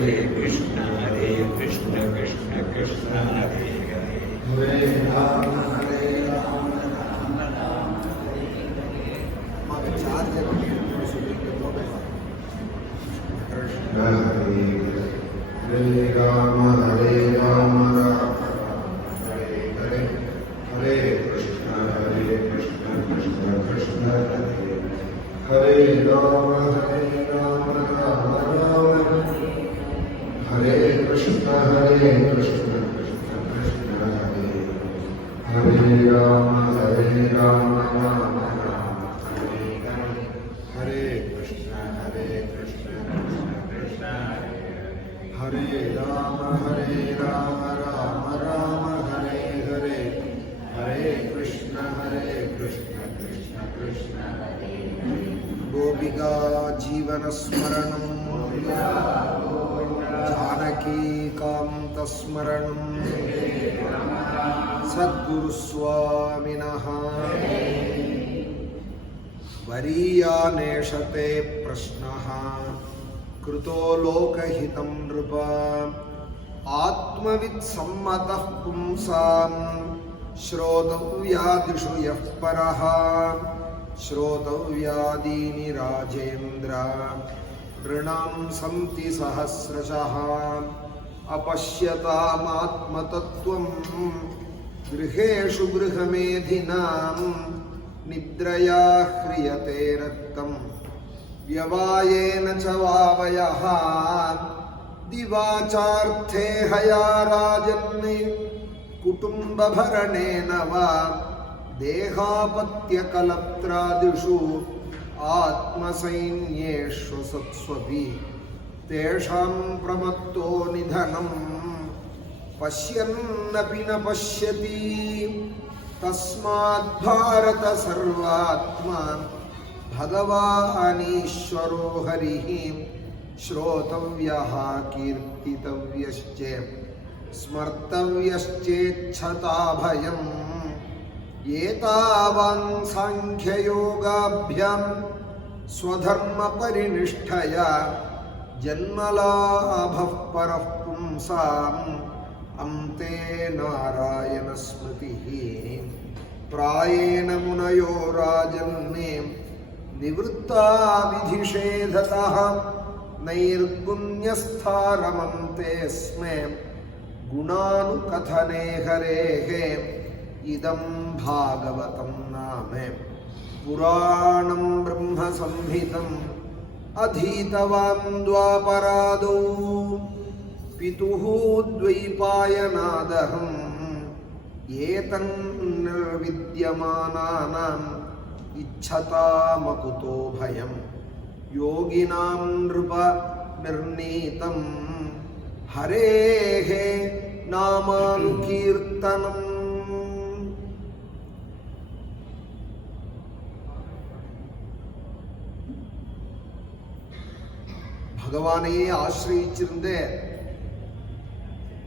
हरे कृष्ण कृष्ण कृष्ण हरे हरे हरे राम राम मात्र 4 जन कृष्ण हरे हरे राम हरे राम राम हरे हरे हरे कृष्ण कृष्ण कृष्ण हरे हरे राम राम राम हरे कृष्ण कृष्ण कृष्ण हरे हरे राम राम राम हरे हरे कृष्ण कृष्ण कृष्ण हरे राम राम राम हरे हरे हरे कृष्ण कृष्ण कृष्ण गोपिका जीवन स्मरणं जानकी कांत स्मरणं सद्गुरु स्वामिनः वरीयानेशते प्रश्नः कृतो लोकहितं नृप आत्मवित्सम्मतः पुंसां श्रोतव्यादिषु यः परः श्रोतव्यादीनि राजेन्द्र ऋणां सन्ति सहस्रशः अपश्यतामात्मतत्त्वं गृहेषु गृहमेधिनां निद्रया ह्रियते रक्तं व्यवायेन च वावयः दिवाचार्थे हया राजन् कुटुम्बभरणेन वा देहापत्यकलत्रादिषु आत्मसैन्येषु सत्स्वपि तेषां प्रमत्तो निधनं पश्यन्नपि न पश्यति तस्माद् भारत सर्वात्मा भगवानीश्वरो हरिः श्रोतव्यः कीर्तितव्यश्च स्मर्तव्यश्चेच्छता भयम् एतावान् सांख्ययोगाभ्यां स्वधर्मपरिनिष्ठया जन्मलाभः परः पुंसाम् अन्ते नारायणस्मृतिः प्रायेण मुनयो राजन्ने निवृत्ता विधिषेधतः नैर्गुण्यस्थारमन्ते स्मे गुणानुकथने हरेः इदं भागवतं नाम पुराणं ब्रह्मसंहितम् अधीतवान् द्वापरादौ पितुः द्वैपायनादहम् एतन्निर्विद्यमानानाम् इच्छतामकुतो भयं योगिनां नृप निर्णीतं हरेः नामानुकीर्तनम्. பகவானையே ஆசிரியிச்சிருந்த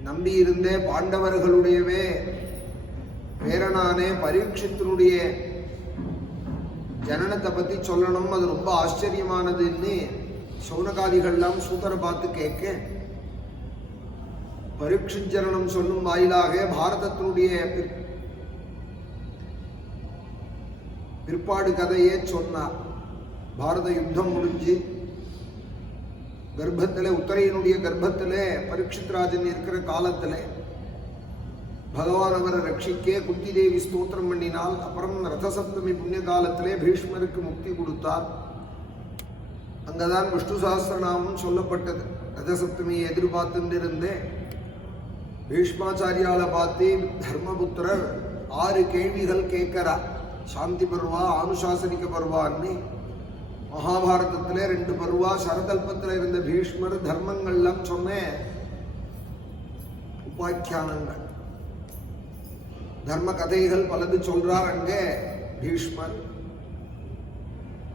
நம்பி இருந்த பாண்டவர்களுடையவே பேரனானே பரீட்சித்தினுடைய ஜனனத்தை பத்தி சொல்லணும். அது ரொம்ப ஆச்சரியமானதுன்னு சௌனகாதிகள்லாம் சூதரை பார்த்து கேட்க பரீட்சித் ஜனனம் சொல்லும் வாயிலாக பாரதத்தினுடைய பிற்பாடு கதையே சொன்னார். பாரத யுத்தம் முடிஞ்சு கர்ப்பத்தில் உத்தரையினுடைய கர்ப்பத்தில் பரீட்சித் ராஜன் இருக்கிற காலத்தில் பகவான் அவரை ரட்சிக்க குந்தி தேவி ஸ்தோத்திரம் பண்ணினால். அப்புறம் ரதசப்தமி புண்ணிய காலத்திலே பீஷ்மருக்கு முக்தி கொடுத்தார். அங்கதான் விஷ்ணு சஹஸ்ரநாமம் சொல்லப்பட்டது. ரதசப்தமியை எதிர்பார்த்துட்டு இருந்தே பீஷ்மாச்சாரியால பார்த்து தர்மபுத்திரர் 6 கேள்விகள் கேட்கிறார். சாந்தி பருவா, ஆனுசாசனிக பருவான்னு. மகாபாரதத்திலே 2 பருவா சரதல்பத்தில் இருந்த பீஷ்மர் தர்மங்கள்லாம் சொன்ன உபாக்கியானங்கள், தர்ம கதைகள் பலது சொல்றார் அங்கே பீஷ்மர்.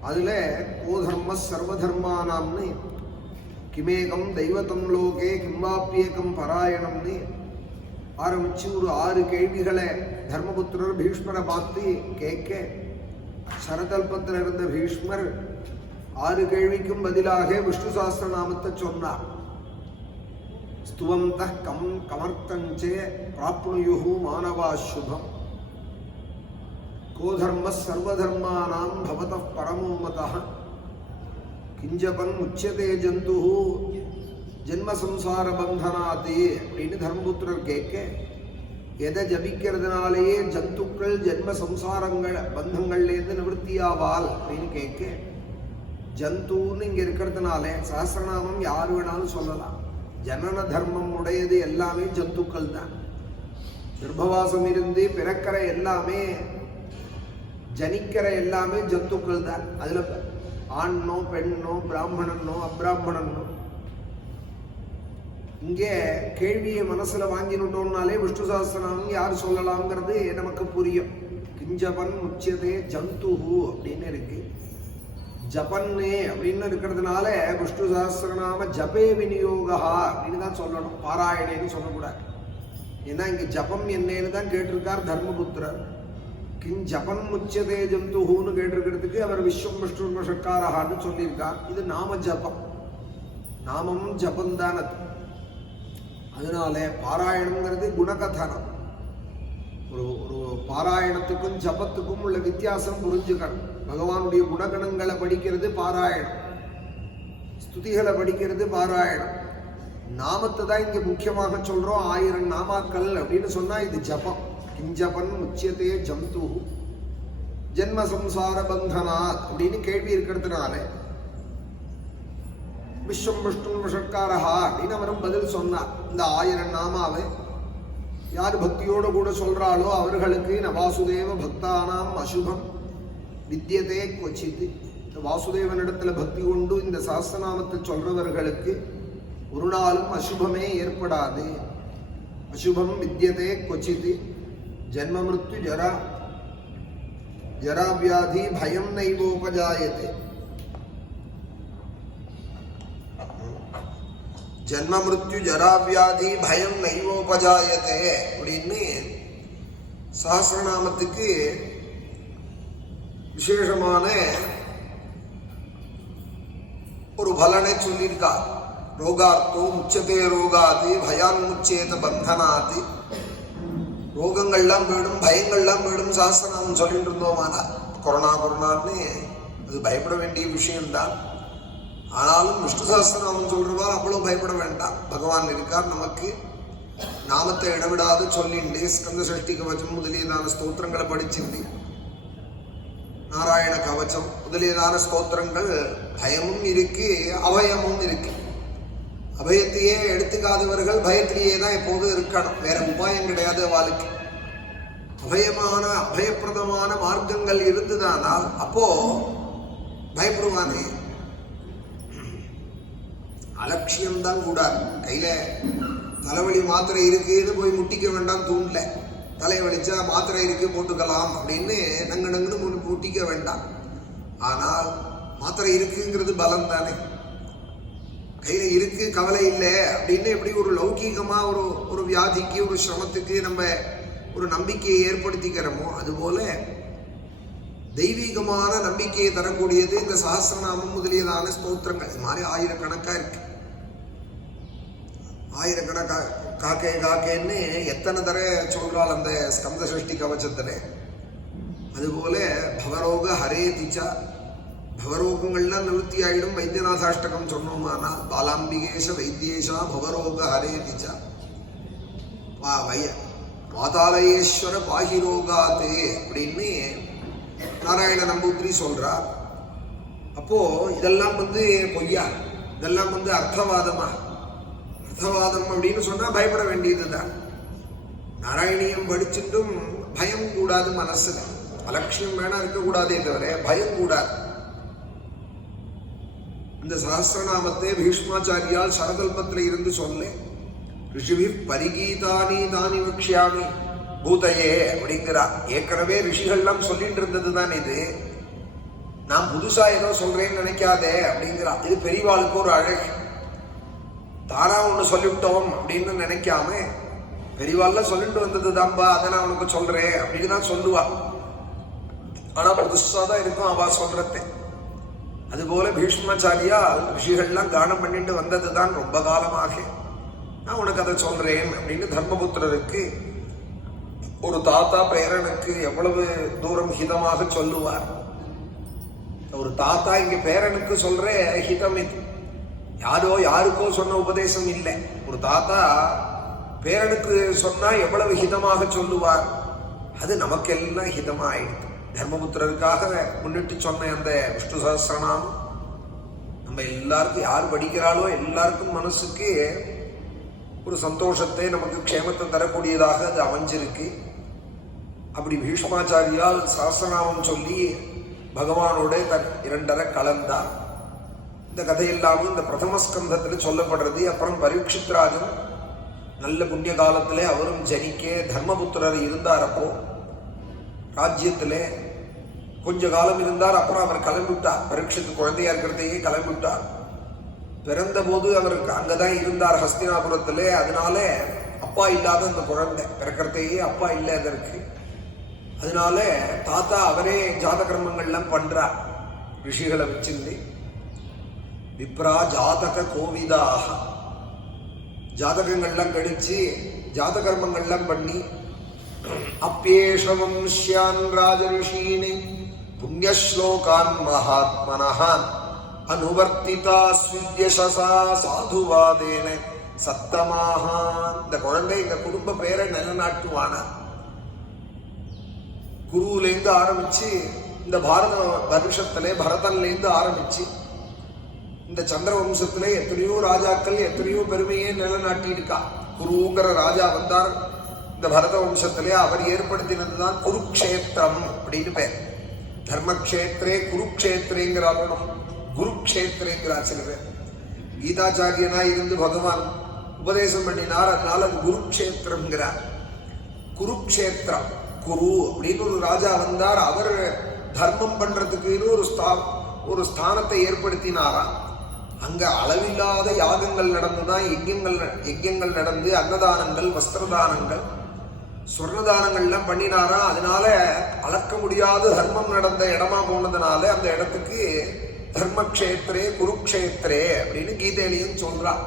அதுல கோ தர்ம சர்வதர்மானாம்னு கிமேகம் தெய்வத்தம் லோகே கிம்பாப்பியேகம் பராயணம்னு ஆரம்பிச்சு ஒரு 6 கேள்விகளை தர்மபுத்திரர் பீஷ்மரை பார்த்து கேட்க சரதல்பத்தில் இருந்த பீஷ்மர் 6 கேள்விக்கும் பதிலாக விஷ்ணு சஹஸ்ரநாமத்தை சொன்னார். ஸ்துவந்தः கமர்த்தஞ்சே பிராப்னுயுஹு மானவா சுபம் கோ தர்மः சர்வதர்மானாம் பவதः பரமோ மதः கிஞ்சபன் முச்சியதே ஜந்துஹு ஜென்ம சம்சார பந்தனாதி அப்படின்னு தர்மபுத்திரர் கேட்க, எதை ஜபிக்கிறதுனாலேயே ஜந்துக்கள் ஜென்ம சம்சாரங்கள் பந்தங்கள்லேருந்து நிவர்த்தியாவால் அப்படின்னு கேட்க, ஜந்துன்னு இங்கே இருக்கிறதுனால சஹஸ்ரநாமம் யார் வேணாலும் சொல்லலாம். ஜனன தர்மம் உடையது எல்லாமே ஜந்துக்கள் தான். கர்ப்பவாசம் இருந்து பிறக்கிற எல்லாமே ஜனிக்கிற எல்லாமே ஜந்துக்கள் தான். அதில் ஆண்ணோ பெண்ணோ பிராமணனோ அப்ராமணனோ. இங்கே கேள்வியை மனசுல வாங்கினுட்டோம்னாலே விஷ்ணு சஹஸ்ரநாமம் யார் சொல்லலாம்ங்கிறது நமக்கு புரியும். கிஞ்சபன் முச்சியதே ஜந்துஹு அப்படின்னு இருக்கு. ஜபன்னு அப்படின்னு இருக்கிறதுனால விஷ்ணு சஹஸ்ரநாம ஜபே விநியோகா அப்படின்னு தான் சொல்லணும், பாராயணேன்னு சொல்லக்கூடாது. ஏன்னா இங்க ஜபம் என்னன்னு தான் கேட்டிருக்கார் தர்மபுத்திரர். கிஞ் ஜபன் முச்சியதே ஜந்துஹுன்னு கேட்டிருக்கிறதுக்கு அவர் விஸ்வம் விஷ்ணு ஷட்காரஹான்னு சொல்லியிருக்கார். இது நாம ஜபம், நாமம் ஜபந்தான். அதனால பாராயணம்ங்கிறது குணகதனம். ஒரு பாராயணத்துக்கும் ஜபத்துக்கும் உள்ள வித்தியாசம் புரிஞ்சுக்கணும். பகவானுடைய குணகணங்களை படிக்கிறது பாராயணம், ஸ்துதிகளை படிக்கிறது பாராயணம். நாமத்தை தான் இங்க முக்கியமாக சொல்றோம். 1000 நாமாக்கள் அப்படின்னு சொன்னா இது ஜபம். கிஞ்சபன் முச்சியதே ஜந்து ஜென்ம சம்சார பந்தனாத் அப்படின்னு கேள்வி இருக்கிறதுனால விஸ்வம் விஷ்ணு ஷட்காரஹா அப்படின்னு அவரும் பதில் சொன்னார். இந்த 1000 நாமாவை யார் பக்தியோடு கூட சொல்றாளோ அவர்களுக்கு ந வாசுதேவ பக்தானாம் அசுபம் வித்யதே கொச்சித். இந்த வாசுதேவனிடத்துல பக்தி கொண்டு இந்த சஹஸ்ரநாமத்தை சொல்றவர்களுக்கு ஒரு நாளும் அசுபமே ஏற்படாது. அசுபம் வித்யதே கொச்சித். ஜன்ம மிருத்யு ஜரா வியாதி பயம் நைவோபஜாயதே. ஜன்ம மிருத்யு ஜரா வியாதி பயம் நைவோபஜாயதே அப்படின்னு சஹஸ்ரநாமத்துக்கு விசேஷமான ஒரு பலனை சொல்லியிருக்கார். ரோகார்த்தோ முச்சதே ரோகாதி பயான் முச்சேத பந்தனாதி. ரோகங்கள்லாம் போயிடும், பயங்கள்லாம் போயிடும் சஹஸ்ரநாமம் சொல்லிட்டு இருந்தோமானா. கொரோனான்னு அது பயப்பட வேண்டிய விஷயம்தான். ஆனாலும் விஷ்ணு சஹஸ்ரநாமம் சொல்றவால் அவ்வளவு பயப்பட வேண்டாம். பகவான் இருக்கார் நமக்கு. நாமத்தை இடவிடாது சொல்லிண்டு ஸ்கந்த சஷ்டி கவச்சம் முதலியதான ஸ்தோத்திரங்களை படிச்சுண்டு நாராயண கவச்சம் முதலியதான ஸ்தோத்திரங்கள் பயமும் இருக்கு, அபயமும் இருக்கு. அபயத்தையே எடுத்துக்காதவர்கள் பயத்திலேயே தான் எப்போதும் இருக்கணும், வேற உபாயம் கிடையாது வாழ்க்கை. அபயப்பிரதமான மார்க்கங்கள் இருந்துதானால் அப்போ பயப்படுவானே. அலட்சியம்தான் கூடாது. கையில தலைவலி மாத்திரை இருக்குன்னு போய் முட்டிக்க வேண்டாம். தூண்ல தலை வலிச்சா மாத்திரை இருக்கு போட்டுக்கலாம் அப்படின்னு நங்குன்னு முட்டிக்க வேண்டாம். ஆனால் மாத்திரை இருக்குங்கிறது பலம் தானே. கையில இருக்கு கவலை இல்லை அப்படின்னு எப்படி ஒரு லௌகீகமா ஒரு வியாதிக்கு ஒரு சிரமத்துக்கு நம்ம ஒரு நம்பிக்கையை ஏற்படுத்திக்கிறோமோ அதுபோல தெய்வீகமான நம்பிக்கையை தரக்கூடியது இந்த சஹஸ்ரநாமம் முதலியதான ஸ்தோத்திரங்கள். இது மாதிரி 1000கணக்கா இருக்கு. 1000கணக்கா காக்கேன்னு எத்தனை தர சொல்றாள் அந்த ஸ்கந்த சஷ்டி கவச்சத்துல. அதுபோல பவரோக ஹரே திச்சா, பவரோகங்கள்லாம் நிவர்த்தி ஆயிடும். வைத்தியநாதாஷ்டகம் சொன்னோமானா பாலாம்பிகேஷ வைத்தியேஷா பவரோக ஹரே திச்சா வாதாலயேஸ்வர பாகிரோகாதே அப்படின்னு நாராயண நம்பூத்திரி சொல்றார். அப்போ இதெல்லாம் பொய்யா, இதெல்லாம் அர்த்தவாதமா. அர்த்தவாதம் அப்படின்னு சொன்னா பயப்பட வேண்டியதுதான். நாராயணியம் படிச்சுட்டும் பயம் கூடாது மனசுல. அலட்சியம் வேணா இருக்கக்கூடாதே தவிர பயம் கூடாது. இந்த சஹஸ்ரநாமத்தை பீஷ்மாச்சாரியால் சரகல்பத்தில் இருந்து சொல்ல ரிஷிபி பரிகீதானி தானி வக்ஷ்யாமி பூதையே அப்படிங்கிறார். ஏற்கனவே ரிஷிகள்லாம் சொல்லிட்டு இருந்தது தான் இது. நான் புதுசா ஏதோ சொல்றேன்னு நினைக்காதே அப்படிங்கிறா. இது பெரியவாளுக்கு ஒரு அழகு. தானா ஒண்ணு சொல்லிவிட்டோம் அப்படின்னு நினைக்காம பெரியவாள்ல சொல்லிட்டு வந்தது தான்பா, அதை நான் உனக்கு சொல்றேன் அப்படின்னு தான் சொல்லுவா. ஆனா புதுசா தான் இருக்கும் அவா சொல்றத. அதுபோல பீஷ்மாச்சாரியா ரிஷிகள்லாம் கானம் பண்ணிட்டு வந்தது தான் ரொம்ப காலமாக. நான் உனக்கு அதை சொல்றேன் அப்படின்னு தர்மபுத்திரருக்கு ஒரு தாத்தா பேரனுக்கு எவ்வளவு தூரம் ஹிதமாக சொல்லுவார். ஒரு தாத்தா இங்க பேரனுக்கு சொல்ற ஹிதம் இது. யாரோ யாருக்கோ சொன்ன உபதேசம் இல்லை. ஒரு தாத்தா பேரனுக்கு சொன்னா எவ்வளவு ஹிதமாக சொல்லுவார். அது நமக்கெல்லாம் ஹிதமாயிடுது. தர்மபுத்திரருக்காக முன்னிட்டு சொன்ன அந்த விஷ்ணு சஹஸ்ரநாமம் நம்ம எல்லாருக்கும், யார் படிக்கிறாளோ எல்லாருக்கும் மனசுக்கு ஒரு சந்தோஷத்தை, நமக்கு க்ஷேமத்தை தரக்கூடியதாக அது அமைஞ்சிருக்கு. அப்படி பீஷ்மாச்சாரியால் சஹஸ்ரநாமம் சொல்லி பகவானோட இரண்டரை கலந்தார். இந்த கதையெல்லாமும் இந்த பிரதம ஸ்கந்தத்தில் சொல்லப்படுறது. அப்புறம் பரீட்சித் ராஜன் நல்ல புண்ணிய காலத்திலே அவரும் ஜனிக்க தர்மபுத்திரர் இருந்தார். அப்போ ராஜ்யத்திலே கொஞ்ச காலம் இருந்தார். அப்புறம் அவர் கிளம்பிவிட்டார். பரீட்சித்து குழந்தையா இருக்கிறதையே கிளம்பிவிட்டார். பிறந்த போது அவருக்கு அங்கதான் இருந்தார் ஹஸ்தினாபுரத்திலே. அதனால அப்பா இல்லாத அந்த குழந்தை பிறக்கிறதையே அப்பா இல்லை அதற்கு. அதனால தாத்தா அவரே ஜாதகர்மங்கள்லாம் பண்றார். ரிஷிகளை வச்சிருந்து விப்ரா ஜாதக கோவிதாக ஜாதகங்கள்லாம் கழிச்சு ஜாதகர்மங்கள்லாம் பண்ணி அப்யேஷவம்ஷ்யான் ராஜரிஷீனி புண்ணியஸ்லோகான் மகாத்மனஹான் அனுவர்த்திதா ஸ்வித்யசசா சாதுவாதேன சத்தமாகான். இந்த குழந்தை இந்த குடும்ப பேரை நிலநாட்டுவான. குருவிலேருந்து ஆரம்பிச்சு இந்த பாரத வருஷத்திலே பரதன்லேருந்து ஆரம்பிச்சு இந்த சந்திர வம்சத்திலே எத்தனையோ ராஜாக்கள் எத்தனையோ பெருமையே நிலநாட்டி இருக்கா. குருங்கிற ராஜா வந்தார் இந்த பரத வம்சத்திலே. அவர் ஏற்படுத்தினதுதான் குருக்ஷேத்திரம் அப்படின்னு பேர். தர்மக்ஷேத்திரே குருக்ஷேத்திரேங்கிறாலும் குருக்ஷேத்திரேங்கிறார் சில பேர். கீதாச்சாரியனா இருந்து பகவான் உபதேசம் பண்ணினார். அதனால அது குருக்ஷேத்திரம்ங்கிறார். குருக்ஷேத்திரம் குரு அப்படின்னு ஒரு ராஜா வந்தார். அவர் தர்மம் பண்றதுக்குன்னு ஒரு ஸ்தானத்தை ஏற்படுத்தினாராம். அங்க அளவில்லாத யாகங்கள் நடந்துதான், யஜ்யங்கள் நடந்து, அன்னதானங்கள், வஸ்திரதானங்கள், சொர்ணதானங்கள்லாம் பண்ணினாரா. அதனால அளக்க முடியாத தர்மம் நடந்த இடமா போனதுனால அந்த இடத்துக்கு தர்மக்ஷேத்திரே குருக்ஷேத்திரே அப்படின்னு கீதையிலையும் சொல்றான்.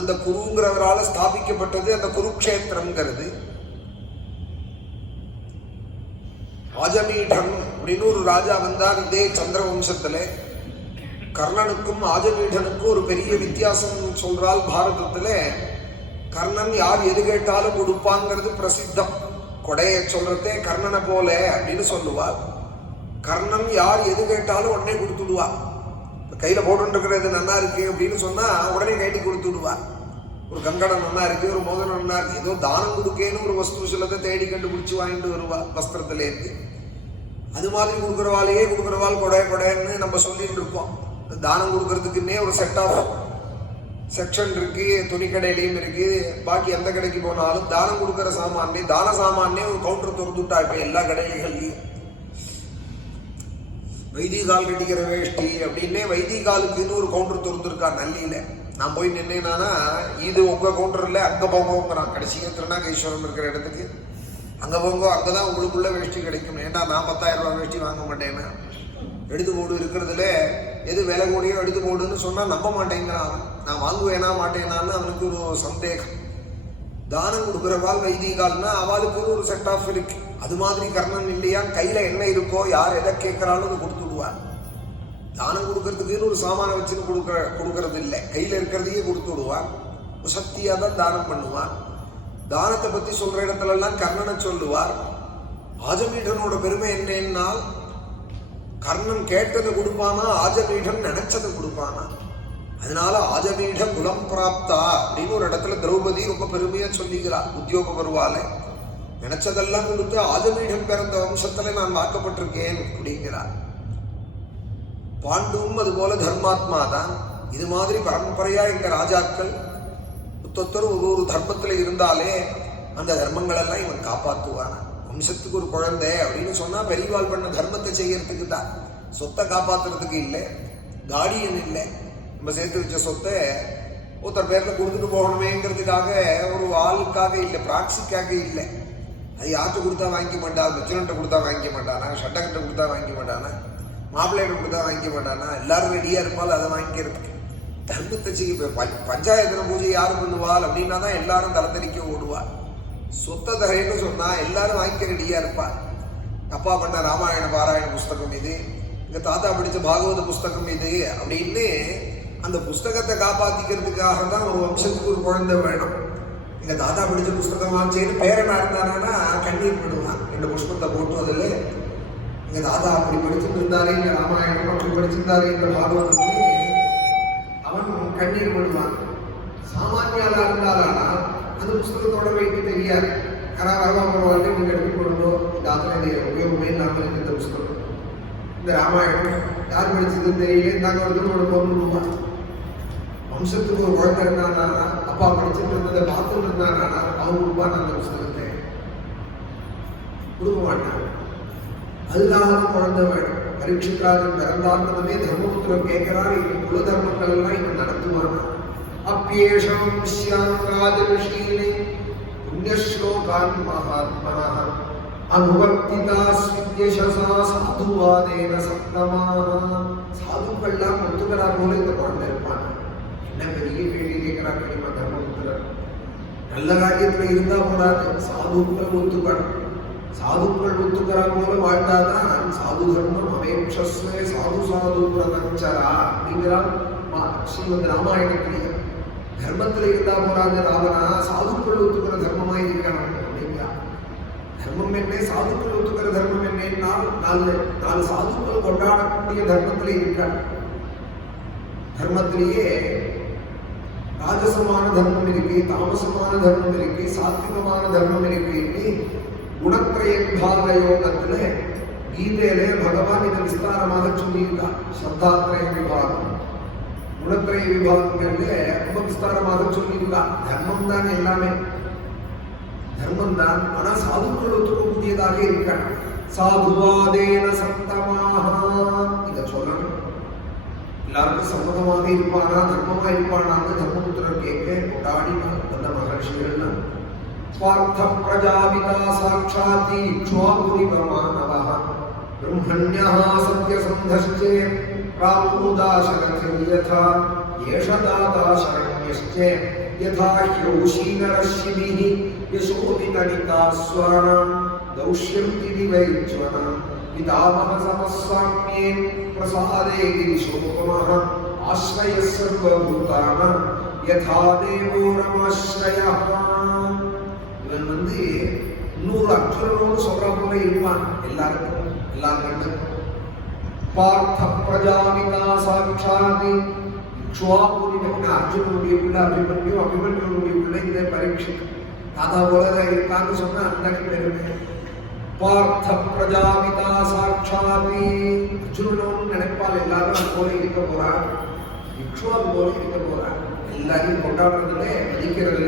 அந்த குருங்கிறவரால் ஸ்தாபிக்கப்பட்டது அந்த குருக்ஷேத்திரம்ங்கிறது. ஆஜமீடம் அப்படின்னு ஒரு ராஜா வந்தார் இதே சந்திர வம்சத்துல. கர்ணனுக்கும் ஆஜமீடனுக்கும் ஒரு பெரிய வித்தியாசம் சொல்றால் பாரதத்துல. கர்ணன் யார் எது கேட்டாலும் கொடுப்பாங்கிறது பிரசித்தம். கொடைய சொல்றதே கர்ணனை போல அப்படின்னு சொல்லுவார். கர்ணன் யார் எது கேட்டாலும் உடனே கொடுத்துடுவா. கையில போட்டுருக்கிறது நல்லா இருக்கு அப்படின்னு சொன்னா உடனே கைட்டி கொடுத்துடுவா. ஒரு கங்கடம் நல்லா இருக்கு, ஒரு மோதிரம் நல்லா இருக்கு, ஏதோ தானம் கொடுக்கேன்னு ஒரு வஸ்து சிலத்தை தேடி கண்டுபிடிச்சு வாங்கிட்டு வருவா வஸ்திரத்துல இருந்து. அது மாதிரி கொடுக்குறவாளையே கொடுக்குறவாள் கொடைன்னு நம்ம சொல்லிட்டு இருப்போம். தானம் கொடுக்கறதுக்குன்னே ஒரு செட் ஆஃப் செக்ஷன் இருக்கு. துணி கடையிலையும் இருக்கு. பாக்கி எந்த கடைக்கு போனாலும் தானம் கொடுக்குற சாமானே, தான சாமானே ஒரு கவுண்டர் திறந்துட்டா இப்ப எல்லா கடைகள்லையும். வைதிகால் கட்டிக்கிற வேஷ்டி அப்படின்னே வைதிகாலுக்குன்னு ஒரு கவுண்டர் திறந்துருக்கா நல்லியில. நான் போய் நின்னேன்னா இது உங்க கவுண்டர்ல அங்க போங்கிறான். கடைசியா திருநாகேஸ்வரம் இருக்கிற இடத்துக்கு அங்க போங்க, அங்கதான் உங்களுக்குள்ள வேஷ்டி கிடைக்கும். ஏன்னா நான் 10,000 ரூபாய் வேஷ்டி வாங்க மாட்டேன்னா. எடுத்து போடு இருக்கிறதுல எது விலை கூடியோ எடுத்து போடுன்னு சொன்னா நம்ப மாட்டேங்கிறான். நான் வாங்குவேனா மாட்டேனான்னு அவனுக்கு ஒரு சந்தேகம். தானம் கொடுக்குறவாள் வைதிகால்னா அவளுக்கு ஒரு செட் ஆஃப் இருக்கு. அது மாதிரி கர்ணன் இல்லையா, கையில என்ன இருக்கோ யார் எதை கேட்கிறாலும் அது கொடுத்துடுவார். தானம் கொடுக்கறதுக்குன்னு ஒரு சாமான வச்சுன்னு கொடுக்கறது இல்லை. கையில இருக்கிறதையே கொடுத்து விடுவான். சக்தியா தான் தானம் பண்ணுவான். தானத்தை பத்தி சொல்ற இடத்துல எல்லாம் கர்ணனை சொல்லுவார். ஆஜமீடனோட பெருமை என்னன்னா கர்ணன் கேட்டதை கொடுப்பானா, ஆஜமீடன் நினைச்சதை கொடுப்பானா. அதனால ஆஜமீட குலம் பிராப்தா அப்படின்னு ஒரு இடத்துல திரௌபதி ரொம்ப பெருமையா சொல்லிக்கிறார். உத்தியோக வருவால நினைச்சதெல்லாம் கொடுத்து ஆஜமீடம் பிறந்த வம்சத்துல நான் வாக்கப்பட்டிருக்கேன் அப்படிங்கிறார். பாண்டுவும் அது போல தர்மாத்மா தான். இது மாதிரி பரம்பரையா எங்க ராஜாக்கள் ஒத்தொத்தரும் ஒரு தர்மத்துல இருந்தாலே அந்த தர்மங்கள் எல்லாம் இவன் காப்பாற்றுவான. வம்சத்துக்கு ஒரு குழந்தை அப்படின்னு சொன்னா பெரியவாள் பண்ண தர்மத்தை செய்யறதுக்கு தான். சொத்தை காப்பாத்துறதுக்கு இல்லை, காடியன் இல்லை. நம்ம சேர்த்து வச்ச சொத்தை ஒருத்தர் பேர்ல கொடுத்துட்டு போகணுமேங்கிறதுக்காக ஒரு ஆளுக்காக இல்லை, பிராக்சிக்காக இல்லை. அது யார்கிட்ட கொடுத்தா வாங்கிக்க மாட்டா, மிச்சனட்ட கொடுத்தா வாங்கிக்க மாட்டானா, ஷட்டக்கிட்ட கொடுத்தா வாங்கிக்க மாட்டானா, மாப்பிள்ளைகிட்ட கொடுத்தா வாங்கிக்க மாட்டானா. எல்லாரும் ரெடியா இருப்பாலும் அதை வாங்கிக்கிறதுக்கு தர்மத்தை செய்ய பஞ்சாயத்துல பூஜை யாரு பண்ணுவாள் அப்படின்னா தான் எல்லாரும் தலத்தறிக்க ஓடுவாள். சொத்தை தகைன்னு சொன்னா எல்லாரும் வாங்கிக்க ரெடியா இருப்பா. அப்பா பண்ண ராமாயண பாராயண புஸ்தகம் இது, எங்க தாத்தா படிச்ச பாகவத புஸ்தகம் இது அப்படின்னு அந்த புஸ்தகத்தை காப்பாத்திக்கிறதுக்காக தான் ஒரு வம்சத்துக்கு ஒரு குழந்தை வேணும். எங்க தாத்தா படிச்ச புஸ்தகமாச்சேன்னு பேரனா இருந்தானா கண்ணீர் விடுவான். 2 புஷ்பத்தை போட்டு அதில் எங்க தாத்தா அப்படி படிச்சுட்டு இருந்தாரே, இந்த ராமாயணம் அப்படி படிச்சிருந்தாரே, இந்த பாகவதம் அவன் கண்ணீர் விடுவான். சாமானியாளா இருந்தாலானா அந்த புஸ்தகத்தோட வைத்து தெரியாது. ஆனால் வரவாங்க நீங்க எடுத்து கொடுத்தோம், இந்த ஆத்திரைய உபயோகமே இல்லாமல் இந்த புஸ்தகம், இந்த ராமாயணம் யார் படிச்சதுன்னு தெரியல, நாங்கள் ஒரு ஒரு பொருள் வம்சத்துக்கு ஒரு குழந்தை இருந்தானா, அப்பா படிச்சுட்டு இருந்ததை பார்த்துட்டு இருந்தானா அவங்க கொடுப்பான் அந்த புஸ்தகத்தை கொடுக்க மாட்டாங்க. அதுக்காக குழந்தை வேணும். பரீட்சித்ராஜன் பிறந்தார்னதுமே தர்மபுத்திரர் கேட்கிறார், இவன் குல தர்மங்கள் எல்லாம் இவன் நடத்துவானா? அப்பியேஷம் ஸ்யாம் ராஜரிஷீலே புண்ணியஸ்லோகான் மகாத்மனः அனுவர்த்திதா ஸ்வித்யசசா சாதுவாதேன சப்தமாக. சாதுக்கள்லாம் ஒத்துக்கிறா போல இந்த குழந்தை இருப்பான். என்ன பெரிய கேள்வி கேட்கிறார் தெரியுமா தர்மபுத்திரர்? நல்ல காரியத்துல இருந்தா போடாது, சாதுக்கள் ஒத்துக்கணும். சாதுக்கள் ஒத்துக்கிறா போல வாழ்ந்தாதான் சாது தர்மம் அமேட்சஸ்வே சாது சாது பிரதஞ்சரா அப்படிங்கிறார் ஸ்ரீமத் ராமாயணத்திலேயே. தர்மத்தில் இருந்தா போறாது ராவணா, சாதுக்கள் ஒத்துக்கிற தர்மமாய் இருக்கணும் அப்படிங்கிறா. தர்மம் என்ன, சாதுக்கள் ஒத்துக்கிற தர்மம் என்ன? நாலு சாதுக்கள் கொண்டாடக்கூடிய தர்மத்திலே இருக்காங்க. தர்மத்திலேயே ராஜசமான தர்மம் இருக்கு, தாமசமான தர்மம் இருக்கு, சாத்விகமான தர்மம் இருக்கு. குணத்திரய விபாக யோகத்துல கீதையிலே பகவான் இதை விஸ்தாரமாக சொல்லியிருக்கார். சப்தாத்திரய விபாகம், குணத்திரய விபாகங்கள்ல ரொம்ப விஸ்தாரமாக சொல்லியிருக்கார். தர்மம் தான் எல்லாமே, தர்மம் தான். ஆனா சாதுக்கள் ஒத்துக்கக்கூடியதாக இருக்காங்க. சாதுவாதேன சப்தமாக இதை சொல்லணும். எல்லாருக்கும் சம்மதமாக இருப்பானா, தர்மமா இருப்பானான்னு தர்மபுத்திரர் கேட்க கொண்டாடினார் அந்த மகர்ஷிகள். ஸ்வார்த்த பிரஜாபிதா சாட்சாதி இக்ஷ்வாகுரிவமானவः பிரம்மண்யः சத்யசந்தஸ்சே ராமோதாசரதிம் யதா ஏஷதாதா சரண்யஸ்சே யதா ஹ்யோஷீனரஷ்மிः யசோதிதனிகாஸ்வானாம் தௌஷ்யந்தி திவைச்வனாம் பிதாமஹ சமஸ்வாம்யே பிரசாதே கிரிசோபமः ஆஸ்ரயः சர்வபூதானாம் யதா தேவோ ரமாஸ்ரயः. இவன் இன்னொரு அர்ஜுனனோடு சொல்ற போல இருப்பான். எல்லாருக்கும் எல்லாரும் பார்த்த பிரஜாவிதா சாட்சாதி இக்ஷ்வாகுரிவன் அர்ஜுனனுடைய பிள்ளை அபிமன்யு, அபிமன்யுடைய பிள்ளை இதை பரீட்சை தாத்தா போலதான் இருக்கான்னு சொன்னா அந்த பெருமை. பார்த்த பிரஜாவிதா சாட்சாதி அர்ஜுனனோடு நினைப்பால் எல்லாரும் அது போல இருக்க போறான், இக்ஷ்வாகு போல இருக்க போறான். எல்லாரையும் கொண்டாடுறதுல மதிக்கிறது.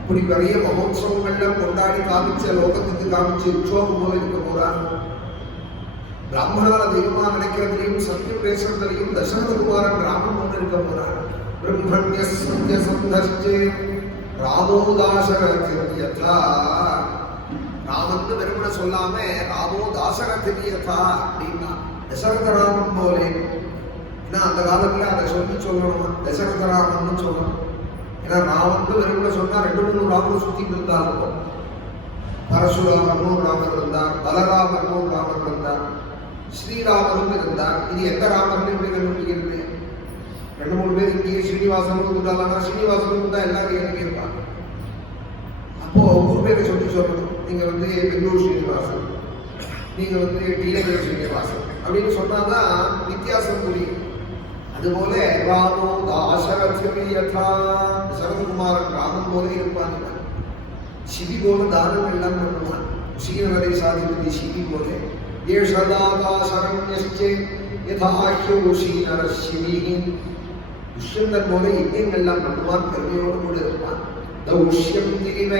இப்படி பெரிய மகோத்சவங்கள்லாம் கொண்டாடி காமிச்ச லோகத்துக்கு காமிச்சு இக்ஷ்வாகு போல இருக்க போறான். பிராமணால தெய்வமா நினைக்கிறதுலையும் சத்தியம் பேசுறதுலையும் தசரதகுமாரன் ராமன் போல இருக்க போறான். பிரம்மண்ய சத்ய சந்தஸ்சே ராமோதாசரதியதா. ராமன் வெறுமனை சொல்லாம ராமோதாசரதியதா அப்படின்னா தசரதராமன் போலே. ஏன்னா அந்த காலத்துல அதை சொல்லணும், தசரதராமன் சொல்லணும். ஏன்னா ராமன் வெறுமனை சொன்னா 2-3 ராமன் சுத்திட்டு இருந்தா இருக்கும். பரசுராமனும் ராமன் இருந்தார், பலராமனும் ராமன் இருந்தார், ஸ்ரீராமனும் இருந்தார். இது எந்த ராமன் கண்டுபிடிக்கிறது? 2-3 பேர் இங்கேயே ஸ்ரீனிவாசனும் இருந்தாங்கன்னா ஸ்ரீனிவாசனும் தான் எல்லாரும் கேட்பாங்க. அப்போ ஊர் பேரை சொல்லணும். நீங்க பெங்களூர் ஸ்ரீனிவாசன், நீங்க நீலகிரி ஸ்ரீனிவாசன் அப்படின்னு சொன்னாதான் வித்தியாசம் புரியும். அதுபோல சரதகுமாரன் ராமன் போல இருப்பான். சிவி போல தானம் எல்லாம் பண்ணுவான். ஸ்ரீநகரை சாதிபதி சிவி போல ஏஷதாதா சரண்யஸ்சே யதா ஹ்யோஷீனரஷ்மிஹி. துஷ்யந்தன் போல யஜ்ஞங்கள்லாம் பண்ணுவான், பெருமையோடு கூட இருப்பான். தௌஷ்யம் திரிவ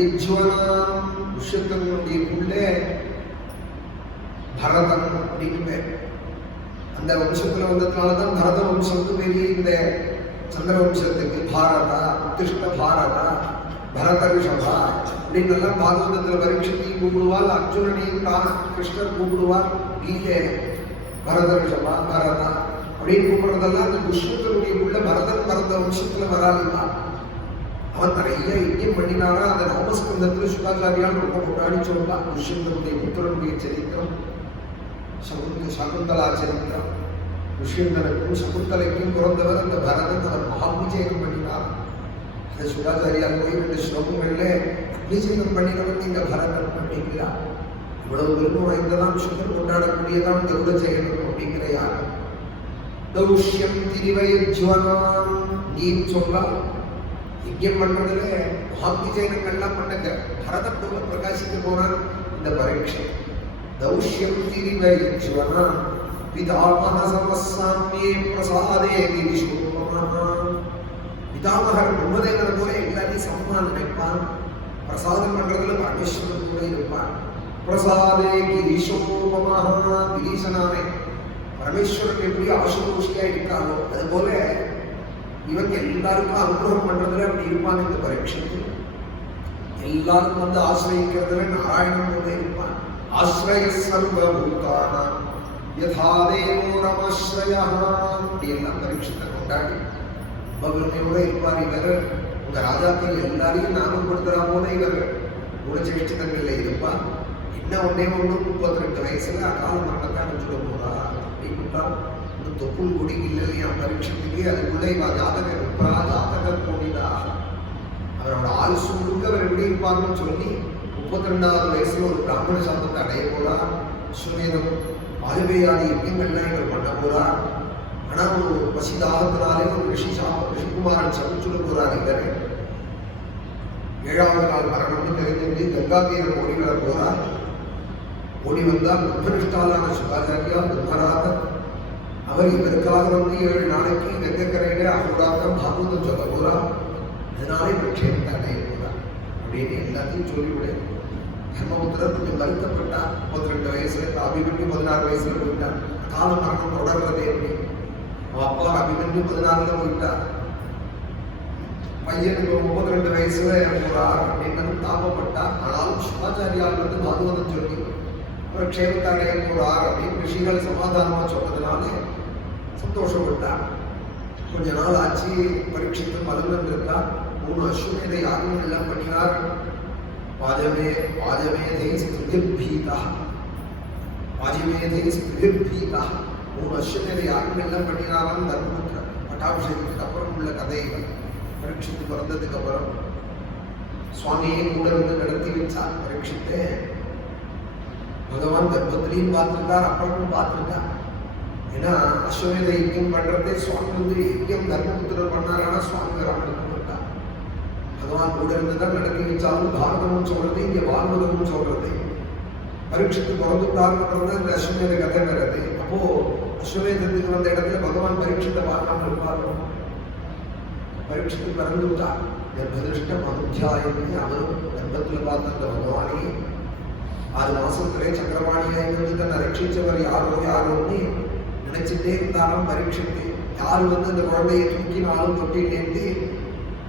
யஜ்வனாம். துஷ்யந்தனுடைய பிள்ளை பரதன் அப்படின்னு அந்த வம்சத்துல வந்ததுனாலதான் பரத வம்சத்துக்கு பெரிய இந்த சந்திர வம்சத்துக்கு பாரதா, உத்திஷ்ட பாரதா பரத ரிஷபா அப்படின்னு எல்லாம் பாகவதத்தில் பரீட்சத்தையும் கூப்பிடுவார், அர்ஜுனனையும் கிருஷ்ணர் கூப்பிடுவார். கீதை பரத ரிஷபா பரதா அப்படின்னு கூப்பிடுறதெல்லாம் அந்த துஷ்யந்தனுடைய உள்ள பரதன் பரத வம்சத்துல வராதுன்னா அவன் நிறைய யஜ்யம் பண்ணினாரா. அந்த நவமஸ்கந்தத்தில் சுகாச்சாரியால் ரொம்ப கொண்டாடி சொல்லலாம். துஷ்யந்தனுடைய புத்திரனுடைய சரித்திரம், சகுந்தலா சரித்திரம். துஷ்யந்தனுக்கும் சகுந்தலைக்கும் பிறந்தவர் அந்த பரதன். அவர் மகாபிஷேகம் பண்ணினார். அந்த சுகாச்சாரியால் போய் 2 ஸ்லோகங்கள்ல அபிஷேகம் பண்ணினவன் இந்த பரதன் அப்படிங்கிறார். இவ்வளவு பெருமை வாய்ந்ததான் சுந்தர் கொண்டாடக்கூடியதான் கருட ஜெயனம் அப்படிங்கிற யார் தௌஷ்யம் திரிவயஜ்வனான் நீன்னு சொல்லலாம். யஜ்யம் பண்றதுல மகாபிஜயனங்கள்லாம் பண்ணுங்க. பரதம் போல பிரகாசிக்க போனான் இந்த பரீட்சை. தௌஷ்யம் திரிவயஜ்வனான் பிதாமக சமசாமியே பிரசாதே கிரிஷோபமான். பிதாமகர் பிரம்மதேவன் போல எல்லாரையும் சமமா நினைப்பான். பிரசாதம் பண்றதுல பரமேஸ்வரன் கூட இருப்பான். பிரசாதே கிரிஷோபமான். கிரீசனானே பரமேஸ்வரன் எப்படி ஆசுதோஷியா இருக்கானோ அது போல இவன் எல்லாருக்கும் அனுகிரகம் பண்றதுல அப்படி இருப்பான். இந்த பரீட்சைக்கு எல்லாரும் வந்து ஆசிரியிக்கிறதுல நாராயணன் போல இருப்பான். ஆசிரிய சர்வபூதானாம் யதா தேவோ ரமாஸ்ரயா அப்படி எல்லாம் பரீட்சத்தை கொண்டாடி பெருமையோட இருப்பார். இவர் உங்க ராஜாக்கள் எல்லாரையும் ஞாபகப்படுத்துறா போல இவர் குணச்சேஷ்டிதங்கள்ல இருப்பார். என்ன ஒன்னே ஒன்று 32 வயசுல அகால மரணத்தை அனுப்பிச்சுட போறா அப்படின்னுட்டா ஒரு தொப்புள் கொடி இல்லையா பரீட்சத்துக்கு. அதுக்குள்ள இவ ஜாதகம் இருப்பா, ஜாதகம் போனிதா அவரோட ஆள் சுருங்க அவர் எப்படி இருப்பார்னு சொல்லி 32வது வயசுல ஒரு பிராமண சாந்தத்தை அடைய போறா. சுமேதம் ஆளுமையாதி யஜ்யங்கள்லாம் இவர் பண்ண போறா. ஆனா ஒரு பசிதாகத்தினாலே ஒரு ரிஷிகுமாரன் சமைச்சுட போறார். இவர் 7வது நாள் மரணம்னு தெரிஞ்சு கங்காதீரன் ஓடி வர போறார். ஓடி வந்தால் புத்தனிஷ்டாலான சுகாச்சாரியா பிரம்மராதன் அவர் இவருக்காக வந்து 7 நாளைக்கு கங்கக்கரையில அகோராத்தம் பாகவதம் சொல்ல போறார். அதனாலே பிரக்ஷேபத்தை அடைய போறார் அப்படின்னு எல்லாத்தையும் சொல்லிவிடு. தர்மபுத்திரர் கொஞ்சம் வருத்தப்பட்டார். 32 வயசுல அபிமன்யு 16 வயசுல போயிட்டார். கால மரணம் தொடர்றது எப்படி? அப்பா அபிமன்யு 16ல போயிட்டார். பையனுக்கு 32 வயசுல போறார் அப்படின்னு தாபப்பட்டார். ஆனாலும் சுகாச்சாரியால் வந்து பாகவதம் சொல்லி பிரக்ஷேபத்தை அடைய போறார் அப்படின்னு ரிஷிகள் சமாதானமா சொன்னதுனால சந்தோஷப்பட்டார். கொஞ்ச நாள் ஆச்சு. பரீட்சித்து மருந்தம் இருக்கார். 3 அஸ்வமேத யாகம் எல்லாம் பண்ணினார். வாஜமேதை ஸ்திருதிர்பீதா 3 அஸ்வமேத யாகம் எல்லாம் பண்ணினாராம் தர்மபுத்திர. பட்டாபிஷேகத்துக்கு அப்புறம் உள்ள கதை. பரீட்சித்து பிறந்ததுக்கு அப்புறம் சுவாமியை கூட வந்து நடத்தி வச்சார். பரீட்சித்து பகவான் கர்ப்பத்திலையும் பார்த்துருக்கார், அப்புறமும் பார்த்துருக்கார். ஏன்னா அஸ்வமேத யஜ்யம் பண்றதே சுவாமி வந்து யஜ்யம் தர்மபுத்திரர் பண்ணாரானா சுவாமி ராமனுக்கு பண்ணார். பகவான் கூட இருந்துதான் நடத்தி வச்சாலும் பாரதமும் சொல்றது, இங்க பாகவதமும் சொல்றது. பரீட்சித்து பிறந்துட்டாருன்றது இந்த அஸ்வமேத கதை வருது. அப்போ அஸ்வமேதத்துக்கு வந்த இடத்துல பகவான் பரீட்சித்தை பார்க்காம இருப்பாரோ? பரீட்சித்து பிறந்துட்டார். கர்ப்பதிருஷ்டம் அனுத்தியாயம்னு அவரும் கர்ப்பத்தில் பார்த்த அந்த பகவானே 6 மாசத்திலே சக்கரவாணியாய் வந்து தன்னை ரட்சிச்சவர் யாரோன்னு நினைச்சுட்டே இருந்தாலும் பரீட்சித்து யாரு வந்து அந்த குழந்தையை தூக்கினாலும் தொட்டிலேருந்து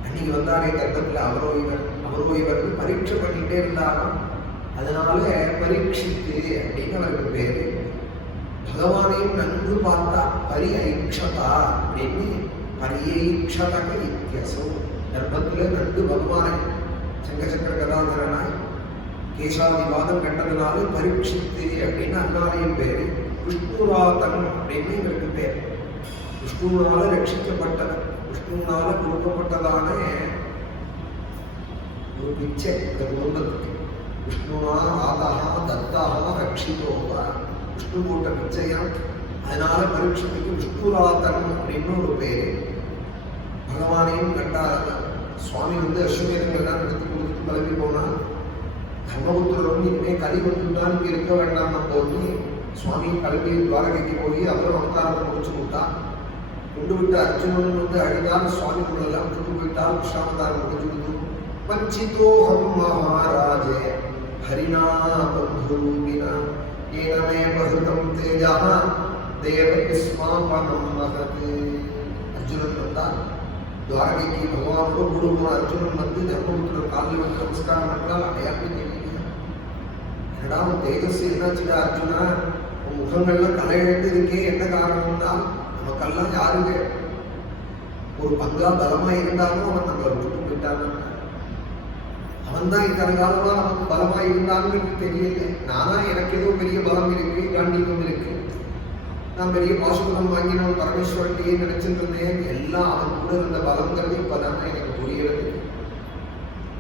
அன்னைக்கு வந்தாரே கர்ப்பத்தில் அவரோ இவர் பரீட்சை பண்ணிட்டே இருந்தாலும் அதனால பரீட்சித்து அப்படின்னு அவருக்கு பேரு. பகவானையும் நன்கு பார்த்தா பரியைக்ஷதா அப்படின்னு பரியைக்ஷதக இத்தியசோ. கர்ப்பத்துல நன்கு பகவானை சங்கசக்கர கதாதரனாய் கேசாதிவாதம் கண்டதுனால பரீட்சித்து அப்படின்னு அண்ணாரையும் பேரு. விஷ்ணுராதன் அப்படின்னு இவருக்கு பேர். விஷ்ணுனால ரட்சிக்கப்பட்டவர், விஷ்ணுனால கொடுக்கப்பட்டதான ஒரு பிச்சை இந்த குடும்பத்துக்கு. விஷ்ணுனா ஆதா தத்தா ரட்சிதோவா விஷ்ணு போட்ட பிச்சையா. அதனால பரீட்சத்துக்கு விஷ்ணுராதன் அப்படின்னு ஒரு பேரு. பகவானையும் கண்டார். சுவாமி வந்து அஸ்வமேதங்கள்லாம் நடத்தி கொடுத்துட்டு கிளம்பி போனார். தர்மபுத்திரர் வந்து இனிமே கலி வந்துட்டான், இங்க இருக்க வேண்டாம் போது சுவாமி கிளம்பி துவாரகைக்கு போய் அவரும் அவதாரத்தை முடிச்சு விட்டார். கொண்டு விட்டு அர்ஜுனன் வந்து அழுதார். சுவாமி கூட எல்லாம் விட்டு போயிட்டார். கிருஷ்ணாவதாரம் முடிஞ்சு வஞ்சிதோஹம் மகாராஜே ஹரிணா பந்தூபினா ஏனமே பகுதம் தேஜா தேவ விஸ்மாபனம் மகத். அர்ஜுனன் வந்தார். துவாரகைக்கு பகவானோட கூட போன அர்ஜுனன் வந்து தர்மபுத்திரர் காலில் வந்து நமஸ்காரம் பண்ணால் அடையாளமே தெரியல. என்னடா உன் தேஜஸ் என்னாச்சுடா அர்ஜுனா, உன் முகங்கள்லாம் கலையிழந்து இருக்கே, என்ன காரணம்னா நமக்கெல்லாம் யாருங்க ஒரு பங்கா பலமா இருந்தாலும் அவன் நம்மளை விட்டு போயிட்டான். அவன் தான் இத்தனை காலமா நமக்கு பலமா இருந்தாலும் எனக்கு தெரியல. நானா எனக்கு ஏதோ பெரிய பலம் இருக்கு, காண்டிகம் இருக்கு, நான் பெரிய பாசுபதம் வாங்கினவன் பரமேஸ்வரத்தையே நினைச்சிட்டு இருந்தேன். எல்லாம் அவன் கூட இருந்த பலங்கிறது இப்பதான் எனக்கு புரிகிறது.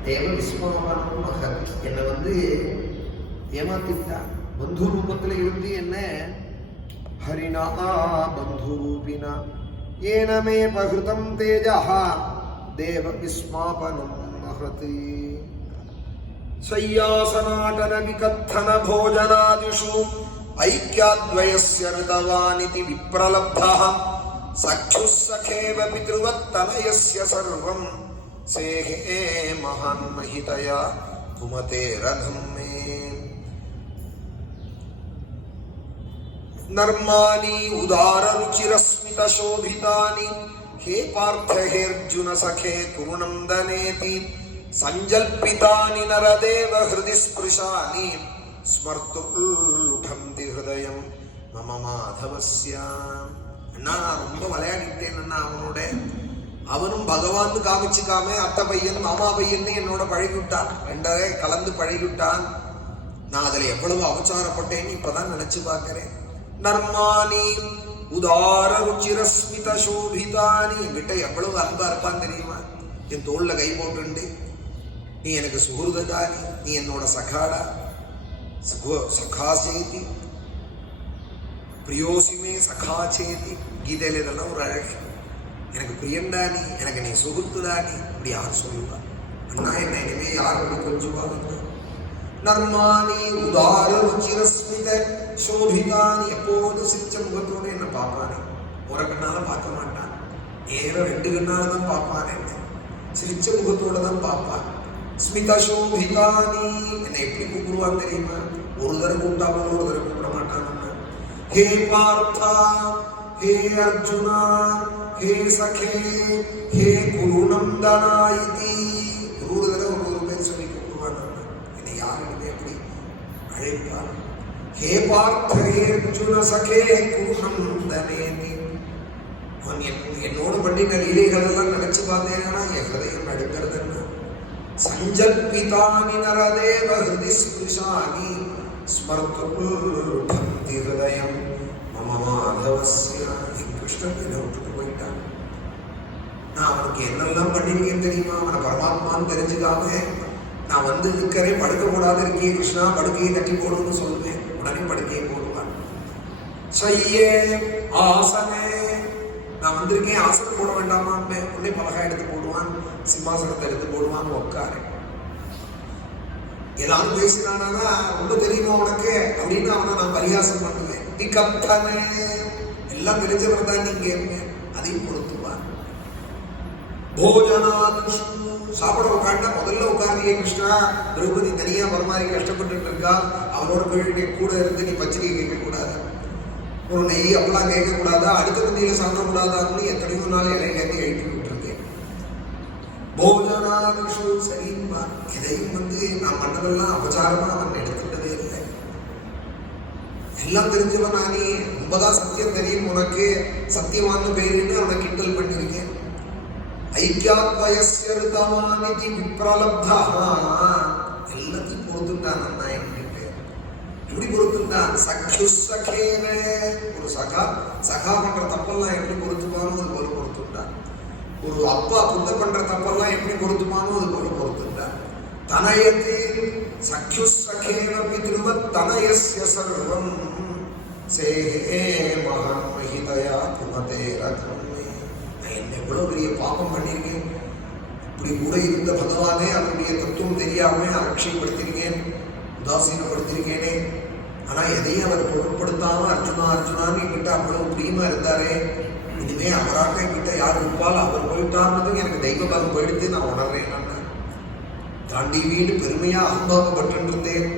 தேவ விஸ்வமான மகன் என்னை வந்து ஏமாத்திட்டான். பந்து ரூபத்துல இருந்து என்ன ஹரிணா பந்து ரூபினா ஏனமே பகிருதம் தேஜா தேவ விஸ்மாபனம் மஹதி சய்யாசனாடன விகத்தன போஜனாதிஷு ஐக்கியாத்வயஸ்ய ரிதவானிதி விப்ரலப்தः சக்ஷுः சகேவ பித்ருவத்தனயஸ்ய சர்வம் சேஹே மகான் மஹிதயா புமதே ரதம் மே நர்மாணி உதார ருச்சிரஸ்மித சோபிதானி ஹே பார்த்த ஹே அர்ஜுன சகே குருநந்தனேதி சஞ்சல்பிதானி நரதேவ ஹிருதி ஸ்பிருஷானி ஸ்மர்த்துல்லுடந்தி ஹிருதயம் மம மாதவஸ்யாம். அண்ணா நான் ரொம்ப விளையாடிட்டேன் அண்ணா அவனோட. அவனும் பகவான் காமிச்சுக்காம அத்தை பையன் மாமா பையன் என்னோட பழகிவிட்டான். ரெண்டரை கலந்து பழகிவிட்டான். நான் அதுல எவ்வளவு அவசாரப்பட்டேன்னு இப்பதான் நினைச்சு பார்க்கிறேன். நர்மானி உதார ருச்சிரஸ்மித சோபிதானி என்கிட்ட எவ்வளவு அன்பா இருப்பான் தெரியுமா? என் தோல்ல கை போட்டுண்டு நீ எனக்கு சுகிருதகாரி, நீ என்னோட சகாடா, சகா சேதி பிரியோசிமே சகா சேதி. கீதையில இதெல்லாம் ஒரு அழகு. எனக்கு பிரியண்டா நீ, எனக்கு நீ சுகுத்துடா நீ. இப்படி யார் சொல்லுவா? அண்ணா என்ன இனிமே யார் அப்படி கொஞ்சுவாங்க? நர்மானி உதார ருச்சிரஸ்மித சோபிதானி எப்போது சிரிச்ச முகத்தோடு என்ன பார்ப்பானே. ஒரு கண்ணால பார்க்க மாட்டான், நேரம் ரெண்டு கண்ணால தான் பார்ப்பான். என்ன சிரிச்ச முகத்தோட தான் பார்ப்பான். ஸ்மித சோபிதானி என்னை எப்படி கூப்பிடுவான் தெரியுமா? ஒரு தடவை கூப்பிட்டாமல் ஒரு தடவை கூப்பிட மாட்டான். ஹே பார்த்தா, ஹே அர்ஜுனா, ஹே சகே, ஹே குருநந்தனா இதி ஒரு தடவை ஒரு பேர் சொல்லி கூப்பிடுவான். என்னை யாருக்குமே எப்படி அழைப்பான்? ஹே பார்த்த ஹே அர்ஜுன சகே குருநந்தனேதி. அவன் என்னோடு பண்ணின லீலைகள் எல்லாம் நினைச்சு பார்த்தேன்னா என் ஹிருதயம் நடுக்கிறதுன்னு. சஞ்சல்பிதானி நரதேவ ஹிருதி ஸ்பிருஷானி ஸ்மர்த்துல்லுடந்தி ஹிருதயம் மம மாதவஸ்ய. என் கிருஷ்ணன் என்னை விட்டுட்டு போயிட்டான். நான் அவனுக்கு என்னெல்லாம் பண்ணிருக்கேன் தெரியுமா? அவனை பரமாத்மான்னு தெரிஞ்சுக்காம நான் வந்து இருக்கிறேன், படுக்க கூடாது இருக்கேன் கிருஷ்ணா, படுக்கையை தட்டி போடுன்னு சொல்லுவேன். உடனே படுக்கையை போடுவான். சையே ஆசனே, நான் வந்திருக்கேன் ஆசனம் போட வேண்டாமான்னு உடனே பலகா எடுத்து போடுவான், சிம்மாசனத்தை எடுத்து போடுவான், உட்காரு. ஏதாவது பேசினானா ரொம்ப தெரியுமா உனக்கு அப்படின்னு அவனை நான் பரிகாசம் பண்ணுவேன். நிகப்தனே, எல்லாம் தெரிஞ்சவர் தான் நீங்க இருப்பேன், அதையும் கொடுத்துவான். போஜனாதிஷு, சாப்பிட உட்காண்டா முதல்ல உட்கார்ந்தே கிருஷ்ணா, திரௌபதி தனியா பரமாரி கஷ்டப்பட்டு இருக்கா, அவரோட போயிட்டு கூட இருந்து நீ பச்சரிக்கை கேட்க கூடாது, ஒரு நெய் அப்பெல்லாம் கேட்க கூடாதா, அடுத்த பந்தியில சாப்பிட கூடாதான்னு எத்தனையோ நாள் இலையிலேருந்து எழுப்பி விட்டுருக்கேன். போஜனாதிஷு சரிப்பா. எதையும் வந்து நான் பண்ணதெல்லாம் அபச்சாரமா அவன் எடுத்துட்டதே இல்லை. எல்லாம் தெரிஞ்சவன் நானே, ரொம்பதான் சத்தியம் தெரியும் உனக்கு, சத்தியமான பேருன்னு அவனை கிண்டல் பண்ணிருக்கேன். ஐக்கியாத்வயஸ்ய ரிதவானிதி விப்ரலப்தா, எல்லாத்தையும் பொறுத்துட்டான் அண்ணா என்கிட்ட. எப்படி பொறுத்துட்டான்? சக்ஷுः சகேன, ஒரு சகா பண்ற தப்பெல்லாம் எப்படி பொறுத்துப்பானோ அது போல பொறுத்துட்டான். ஒரு அப்பா புத்த பண்ற தப்பெல்லாம் எப்படி பொறுத்துப்பானோ அது போல பொறுத்துட்டான். தனயத்தே சக்ஷுः சகேன பித்ருவத் தனயஸ்ய சர்வம் சேஹே மகான் மஹிதயா புமதே ரதம். என்ன எவ்வளவு பெரிய பாபம் பண்ணிருக்கேன். இப்படி கூட இருந்த பகவானே அவருடைய தத்துவம் தெரியாம அலட்சியப்படுத்திருக்கேன், உதாசீனப்படுத்திருக்கேனே. ஆனா எதையும் அவர் பொருட்படுத்தாம அர்ஜுனா அர்ஜுனான்னு என்கிட்ட அவ்வளவு பிரியமா இருந்தாரே. இனிமே அவராக என்கிட்ட யார் இருப்பால் அவர் போயிட்டார்னதும் எனக்கு தெய்வ பலம் போயிடுத்து நான் உணர்றேன். நான் தாண்டி வீடு பெருமையா அனுபவப்பட்டு இருந்தேன்.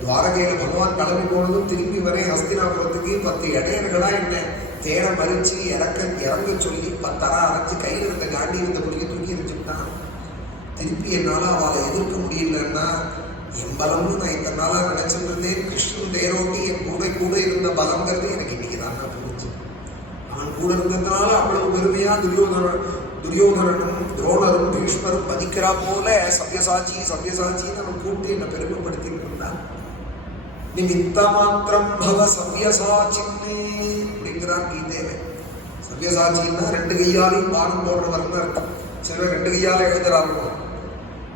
துவாரகையில பகவான் கிளம்பி போனதும் திரும்பி வரேன் ஹஸ்தினாபுரத்துக்கு. 10 இடையர்களா என்ன தேனை மறிச்சு இறங்க சொல்லி 10 அரை அரைச்சு கையில் இருந்த காண்டி இருந்த குடியை தூக்கி எரிஞ்சுட்டான். திருப்பி என்னால அவளை எதிர்க்க முடியலன்னா என் பலம்னு நான் இத்தனை நாளா நினைச்சிருந்தேன். கிருஷ்ணன் தேரோட்டி என் கூட இருந்த பலங்கிறது எனக்கு இன்னைக்கு தான் புரிஞ்சு. அவன் கூட இருந்ததுனால அவ்வளவு பெருமையா துரியோதனனும் துரோணரும் பீஷ்மரும் மதிக்கிறா போல சவ்யசாச்சின்னு அவன் கூப்பிட்டு என்னை பெருமைப்படுத்திட்டு இருந்தான். நிமித்த மாத்திரம் பவ சவ்யசாச்சின்னு அப்படிங்கிறான் கீதேவன். சவ்யசாச்சின்னா 2 கையாலையும் பானம் போடுறவர்னு இருக்கும். சில பேர் 2 கையால எழுதுறாங்க.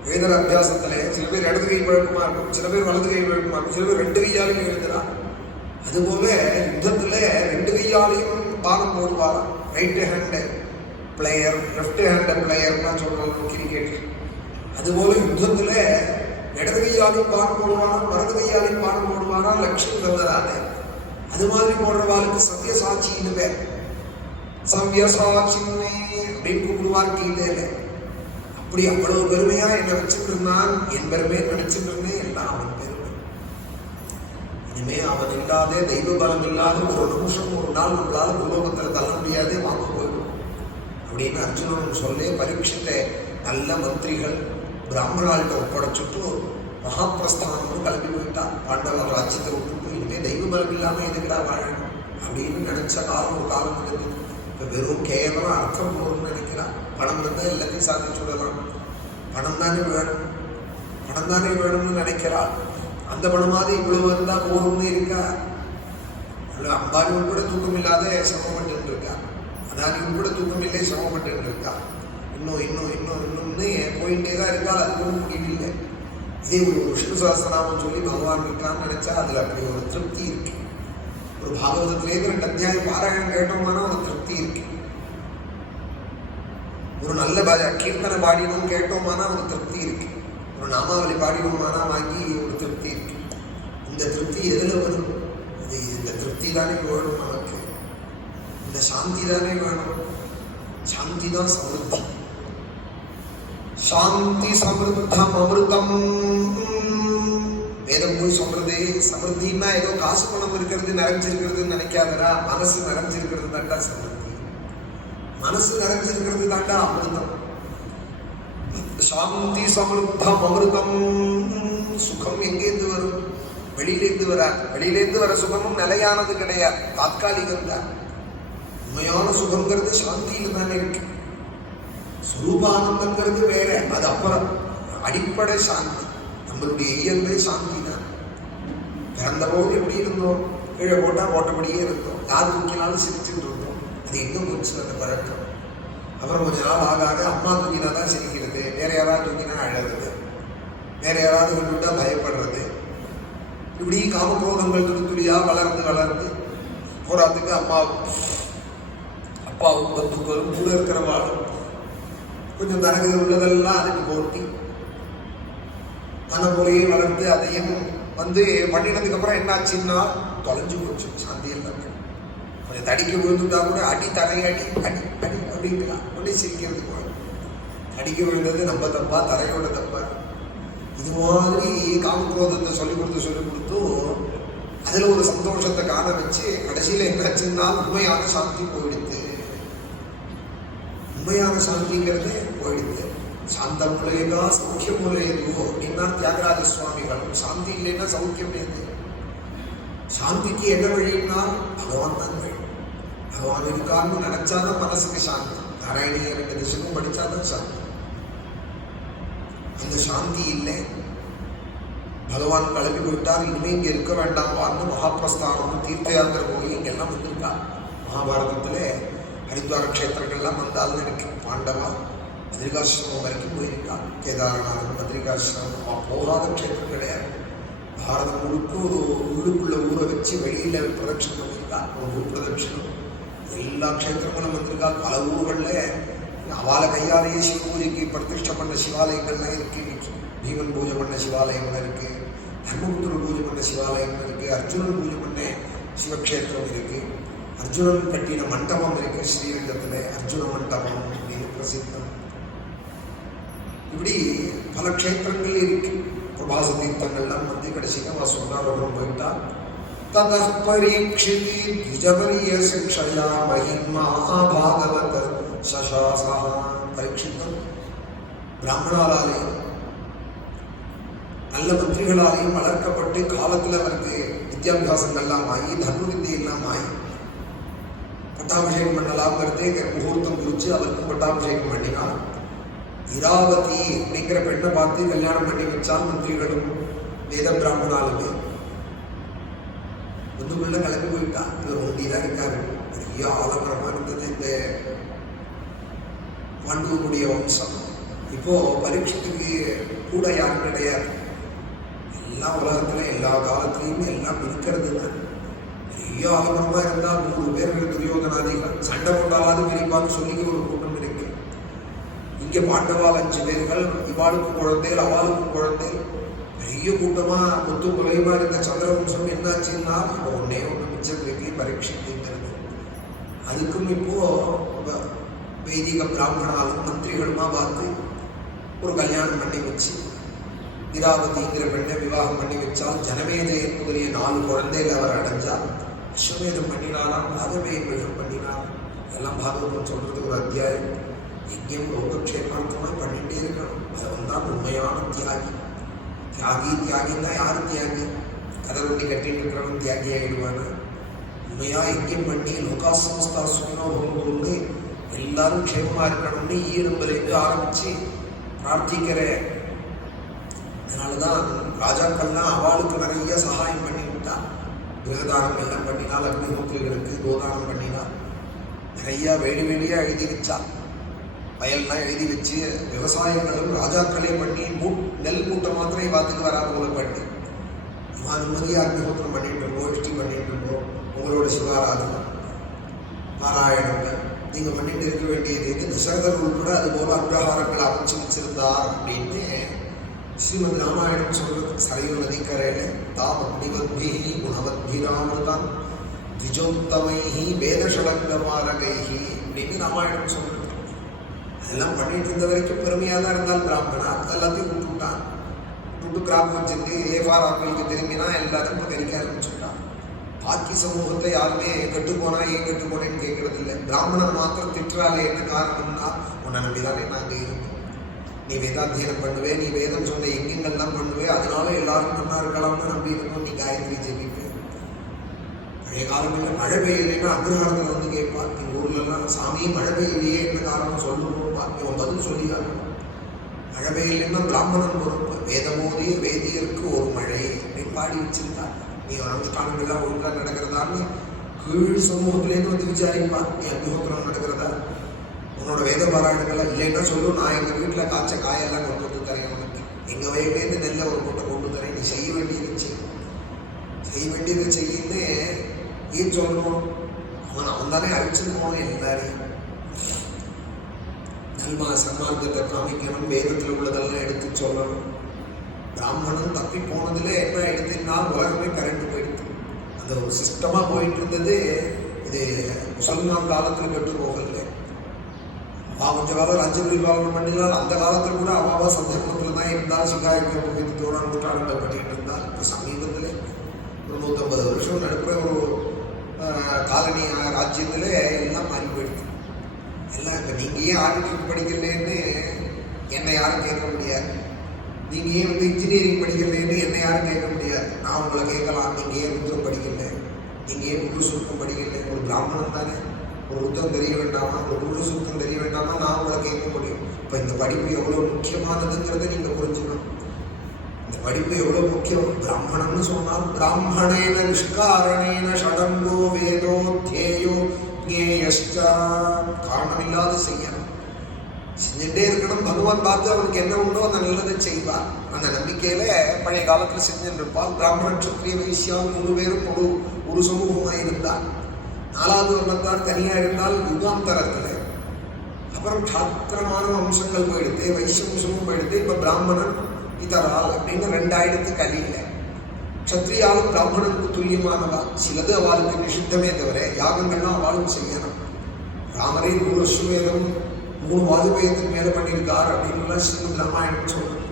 எழுதுற அபியாசத்துல சில பேர் இடது கை வழக்கமா இருக்கும், சில பேர் வலது கை வழக்கமா இருக்கும், சில பேர் 2 கையாலையும் எழுதுறாங்க. அதுபோல யுத்தத்துல 2 கையாலையும் பானம் போடுவாராம். Right hand player, left hand பிளேயர்னா சொல்றாங்க கிரிக்கெட். அதுபோல யுத்தத்துல இடது கையாலையும் பானம் போடுவானா, வலது கையாலையும் பானம் போடுவானா, லட்சுமி வந்ததானே. அது மாதிரி போடுறவாளுக்கு சவ்யசாட்சின்னு பேர். சவ்யசாட்சின்னு அப்படின்னு கூப்பிடுவார் கீதையில. அப்படி அவ்வளவு பெருமையா என்னை வச்சுட்டு இருந்தான். என் பெருமையை நினைச்சிட்டு இருந்தேன். எல்லாம் அவன் பெருமை. இனிமே அவன் இல்லாத தெய்வ பலம் இல்லாத ஒரு நிமிஷம் ஒரு நாள் நம்மளால பூலோகத்துல தள்ள முடியாது, வாங்க போயிடும் அப்படின்னு அர்ஜுனன் சொல்ல பரீட்சித்தை நல்ல மந்திரிகள் பிராமணாள்கிட்ட ஒப்படைச்சுட்டு மகாபிரஸ்தானம்னு கிளம்பி போயிட்டான். பாண்டவர் ராஜ்யத்தை விட்டுட்டு இனிமே தெய்வ பலம் இல்லாம எதுக்கடா வாழணும் அப்படின்னு நினைச்ச காலம் ஒரு காலம் இருந்தது. இப்போ வெறும் கேவலம் அர்த்தம் போகணும்னு நினைக்கிறான். பணம் இருந்தால் எல்லாத்தையும் சாதிச்சு விடலாம், பணம் தானே வேணும்னு நினைக்கிறாள். அந்த பணமாவது இவ்வளவு இருந்தா போகணும்னு இருக்கா? அம்பானியும் கூட தூக்கம் இல்லாத சிரமப்பட்டு இருக்கா, அதானியும் கூட தூக்கம் இல்லை சிரமப்பட்டு இருக்கா. இன்னும்னு போயிட்டே தான் இருக்கா. அது ஒன்றும் முடியவில்லை. இதே ஒரு விஷ்ணு சஹஸ்ரநாமம் சொல்லி பகவான் இருக்கான்னு நினைச்சா அதுல அப்படி ஒரு திருப்தி இருக்கு. ஒரு பாகவதத்திலேருந்து 2 அத்தியாயம் பாராயணம் கேட்டோம்னா ஒரு திருப்தி இருக்கு. ஒரு நல்ல கீர்த்தனை பாடினோம் கேட்டோமானா ஒரு திருப்தி இருக்கு. ஒரு நாமாவளி பாடினோமானா வாங்கி ஒரு திருப்தி இருக்கு. இந்த திருப்தி எதுல வரும்? இந்த திருப்தி தானே வேணும் நமக்கு. இந்த சாந்தி தானே வேணும். சாந்தி தான் சமிருத்தி. சாந்தி சமிருத்தம் அமிர்தம். வேதம் போய் சொல்றதே சமிருத்தின்னா ஏதோ காசு பணம் இருக்கிறது நிறைஞ்சிருக்கிறதுன்னு நினைக்காதடா. மனசு நிறைஞ்சிருக்கிறது தாண்டா சமிருத்தி. மனசு நிறைஞ்சிருக்கிறது தாண்டா அமிர்தம். சாந்தி சமிருத்தம் அமிர்தம். சுகம் எங்கேருந்து வரும்? வெளியிலேருந்து வராது. வெளியிலேருந்து வர சுகமும் நிலையானது கிடையாது, தாத்காலிகம் தான். உண்மையான சுகங்கிறது சாந்தியில தானே இருக்கு. சுரூபானந்தங்கிறது வேற, அது அப்புறம். அடிப்படை சாந்தி, நம்மளுடைய இயல்பே சாந்தி தான். பிறந்த போது எப்படி இருந்தோம்? கீழே போட்டா போட்டபடியே இருந்தோம். யார் தூக்கினாலும் சிரிச்சுட்டு இருந்தோம். அது எங்க போச்சு அந்த பழக்கம்? அப்புறம் கொஞ்ச நாள் ஆகாத அம்மா தூக்கினா தான் சிரிக்கிறது, வேற யாராவது தூக்கினா அழகுது, வேற யாராவது விட்டுட்டா பயப்படுறது. இப்படி காமக்ரோதங்கள் துடியா வளர்ந்து போராத்துக்கு அப்பாவும் பந்துக்களும் கூட இருக்கிறவாளும் கொஞ்சம் தனக்கு உள்ளதெல்லாம் அதுக்கு போட்டி தன போலையே வளர்ந்து அதையும் பண்ணினதுக்கு அப்புறம் என்னாச்சுன்னா தொலைஞ்சு போச்சு சாந்தி எல்லாம். கொஞ்சம் தடிக்க விழுந்துட்டா கூட அடி தலையடி அடி அடி அப்படிங்கிறான். உடனே சிரிக்கிறதுக்கு அடிக்க விழுந்தது நம்ம தப்பா, தலையோட தப்பா? இது மாதிரி காமக்ரோதத்தை சொல்லிக் கொடுத்து அதுல ஒரு சந்தோஷத்தை காண வச்சு கடைசியில என்னாச்சுன்னா உண்மையான சாந்தி போயிடுது. உண்மையான சாந்திங்கிறது போயிடுது. சாந்த மூலையதா சௌக்கிய மூலையதோ அப்படின்னா தியாகராஜ சுவாமிகளும் சாந்தி இல்லைன்னா சௌக்கியம் ஏது? சாந்திக்கு என்ன வழின்னா பகவான் தான் வழி. பகவான் இருக்கான்னு நினைச்சாதான் மனசுக்கு சாந்தி. நாராயணிய 2 திசைக்கும் படிச்சாதான் சாந்தி. அந்த சாந்தி இல்லை. பகவான் கிளம்பி போயிட்டார். இனிமே இங்க இருக்க வேண்டாம் வாழ்ந்து மகாபிரஸ்தானம் தீர்த்த யாத்திரை போய் இங்கெல்லாம் வந்திருக்கார். மகாபாரதத்துல ஹரித்வார கஷேத்திரங்கள்லாம் வந்தாலும் இருக்கு. பாண்டவா பத்ரிகாசிரமம் வரைக்கும் போயிருக்கா. கேதாரநாதன் பத்ரிகாசிரமம் போகாத கஷேத்திரம் கிடையாது. பாரதம் முழுக்க ஒரு உள்ளுக்குள்ள ஊரை வச்சு வெளியில பிரதட்சணம் பண்ணியிருக்கா. ஒரு ஊர் பிரதட்சணம் எல்லா கஷேத்திரங்களும் வந்திருக்கா. பல ஊர்கள்ல அவளை கையாலேயே சிவ பூஜைக்கு பிரதிஷ்டை பண்ண சிவாலயங்கள்லாம் இருக்கு. இன்னைக்கு பீமன் பூஜை பண்ண சிவாலயங்கள் இருக்கு, தர்மபுத்திர பூஜை பண்ண சிவாலயங்கள் இருக்கு, அர்ஜுனன் பூஜை பண்ண சிவக்ஷேத்திரம் இருக்கு, அர்ஜுனன் கட்டின மண்டபம் இருக்கு ஸ்ரீரங்கத்துல, அர்ஜுன மண்டபம் அப்படின்னு பிரசித்தம். இப்படி பல க்ஷேத்திரங்கள் இருக்கு. பிரபாச தீர்த்தங்கள்லாம் கடைசியாக சொன்னாரோகம் போயிட்டா ततः परीक्षिति द्विजवर्य शिक्षया महिमा भागवत सशासः. பரீட்சித்தன் பிராமணாலாலேயும் நல்ல மந்திரிகளாலேயும் வளர்க்கப்பட்டு காலத்தில் அவருக்கு வித்யாபியாசங்கள்லாம் ஆகி தர்ம வித்தியெல்லாம் ஆகி பட்டாபிஷேகம் பண்ணலாம்ங்கிறதே முகூர்த்தம் குறித்து அவருக்கு பட்டாபிஷேகம் பண்ணினார். இராவதி அப்படிங்கிற பெண்ணை பார்த்து கல்யாணம் பண்ணி வச்சால் மந்திரிகளும் வேத பிராமணாலுமே ஒன்றுக்குள்ள கிளம்பி போயிட்டான். இவர் ஒண்டிதான் இருக்காரு. பெரிய ஆலமரமா இருந்தது இந்த பாண்டவனுடைய வம்சம். இப்போ பரீட்சத்துக்கு கூட யாரும் கிடையாது. எல்லா உலகத்துல எல்லா காலத்திலையுமே எல்லாம் இருக்கிறது தான். பெரிய ஆலமரமா இருந்தால் 100 பேர் துரியோதனாதிகள் சண்டை போட்டாலாவது பிரிப்பான்னு சொல்லி ஒரு கூட்டம் இருக்கு. இங்க பாண்டவால் 5 பேர்கள், இவாளுக்கு குழந்தைகள் அவளுக்கு குழந்தைகள், பெரிய கூட்டமா முத்து குலையுமா இருந்த சந்திரவம்சம் என்னாச்சுன்னா இப்போ ஒன்னே ஒன்று மிச்சம் இருக்கு பரீட்சித்துங்கிறது. அதுக்கும் இப்போ வைதிக பிராமணாலும் மந்திரிகளுமா பார்த்து ஒரு கல்யாணம் பண்ணி வச்சு இராவதிங்கிற பெண்ணை விவாகம் பண்ணி வச்சால் ஜனமேதையன் முதலிய 4 குழந்தைகள் அவர் அடைஞ்சால் அஸ்வமேதம் பண்ணினாராம், ராகவேயம் பண்ணினார். எல்லாம் பாகவதம் சொல்றது ஒரு அத்தியாயம். யஜ்யம் லோகக்ஷேமார்த்தமா பண்ணிட்டே இருக்கணும். அவன் தான் உண்மையான தியாகி. தியாகின்னா யாரு தியாகி? கதை ஒட்டி கட்டிட்டு இருக்கிறவன் தியாகி ஆகிடுவாங்க. உண்மையா யஜ்யம் பண்ணி லோகாசமஸ்தா சொன்னு எல்லாரும் க்ஷேமமா இருக்கணும்னு ஈடுபலேருந்து ஆரம்பிச்சு பிரார்த்திக்கிற. அதனாலதான் ராஜாக்கள்லாம் அவளுக்கு நிறைய சகாயம் பண்ணி விட்டான். கிரகதானம் எல்லாம் பண்ணினால், அக்னிஹோத்திரிகளுக்கு கோதானம் பண்ணினால், நிறைய வேடியா எழுதி வச்சா. வயல்லாம் எழுதி வச்சு விவசாயங்களும் ராஜாக்களே பண்ணி நெல் மூட்டை மாத்திரம் பார்த்துட்டு வரா போல பண்ணி இவன் நிம்மதியாக அக்னிஹோத்திரம் பண்ணிட்டு இருக்கோம், இஷ்டி பண்ணிட்டு இருக்கோம். உங்களோட சிவாராதனம் பாராயணங்கள் நீங்க பண்ணிட்டு இருக்க வேண்டியது இது. தசரதர் உட்பட அது போல அக்ரஹாரங்கள் அமைச்சு வச்சிருந்தார் அப்படின்னு ஸ்ரீமத் ராமாயணம் சொல்றது. சரையு நதிக்கரையில தாமத்மிவத்பிஹி குணவத்பிராமிருதம் திஜோத்தமைஹி வேதஷடங்கமாரகைஹி அப்படின்னு ராமாயணம் சொல்றது. அதெல்லாம் பண்ணிட்டு இருந்த வரைக்கும் பெருமையாக தான் இருந்தால் பிராமணா எல்லாத்தையும் விட்டுவிட்டான். விட்டு கிராப் வச்சுட்டு ஏஃபாராக்களுக்கு திரும்பினா எல்லாரும் இப்போ கறிக்க ஆரம்பிச்சுட்டான். பாக்கி சமூகத்தை யாருமே கட்டுப்போனா ஏன் கட்டுப்போனேன்னு கேட்கறது இல்லை. பிராமணன் மாத்திரம் திட்டுறாலே என்ன காரணம்னா உன்னை நம்பிதானே நாங்கள் இருக்கோம். நீ வேதாத்தியனம் பண்ணுவே, நீ வேதம் சொன்ன எங்கெங்கெல்லாம் பண்ணுவே, அதனால எல்லாரும் நல்லா இருக்கலாம்னு நம்பி இருக்கோம். நீ காயத்ரி ஜெபிப்பேன். பழைய காலங்களில் மழை பெய்யலைன்னா அக்ரஹாரத்தில் வந்து கேட்பான். எங்கள் ஊர்லலாம் சாமி மழை பெய்யலையே என்ன காரணம் சொல்லணும்ப்பா, இவன் பதில் சொல்லியாங்க. மழை பெய்யலைன்னா பிராமணன் பொறுப்பு. வேதமோதிய வேதியருக்கு ஒரு மழை அப்படின்னு பாடி வச்சிருந்தா. நீ அனுஷ்டானங்கள்லாம் ஒழுங்காக நடக்கிறதான்னு கீழ் சமூகத்திலேருந்து வந்து விசாரிப்பான். நீ அக்னிஹோத்திரம் நடக்கிறதா, உன்னோட வேத பாராயணங்கள்லாம் இல்லைன்னா சொல்லு, நான் எங்கள் வீட்டில் காய்ச்ச காயெல்லாம் கொண்டு வந்து தரேன் உனக்கு. எங்கள் வயலேருந்து நெல்லை ஒரு மூட்டை கொண்டு தரேன். நீ செய்ய வேண்டியதை செய்யுன்னு ஏன் சொல்லணும்? அவன் தானே அழிச்சுன்னு போனேன் எல்லாரையும். நல்மா சன்மார்க்கத்தை காமிக்கணும், வேதத்தில் உள்ளதெல்லாம் எடுத்து சொல்லணும். பிராமணன் தப்பி போனதுல என்ன எடுத்தீங்கன்னா உலகமே கரண்ட் போயிடுது. அந்த ஒரு சிஸ்டமா போயிட்டு இருந்தது. இது முசல்மான் காலத்தில் கெட்டு போகல. கொஞ்ச காலம் லஞ்சம் விவாகம் பண்ணினால் அந்த காலத்தில் கூட அவாவா சந்தர்ப்பத்தில் தான் இருந்தாலும் சிகாயத்தோட நூற்றாண்டுகள் பண்ணிட்டு இருந்தால். இப்போ சமீபத்தில் ஒரு 150 வருஷம் நடக்கிற ஒரு காலனி ராஜ்யத்தில் எல்லாம் மாறி போயிடுது. எல்லாம் இப்போ நீங்கள் ஏன் ஆர்கிடெக்ட் படிக்கலன்னு என்னை யாரும் கேட்க முடியாது. நீங்கள் ஏன் இன்ஜினியரிங் படிக்கலன்னு என்னை யாரும் கேட்க முடியாது. நான் உங்களை கேட்கலாம், நீங்கள் ஏன் ருத்ரம் படிக்கல, நீங்கள் ஏன் குரு சுருக்கம் படிக்கல. ஒரு பிராமணன் தானே, ஒரு ருத்ரம் தெரிய வேண்டாமா, ஒரு குரு சுருக்கம் தெரிய வேண்டாமா, நான் உங்களை கேட்க முடியும். இப்போ இந்த படிப்பு எவ்வளோ முக்கியமானதுங்கிறத நீங்கள் புரிஞ்சுக்கணும். இந்த படிப்பு எவ்வளோ முக்கியம். பிராமணன்னு சொன்னால் பிராமணேன நிஷ்காரணேன ஷடங்கோ வேதோ தியேயோ ஜ்ஞேயஷ்டா. காரணம் இல்லாத செய்யணும், செஞ்சுட்டே இருக்கணும். பகவான் பார்த்து அவனுக்கு என்ன உண்டோ அந்த நல்லதை செய்வார். அந்த நம்பிக்கையில பழைய காலத்தில் செஞ்சுட்டு இருப்பான். பிராமணன் சத்திரிய வைசியால் 3 பேரும் ஒரு சமூகமாக இருந்தார். 4வது வர்ணத்தார் தனியாக இருந்தால் யுகாந்தரத்தில். அப்புறம் சாத்திரமான வம்சங்கள் போயிடுது, வைசியவம்சமும் போயிடுது. இப்போ பிராமணன் இதரால் அப்படின்னு 2 ஆயிடுத்து கலியில. க்ஷத்ரியாலும் பிராமணனுக்கு துல்லியமானவா. சிலது அவளுக்கு நிஷித்தமே தவிர யாகங்கள்லாம் அவளும் செய்யணும். ராமரே 100 அஸ்வமேதம் 3 வாஜபேயத்துக்கு மேலே பண்ணியிருக்கார் அப்படின்லாம் ஸ்ரீமத் ராமாயணம் சொல்லணும்.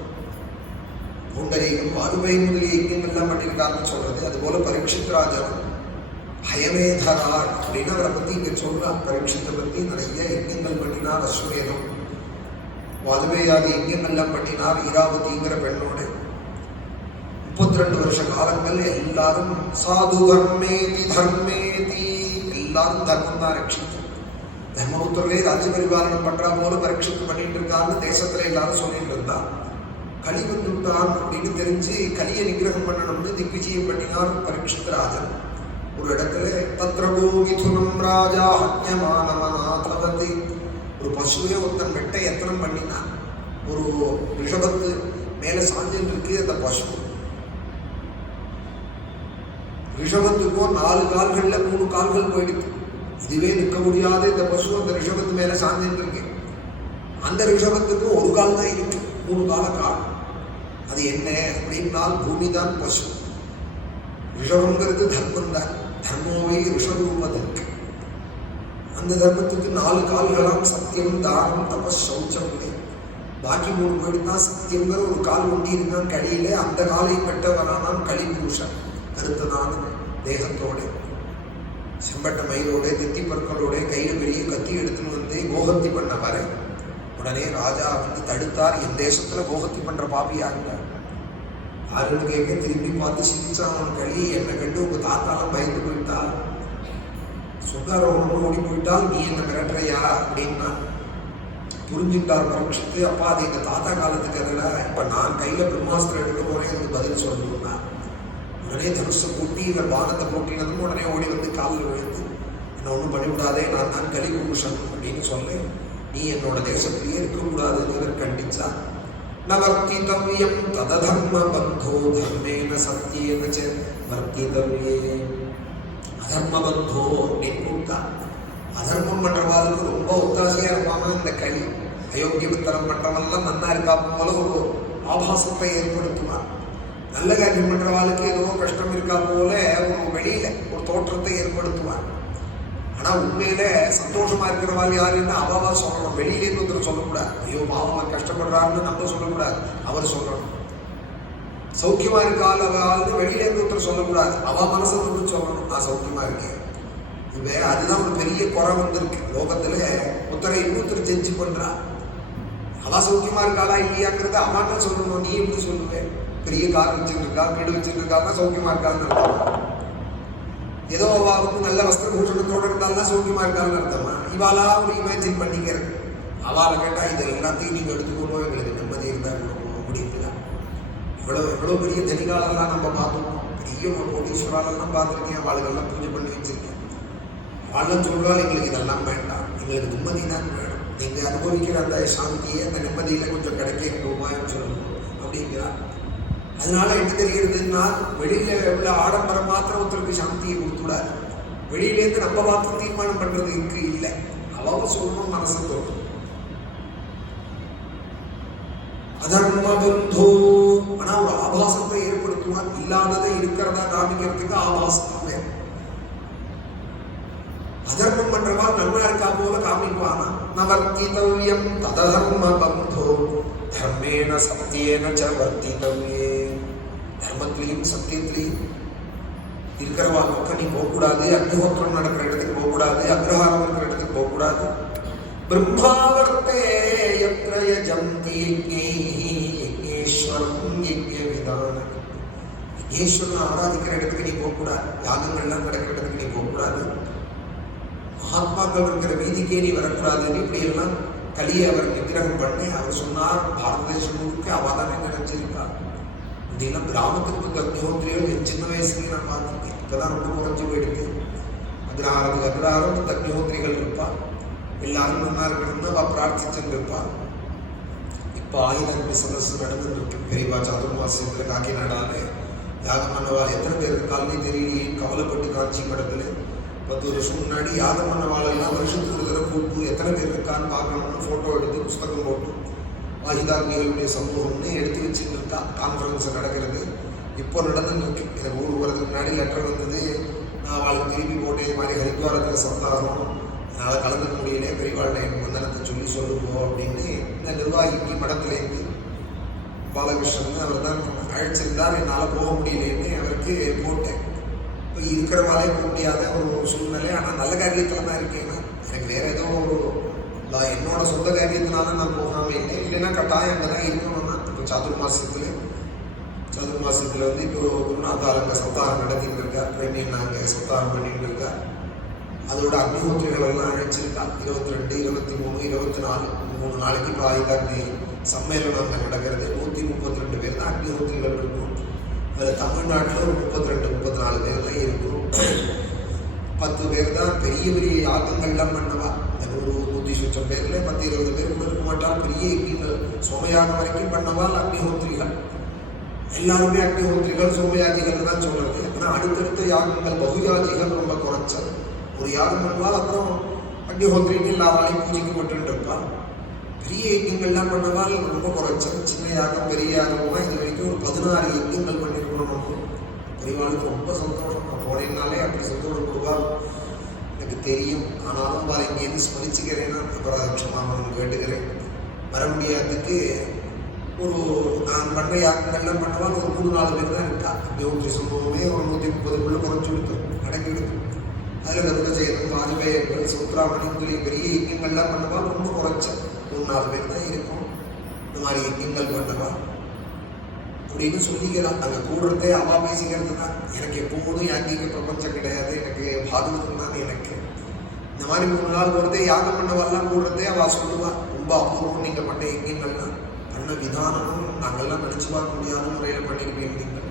புண்டரீகம் வாயுவை முதலிய யஜ்யம் எல்லாம் பண்ணியிருக்காருன்னு சொல்றது. அதுபோல பரீட்சித் ராஜன் ஹயமேதரா அப்படின்னு அவரை பத்தி இங்க சொல்றான். பரீட்சித்தை பத்தி நிறைய யஜ்யங்கள் பண்ணினார். அஸ்வமேதம் வாதுபேயாதி யஜ்யம் எல்லாம் பண்ணினார். ஈராவதிங்கிற பெண்ணோட 32 வருஷ காலங்கள் எல்லாரும் சாது தர்மேதி தர்மேதி எல்லாரும் தர்மம் தான் ரட்சித்து தர்மபுத்திரே ராஜ்ய பரிபாலனம் பண்றா போல பரீட்சித்து பண்ணிட்டு இருக்கான்னு தேசத்துல எல்லாரும் சொல்லிட்டு இருந்தான். கலி வந்துட்டான் அப்படின்னு தெரிஞ்சு கலியை நிகிரகம் பண்ணணும்னு திக்விஜயம் பண்ணினார் பரீட்சித் ராஜன். ஒரு இடத்துல தத்ரகோ மிதுனம் ராஜா ஹன்யமானமநாதவதி ஒரு பசுவே ஒருத்தன் வெட்ட எத்தனம் பண்ணினான். ஒரு ரிஷபத்து மேல சாஞ்சல் இருக்கு. அந்த பசு ரிஷபத்துக்கும் 4 கால்கள்ல 3 கால்கள் போயிடுது. இதுவே நிற்க முடியாத இந்த பசு அந்த ரிஷபத்து மேல சாஞ்சிட்டு இருக்கு. அந்த ரிஷபத்துக்கும் 1 கால் தான் இருக்கு, 3 கால கால். அது என்ன அப்படின்னால் பூமி தான் பசு. ரிஷபங்கிறது தர்மம் தான். தர்மோவை ரிஷபூபதற்கு அந்த தர்மத்துக்கு 4 கால்களாம் சத்தியம் தானம் தபஸ் சௌச்சம். பாக்கி 3 போயிடுதான். சத்தியங்கிற ஒரு கால் ஒண்டி இருந்தான் கலியில. அந்த காலை பெற்றவரானான் களி புருஷன். கருத்தனான தேகத்தோட செம்பட்ட மயிலோட தித்தி பற்களோட கையில பெரிய கத்தி எடுத்துன்னு வந்து கோகத்தி பண்ண வர உடனே ராஜா வந்து தடுத்தார். என் தேசத்துல கோகத்தி பண்ற பாப்பி யாருங்க யாருன்னு கேட்க திரும்பி பார்த்து சிரிச்சான் களி. என்னை கண்டு உங்க தாத்தாலாம் பயந்து போயிட்டால் சொந்தாரோடு ஓடி போயிட்டால் நீ என்ன மிரட்டுறையா அப்படின்னா புரிஞ்சுட்டார் பரீட்சித்து. அப்பா அது எங்க தாத்தா காலத்துக்கு அதில் இப்ப நான் கையில பிரம்மாஸ்திரம் எடுக்க போறேன் பதில் சொல்லணும்னா உடனே தனுஷை கூட்டி இவர் பானத்தை போட்டினதும் உடனே ஓடி வந்து காலில் விழுந்து என்ன ஒன்றும் பண்ணிவிடாதே, நான் தான் கலி புருஷன் அப்படின்னு சொல்ல நீ என்னோட தேசத்திலேயே இருக்கக்கூடாதுன்னு கண்டிச்சா. நவர்த்திதவ்யம் தததர்ம பந்தோ தர்மேன சத்தியேன ச வர்த்திதவ்யே. அதர்ம பந்தோ அப்படின்னு கூப்பிட்டா அதர்மம் பண்றவாளுக்கு ரொம்ப ஒத்தாசையா இருப்பாங்க. இந்த களி அயோக்கியத்தனம் பண்றவெல்லாம் நன்னா இருக்கா போல ஒரு ஆபாசத்தை ஏற்படுத்துவார். நல்ல காரியம் பண்றவாளுக்கு ஏதோ கஷ்டம் இருக்கா போல ஒரு வெளியில ஒரு தோற்றத்தை ஏற்படுத்துவார். ஆனா உண்மையில சந்தோஷமா இருக்கிறவாள் யாருன்னு அவாவா சொல்லணும். வெளியிலேருந்து ஒருத்தர் சொல்லக்கூடாது. ஐயோ பாவம் கஷ்டப்படுறாருன்னு நம்ம சொல்லக்கூடாது, அவர் சொல்லணும். சௌக்கியமா இருக்காள் அவள் வெளியிலேருந்து ஒருத்தர் சொல்லக்கூடாது, அவ மனசை வந்து சொல்லணும் நான் சௌக்கியமா இருக்கேன். இப்ப அதுதான் ஒரு பெரிய குறை வந்திருக்கு லோகத்துல. ஒருத்தரை இன்னொருத்தர் ஜட்ஜ் பண்றா. அவ சௌக்கியமா இருக்காளா இல்லையாங்கிறத அவன் தான் சொல்லணும். நீ எப்படி சொல்லுவேன்? பெரிய கார் வச்சுட்டு இருக்கா, வீடு வச்சுட்டு இருக்காங்க, சௌக்கியமா இருக்கான்னு அர்த்தமா? ஏதோ அவளுக்கு நல்ல வஸ்திரபூஷணத்தோடு இருந்தாலும் சௌக்கியமா இருக்கான்னு அர்த்தமா? இவாளா ஒரு இமேஜின் பண்ணிக்கிறது. அவளை கேட்டா இது எல்லாத்தையும் நீங்க எடுத்துக்கணும், எங்களுக்கு நிம்மதி இருந்தா கொடுக்கணும் அப்படின்னா எவ்வளவு பெரிய தனிகாலெல்லாம் நம்ம பார்த்துக்கணும். பெரிய ஒரு கோடீஸ்வராலெல்லாம் பார்த்துருக்கேன். அவளுக்கெல்லாம் பூஜை பண்ணி வச்சிருக்கேன். அவளும் சொல்றாள் எங்களுக்கு இதெல்லாம் வேண்டாம், எங்களுக்கு நிம்மதி தான் வேணும், நீங்க அனுபவிக்கிற அந்த சாந்தியை அந்த நிம்மதியில கொஞ்சம் கிடைக்க உபாயம் சொல்லணும் அப்படிங்கிறார். அதனால என்ன தெரிகிறதுன்னா வெளியில உள்ள ஆடம்பரம் மாத்திரம் ஒருத்தருக்கு சாந்தியை கொடுத்துடாது. வெளியிலேருந்து நம்ம மாத்திரம் தீர்மானம் பண்றது இருக்கு இல்லை. அவ சொல்லணும் மனசு தோணும். அதர்ம பந்தோ ஆனா ஒரு ஆபாசத்தை ஏற்படுத்துவான். இல்லாததை இருக்கிறதா காமிக்கிறதுக்கு ஆபாசம் வேணும். அதர்மம் பண்றவா நல்லா இருக்கா போல காமிப்பானா. நவர்த்திதவ்யம் ததர்ம பந்தோ தர்மேன சத்தியேன ச வர்த்திதவ்யே. தர்மத்திலையும் சத்தியத்திலையும் இருக்கிறவா பக்கம் நீ போகக்கூடாது. அக்னிஹோத்திரம் நடக்கிற இடத்துக்கு போகக்கூடாது, அக்ரஹாரம் இருக்கிற இடத்துக்கு போகக்கூடாது. பிரம்மாவர்த்தே யத்ர யஜந்தி யஜ்ஞேஸ்வரம் யஜ்ஞவிதானம். யஜ்ஞேஸ்வரன் ஆராதிக்கிற இடத்துக்கு நீ போகக்கூடாது. யாகங்கள்லாம் நடக்கிற இடத்துக்கு நீ போகக்கூடாது. மகாத்மாக்கள் இருக்கிற வீதிக்கே நீ வரக்கூடாதுன்னு இப்படி எல்லாம் கலியை அவர் நிகிரகம் பண்ணி அவர் சொன்னார். பாரத தேசம் முழுக்க அவதானே நினைச்சிருக்கார். இதெல்லாம் கிராமத்துக்கு வந்து அக்னிஹோத்திரிகள் என் சின்ன வயசுலேயே நான் பார்த்துருக்கேன். இப்பதான் ரொம்ப குறைஞ்சு போயிடுது. அக்ரஹாரம் அக்னிஹோத்திரிகள் இருப்பார். எல்லாரும் நல்லா இருக்கணும்னு அவ பிரார்த்திச்சுட்டு இருப்பார். இப்போ ஆயுத சதஸ்ஸு நடந்துட்டு இருக்கு. பெரியவா சாதுர்மாசத்துல காக்கிநாடால யாகம் பண்ணவாள் எத்தனை பேர் இருக்காள்னே தெரியலையே கவலைப்பட்டு காட்சி படத்துல 10 வருஷம் முன்னாடி யாகம் பண்ணவாளெல்லாம் வருஷத்துக்கு ஒரு தடவை கூப்பிட்டு எத்தனை பேர் இருக்கான்னு பார்க்கணும்னு ஃபோட்டோ எடுத்து புஸ்தகம் போட்டு ஆயுதாக்னிகளுடைய சமூகம்னு எடுத்து வச்சுட்டு இருக்கா. கான்ஃபரன்ஸ் நடக்கிறது இப்போ நடந்துன்னு இருக்கு. எனக்கு ஊருக்கு வரதுக்கு முன்னாடி லெட்டர் வந்தது. நான் அவளுக்கு திருப்பி போட்டு இது மாதிரி ஹரித்வாரத்தில் சப்தாகம் அதனால் கலந்துக்க முடியல, பெரியவாழ்ல எனக்கு வந்தனத்தை சொல்லுவோம் அப்படின்னு இந்த நிர்வாகிக்கு மடத்துலேருந்து பாலகிருஷ்ணன் அவர் தான் அழைச்சிருந்தார். என்னால் போக முடியலன்னு அவருக்கு போட்டேன். இப்போ இருக்கிறவாலே போக முடியாத ஒரு சூழ்நிலை. ஆனால் நல்ல காரியத்தில் தான் இருக்கேன்னா எனக்கு வேற ஏதோ ஒரு என்னோட சொந்த காரியத்தினால நான் போகாமல் இல்லை. இல்லைன்னா கட்டாயம் அங்கே தான் இருக்கணும்னா இப்போ சதுர்மாசத்தில் வந்து இப்போ குருநாதால் அங்கே சப்தாகம் நடத்திட்டு இருக்கா. பிரேமியன் அங்கே சப்தாகம் பண்ணிட்டு இருக்கா. அதோட அக்னிஹோத்திரிகள் எல்லாம் அழைச்சிருக்கா. 22, 23, 24 3 நாளைக்கு இப்போ ஆயுதாக்னி சம்மேளனம் அங்கே நடக்கிறது. 132 பேர் தான் அக்னிஹோத்திரிகள் இருக்கும். அதில் தமிழ்நாட்டில் ஒரு 32, 34 பேர்லாம் இருக்கும். 10 பேர் தான் பெரிய பெரிய யாகங்கள்லாம் பண்ணவா. ஒரு 100 பேர்ல 10, 20 பேர் கூட இருக்க மாட்டால். பெரிய யஜ்ஞங்கள் சோமயாகம் வரைக்கும் பண்ணவால் அக்னிஹோத்திரிகள். எல்லாருமே அக்னிஹோத்திரிகள் சோமயாஜிகள் தான் சொல்றது. ஆனால் அடுத்தடுத்த யாகங்கள் பகுயாஜிகள் ரொம்ப குறைச்சல். ஒரு யாகம் பண்ணுவால் அப்புறம் அக்னிஹோத்திரின்னு எல்லாராலையும் பூஜிக்கப்பட்டு இருப்பார். பெரிய யஜ்ஞங்கள்லாம் பண்ணவால் ரொம்ப குறைச்சல். சின்ன யாகம் பெரிய யாகம்னா இது வரைக்கும் ஒரு 16 யஜ்ஞங்கள் பண்ணிருக்கணும். நம்ம பெரியவாளுக்கு ரொம்ப சந்தோஷம். நான் போனேன்னாலே அப்படி சந்தோஷப்படுவா எனக்கு தெரியும். ஆனாலும் வர இங்கேருந்து ஸ்மரிச்சுக்கிறேன்னா அபராதட்சமாகணும் கேட்டுக்கிறேன். வர முடியாததுக்கு ஒரு நான் பண்ண யாகங்கள்லாம் பண்ணவால் ஒரு 3-4 பேர் தான் இருக்கா. அக்னிஹோத்திரி சம்பவமே ஒரு 130 குறைச்சு கொடுத்தோம் அடங்கிவிடும். அதில் கருடஜெயனம், வாஜ்பேயர்கள், சௌத்ராமணி முதலிய பெரிய யஜ்ஞங்கள்லாம் பண்ணவா ரொம்ப குறைச்சல். 3-4 பேர் தான் இருக்கும். இந்த மாதிரி யஜ்ஞங்கள் பண்ணவா அப்படின்னு சொல்லிக்கிறான். அங்கே கூடுறதே அவா பேசிக்கிறது தான். எனக்கு எப்போதும் யாங்கிக பிரபஞ்சம் கிடையாது. எனக்கு பாகவதம் தான். எனக்கு இந்த மாதிரி 3 நாள் வருதே யாகம் பண்ணவாலாம் கூடுறதே அவா சொல்லுவா. ரொம்ப அபூர்வம் நீங்கள் பண்ண யஜ்ஞங்கள்லாம் பண்ண விதானமும் நாங்கள்லாம் நினச்சி பார்க்க முடியாத முறையில் பண்ணியிருக்கேன். நீங்கள்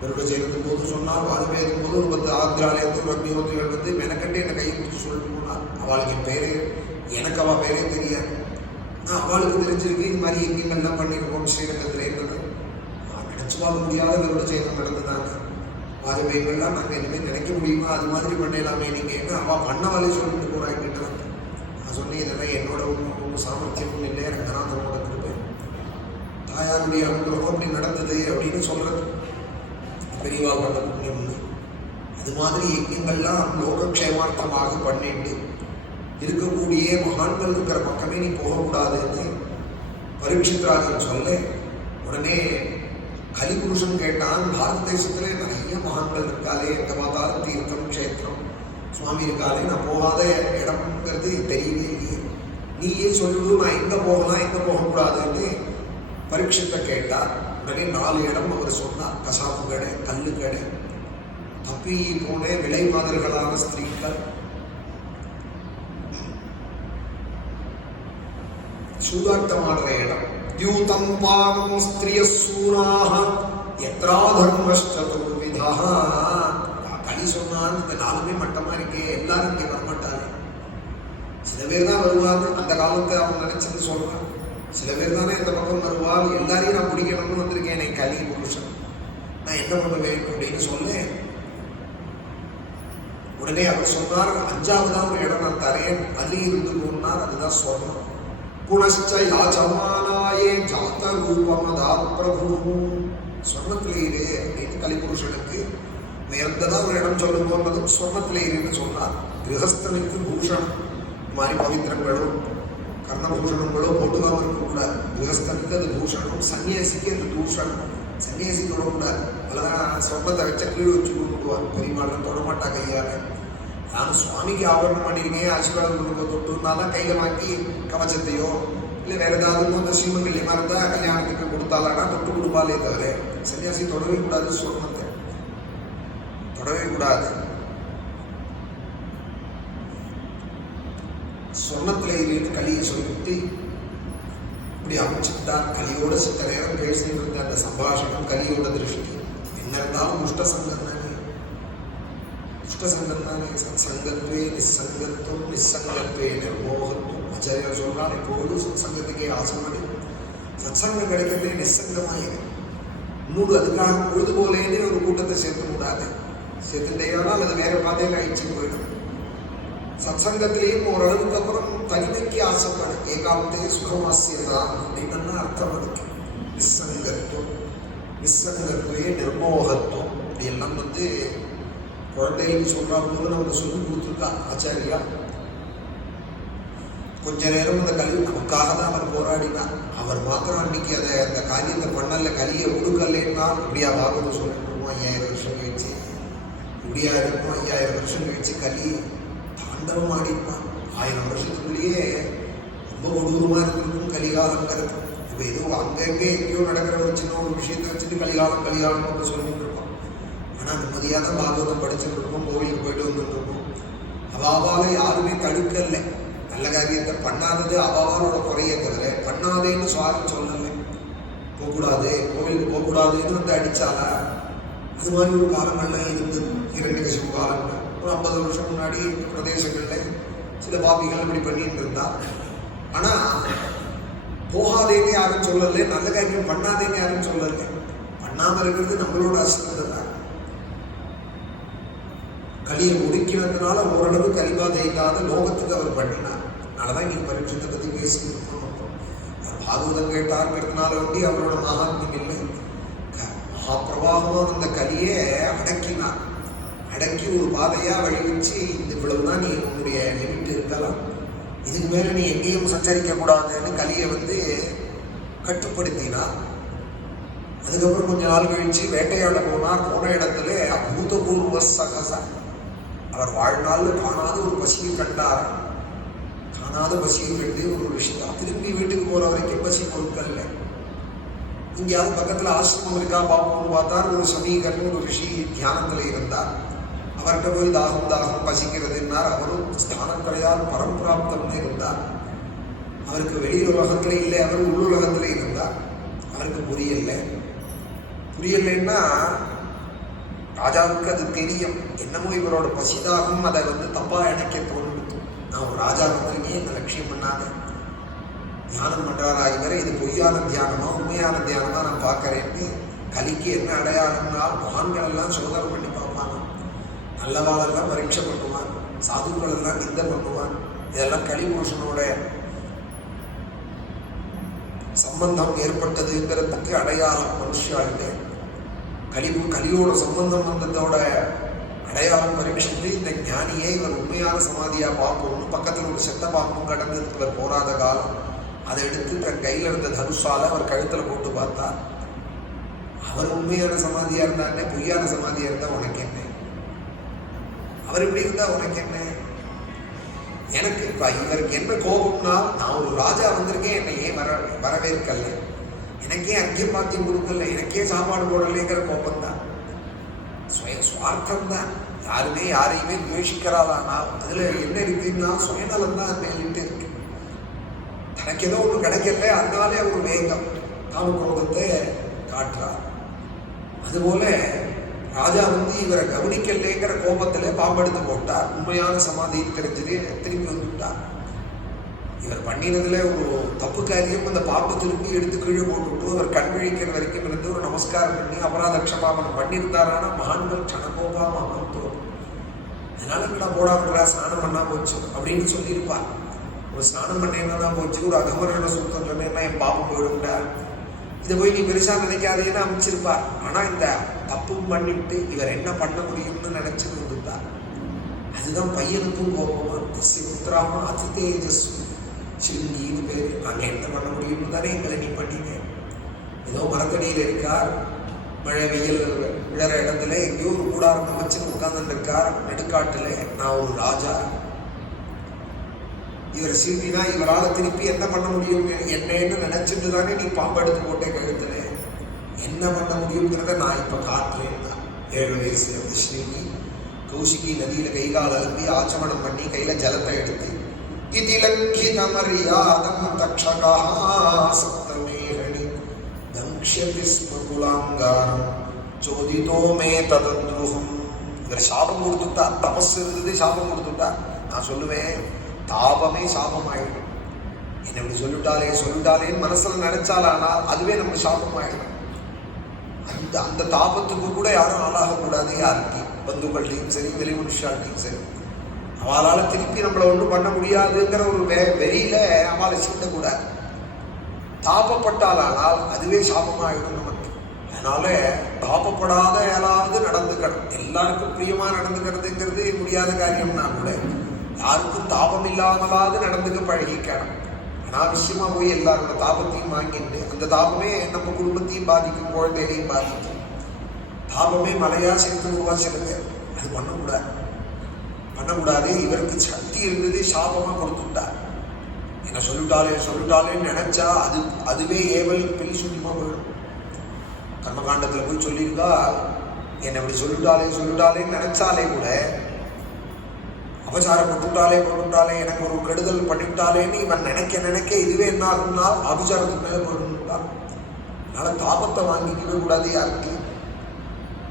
கருடஜெயனத்தும் போது சொன்னார். வாஜ்பேயும் போது ஒரு 10 ஆந்திராலயத்தில் ஒரு அக்னிஹோத்திரிகள் வந்து மெனக்கண்டு என்னை கையை பிடிச்சி சொல்லிட்டு போனார். அவளுக்கு என் பேரே எனக்கு அவள் பேரே தெரியாது. அவளுக்கு தெரிஞ்சிருக்கு இது மாதிரி யஜ்ஞங்கள்லாம் பண்ணியிருக்கோம் ஸ்ரீரங்கத்திலேன்றது. நினச்சி பார்க்க முடியாத கருடஜெயனம் நடந்ததாங்க. வாஜ்பேயங்கள்லாம் நாங்கள் இனிமேல் நினைக்க முடியுமா அது மாதிரி பண்ணலாமே நீங்கள் என்ன அவள் பண்ணவாலே சொல்லிட்டு போகிறாங்கிட்ட நான் சொன்னேன். இதெல்லாம் என்னோட ஒன்றும் சாமர்த்தியமும் இல்லை. எனக்கு கனாதனோட திருப்பேன் தாயாருடைய அனுகிரகம் அப்படி நடந்தது அப்படின்னு சொல்கிறது பெரியவா பண்ண புண்ணியம்னு. அது மாதிரி யஜ்ஞங்கள்லாம் லோகக்ஷேமார்த்தமாக பண்ணிட்டு இருக்கக்கூடிய மகான்கள் இருக்கிற பக்கமே நீ போகக்கூடாதுன்னு பரீட்சித்ராஜன் சொல்ல உடனே கலிபுருஷன் கேட்டான். பாரத தேசத்துல நிறைய மகான்கள் இருக்காளே, எங்க பார்த்தாலும் தீர்த்தம் க்ஷேத்திரம் சுவாமி இருக்காளே, நான் போகாத இடம்ங்கிறது தெரியவே இல்லையே, நீயே சொல்லிவிடு நான் எங்க போகலாம் எங்க போகக்கூடாதுன்னு பரீட்சித்தை கேட்டார். உடனே 4 இடம் அவர் சொன்னார். கசாப்பு கடை, கல்லு கடை, தப்பி போன விலை மாதர்களான ஸ்திரீகள், சூதாட்டமாடுற இடம், தியூதம் பாகம் ஸ்திரிய சூராக எத்ரா தர்மஸ்டதுர்விதா. களி சொன்னார். இந்த 4மே மட்டமா இருக்கே, எல்லாரும் இங்கே வரமாட்டாரு. சில பேர் தான் வருவாங்க. அந்த காலத்தை அவன் நினைச்சது சொல்றான். சில பேர் தானே இந்த பக்கம் வருவார். எல்லாரையும் நான் பிடிக்கணும்னு வந்திருக்கேன். எனக்கு கலி புருஷன், நான் என்ன பண்ணுவேன் அப்படின்னு சொல்ல உடனே அவர் சொன்னார், 5ஆவதா ஒரு இடம் நான் தரேன், அதுலேயும் இருந்து போனார். அதுதான் சொர்ணம். புனச்ச யாச்சமானாயே ஜாத்த ரூபமதா பிரபு. சொர்ணத்திலே இரு அப்படின்னு கலிபுருஷனுக்கு உயர்ந்ததா ஒரு இடம் சொல்லும் போனதும் சொர்ணத்திலே இருன்னு சொன்னார். கிரகஸ்தனுக்கு பூஷணம் மாதிரி பவித்திரங்களும் கர்ணபூஷணங்களோ போட்டுக்காம இருக்கக்கூடாது. கிரகஸ்தனுக்கு அது பூஷணம், சன்னியாசிக்கு அது தூஷணம். சன்னியாசிக்கு தொடக்கூடாது. அதெல்லாம் சொர்ணத்தை வச்ச கீழ் வச்சு கொடுத்துடுவார். பெரியவாளும் தொடமாட்டா கையால. நான் சுவாமிக்கு ஆவரணம் பண்ணியிருக்கேன், ஆசீர்வாதம் கொடுக்க தொட்டுருந்தாலும் கையில் வாங்கி கவச்சத்தையோ இல்லை வேற ஏதாவது அந்த ஸ்ரீமங்கல்யமாக இருந்தால் கல்யாணத்துக்கு கொடுத்தாலானா தொட்டு கொடுப்பாலே தவிர சன்னியாசி தொடவே கூடாது. சொர்ணத்தை தொடவே கூடாது. சொர்ணத்தில் இருந்து கலியை சொல்லிவிட்டு இப்படி அமைச்சுட்டார். கலியோட சித்த நேரம் பேசிட்டு இருந்த அந்த சம்பாஷணம் கலியோட திருஷ்டி. என்ன இருந்தாலும் துஷ்ட சங்கம் தானே, துஷ்ட சங்கம் தானே. சத்சங்கத்வே நிசங்கத்துவம், நிசங்கத்வே நிர்மோகத்துவம். ஆச்சாரியர் சொல்றான், எப்போதும் சத்சங்கத்துக்கே ஆசைப்படு. சத்சங்கம் கிடைக்கிறதே நிசங்கமாயிரு. இன்னொரு அதுக்காக பொழுது போலேன்னு ஒரு கூட்டத்தை சேர்த்து கூடாது. சேர்த்துட்டேனால் அது வேற பாதையில் அழிச்சுட்டு போயிடும். சத்சங்கத்திலேயும் ஓரளவுக்கு அப்புறம் தனிமைக்கு ஆசைப்படு. ஏகாந்தே சுகமாசியதான் அப்படின்னு அர்த்தம். அதுக்கு நிசங்கத்துவம், நிசங்கத்துவே நிர்மோகத்துவம் இப்படி எல்லாம் குழந்தைகளுக்கு சொல்றா போது நமக்கு சொல்லி கொடுத்துருக்கா ஆச்சாரியா. கொஞ்ச நேரம் அந்த கலி நமக்காக தான் அவர் போராடினார். அவர் மாத்திரம் அன்னைக்கு அந்த காரியத்தை பண்ணல, கலியை உடுக்கலைன்னா இப்படியா பாகவதம் சொல்லிட்டு 5000 வருஷம் கழிச்சு, இப்படியா இருக்கும் 5000 வருஷம் கழிச்சு கலி தாண்டவம் ஆடிப்பான். 1000 வருஷத்துக்குள்ளேயே ரொம்ப கொடூரமா இருந்திருக்கும் கலிகாலங்கிறது. இப்போ ஏதோ அங்கங்கே எங்கேயோ நடக்கிற ஒரு சின்ன ஒரு விஷயத்தை வச்சுட்டு கலிகாலம் சொல்லிட்டு இருப்பான். ஆனால் நிம்மதியாக தான் பாகவதம் படிச்சுட்டு இருப்போம், கோவிலுக்கு போயிட்டு வந்துருப்போம். அவாவால யாருமே தடுக்கல. நல்ல காரியத்தை பண்ணாதது அவாவாலோட குறைய தவிர பண்ணாதேன்னு சுவாமி சொல்லலை. போகக்கூடாது, கோவிலுக்கு போகக்கூடாதுன்னு வந்து அடிச்சாலா? அது மாதிரி ஒரு காலங்கள்லாம் இருந்தது. இரண்யகசிபு காலங்கள் ஒரு 50 வருஷம் முன்னாடி பிரதேசங்களில் சில பாபிகள் இப்படி பண்ணிட்டு இருந்தா. ஆனா போகாதேன்னு யாரும் சொல்லலை, நல்ல காரியம் பண்ணாதேன்னு யாரும் சொல்லலை. பண்ணாம இருக்கிறது நம்மளோட அசிரத்தை தான். கலியை ஒடுக்கினதுனால ஓரளவு கலிபாதை இல்லாத லோகத்துக்கு அவர் பண்ணினார். அதனாலதான் இன்னைக்கு பரீட்சத்தை பத்தி பேசிட்டு இருக்கோம். பாகவதம் கேட்டாருங்கிறதுனால வந்து அவரோட மகாத்மியம் இல்லை. மகாபிரவாகமாக அந்த கலியை அடக்கினார். அடக்கி ஒரு பாதையா வழி வச்சு இந்த இவ்வளவுதான் நீ உன்னுடைய லிமிட் இருக்கலாம், இதுக்கு மேல நீ எங்கேயும் சஞ்சரிக்க கூடாதுன்னு கலியை வந்து கட்டுப்படுத்தினார். அதுக்கப்புறம் கொஞ்ச நாள் கழிச்சு வேட்டையாட போனார். போன இடத்துல அபூதபூர்வ சகச அவர் வாழ்நாள் காணாத ஒரு பசியை கண்டார். காணாத பசியை கண்டு ஒரு விஷயம் திரும்பி வீட்டுக்கு போற வரைக்கும் பசி பொருட்கள்ல இங்கேயாவது பக்கத்துல ஆசிரமம் இருக்கா பார்ப்போம்னு பார்த்தார். ஒரு சமீகர்னு ஒரு ரிஷி தியானத்துல இருந்தார். அவர்கிட்ட போய் தாகம் பசிக்கிறதுன்னார். அவரும் ஸ்தானக்கலையால் பரம்பிராப்தம்னு இருந்தார். அவருக்கு வெளி உலகத்துல இல்லை, அவர் உள்ளுலகத்துல இருந்தார். அவருக்கு புரியலைன்னா ராஜாவுக்கு அது தெரியும். என்னமோ இவரோட பசிதாகம் அதை வந்து தப்பா இணைக்க தோணுது. நான் ஒரு ராஜா வந்திருக்கேன், இந்த லட்சியம் பண்ணாத தியானம் பண்றாரா இவரை, இது பொய்யான தியானமா உண்மையான தியானமா நான் பார்க்கறேன்னு கலிக்கு என்ன அடையாளம்னா மகான்கள் எல்லாம் சோதனை பண்ணி பார்ப்பாங்க, நல்லவாளெல்லாம் பரீட்சை பண்ணுவான், சாதுக்கள் எல்லாம் நிந்த பண்ணுவான். இதெல்லாம் கலிபுருஷனோட சம்பந்தம் ஏற்பட்டதுங்கிறதுக்கு அடையாளம் மனுஷாளுக்கு. கலியோட சம்பந்தம் வந்ததோட அடையாளம் பரீட்சித்து இந்த ஞானியை இவர் உண்மையான சமாதியா பார்ப்போம்னு பக்கத்தில் ஒரு செத்த பாம்பும் கடந்ததுக்கு இவர் போராத காலம் அதை எடுத்து தன் கையில் இருந்த தனுஷால அவர் கழுத்துல போட்டு பார்த்தார். அவர் உண்மையான சமாதியா இருந்தாருன்னே, பொய்யான சமாதியா இருந்தா உனக்கு என்ன, அவர் இப்படி இருந்தா உனக்கு என்ன? எனக்கு இப்ப இவருக்கு என்ன கோபம்னா, நான் ஒரு ராஜா வந்திருக்கேன், என்னை ஏன் வரவேற்கல, எனக்கே அர்க்கியபாத்தியம் கொடுக்கல, எனக்கே சாப்பாடு போடலைங்கிற கோபம் தான், சுவார்த்தம் தான். யாருமே யாரையுமே துவேஷிக்கிறாளானா அதுல என்ன இருக்குன்னா சுயநலம் தான் மேலிட்டு இருக்கு. தனக்கு ஏதோ ஒன்று கிடைக்கல, அதனாலே ஒரு வேகம் தாம கோபத்தை காட்டுறார். அதுபோல ராஜா வந்து இவரை கவனிக்கலைங்கிற கோபத்துல பாம்பெடுத்து போட்டார். உண்மையான சமாதி தெரிஞ்சது, திரும்பி வந்துட்டார். இவர் பண்ணினதுல ஒரு தப்பு காரியம், அந்த பாம்பு திரும்பி எடுத்து கீழே போட்டுவிட்டு அவர் கண் விழிக்கிற வரைக்கும் இருந்து ஒரு நமஸ்காரம் பண்ணி அபராத க்ஷமாபணம் பண்ணியிருந்தாரானா மகான்கள் சனகோபா மகாந்தோம். அதனால நான் போடாம ஸ்நானம் பண்ணா போச்சு அப்படின்னு சொல்லியிருப்பார். ஒரு ஸ்நானம் பண்ணேன்னா போச்சு, ஒரு அகமரண சுத்தம் சொன்னேன்னா என் பாம்பு போயிடும்டா, இதை போய் நீ பெருசா நினைக்காதேன்னு அமைச்சிருப்பார். ஆனா இந்த தப்பு பண்ணிட்டு இவர் என்ன பண்ண முடியும்னு நினைச்சு கொடுத்தார். அதுதான் பையனுக்கும் கோபமா. புத்திராமா அதி தேஜஸ்வி சிங்கின்னு பேரு. நாங்க என்ன பண்ண முடியும்னு தானே எங்களை நீ பண்ணீங்க. ஏதோ மரத்தடியில் இருக்கார், மழை வெயில் விழற இடத்துல எங்கேயோ ஒரு கூடாரம் அமைச்சு உட்கார்ந்து இருக்கார் நடுக்காட்டுல. நான் ஒரு ராஜா, இவர் சீட்டினா இவரால் திருப்பி என்ன பண்ண முடியும் என்னன்னு நினைச்சிட்டு தானே நீ பாம்பு எடுத்து போட்டே கழுத்துல. என்ன பண்ண முடியுங்கிறத நான் இப்ப காட்டுறேன். 7 வயசுல ஸ்ரீனி கௌஷிகி நதியில கைகால் அலம்பி ஆச்சமனம் பண்ணி கையில ஜலத்தை எடுத்து இதிலங்கிதமரியாதம் தக்ஷகா சப்தமேரணி தங்ஷ்யதி ஸ்மகுலாங்காரம் சோதிதோமே ததத்ருஹம். இவர் சாபம் கொடுத்துட்டா, தபஸ் இருந்தது சாபம் கொடுத்துட்டா. நான் சொல்லுவேன் தாபமே சாபம் ஆயிடும். என்ன இப்படி சொல்லிட்டாலேன்னு மனசுல நினைச்சாலானால் அதுவே நம்ம சாபம் ஆயிடும். அந்த தாபத்துக்கு கூட யாரும் ஆளாகக்கூடாது. யார்கிட்டையும் பந்துக்கள்கிட்டையும் சரி வெளி மனுஷால்கிட்டையும் சரி அவளால திருப்பி நம்மளை ஒன்றும் பண்ண முடியாதுங்கிற ஒரு வெளியில அவளை சீண்டக்கூடாது. தாபப்பட்டாலானால் அதுவே சாபமாயிடும் நமக்கு. அதனால தாபப்படாத யாராவது நடந்துக்கணும். எல்லாருக்கும் பிரியமா நடந்துக்கிறதுங்கிறது முடியாத காரியம்னா கூட யாருக்கும் தாபம் இல்லாமலாவது நடந்துக்க பழகிக்கணும். அனாவசியமா போய் எல்லாரோட தாபத்தையும் வாங்கிட்டு அந்த தாபமே நம்ம குடும்பத்தையும் பாதிக்கும், குழந்தைகளையும் பாதிக்கும். தாபமே மலையா சேர்த்து உருவாச்சிருங்க, அது பண்ணக்கூடாது. இவருக்கு சக்தி இருந்தது, சாபமா கொடுத்துட்டார். என்ன சொல்லிட்டாலேன்னு நினைச்சா அதுவே ஏவல் பெரிய சுத்தமா போயிடும். கர்மகாண்டத்துல போய் சொல்லியிருக்கா, என்னை இப்படி சொல்லிட்டாலேன்னு நினைச்சாலே கூட, அபச்சாரப்பட்டுட்டாலே எனக்கு ஒரு கெடுதல் பண்ணிவிட்டாலேன்னு இவன் நினைக்க இதுவே என்ன ஆகும்னா அபச்சாரத்துக்கு மேல போயிட்டான். அதனால தாபத்தை வாங்கிக்கவே கூடாது யாருக்கு.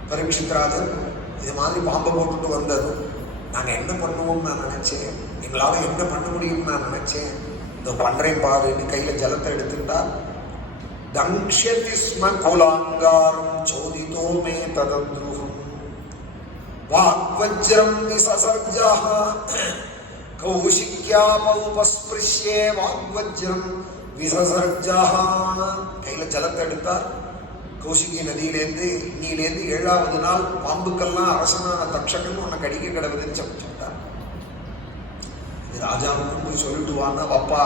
பரீட்சித்ராஜன் இது மாதிரி பாம்பை போட்டுட்டு வந்ததும் நாங்கள் என்ன பண்ணுவோம்னு நான் நினைச்சேன், எங்களால் என்ன பண்ண முடியும்னு நான் நினைச்சேன். இந்த பண்றேன் பாருன்னு கையில ஜலத்தை எடுத்துட்டா, தங்ஷதி ஸ்ம கோலாங்காரம் சோதிதோ மே ததத்ருஹம் வாக்வஜ்ரம் விசசர்ஜஹ கௌஷிக்யாபௌபஸ்பிருஷ்யே வாக்வஜ்ரம் விசசர்ஜஹ. கையில ஜலத்தை எடுத்தார். கௌஷிகி நதியிலேருந்து இன்னிலேருந்து 7வது நாள் பாம்புக்கெல்லாம் அரசனான தக்ஷகன் உன்னை கடிக்க கிடவுதுன்னு சமைச்சுட்டார். இது ராஜாவுக்கும் போய் சொல்லிட்டு வான்னா அப்பா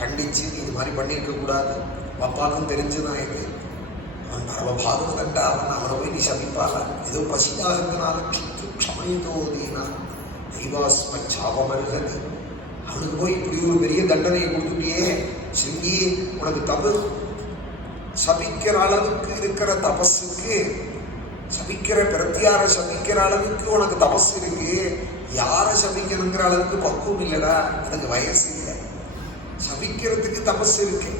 கண்டிச்சு இது மாதிரி பண்ணியிருக்க கூடாது, அப்பாவுக்கும் தெரிஞ்சுதான் இது. அவன் பரவ பாகவதண்டா, அவனை போய் நீ சபிப்பால, ஏதோ பசியாகிறதுனால க்ஷமைதோதீனா தெய்வாஸ்ம சாபமருகதி. அவனுக்கு போய் இப்படி ஒரு பெரிய தண்டனையை கொடுத்துட்டியே சிங்கி, உனக்கு தப்பு. சபிக்கிற அளவுக்கு இருக்கிற தபஸுக்கு, சபிக்கிற பிரத்தியார சபிக்கிற அளவுக்கு உனக்கு தபஸ் இருக்கு, யாரை சபிக்கணுங்கிற அளவுக்கு பக்குவம் இல்லடா, எனக்கு வயசு இல்லை. சபிக்கிறதுக்கு தபஸ் இருக்கு,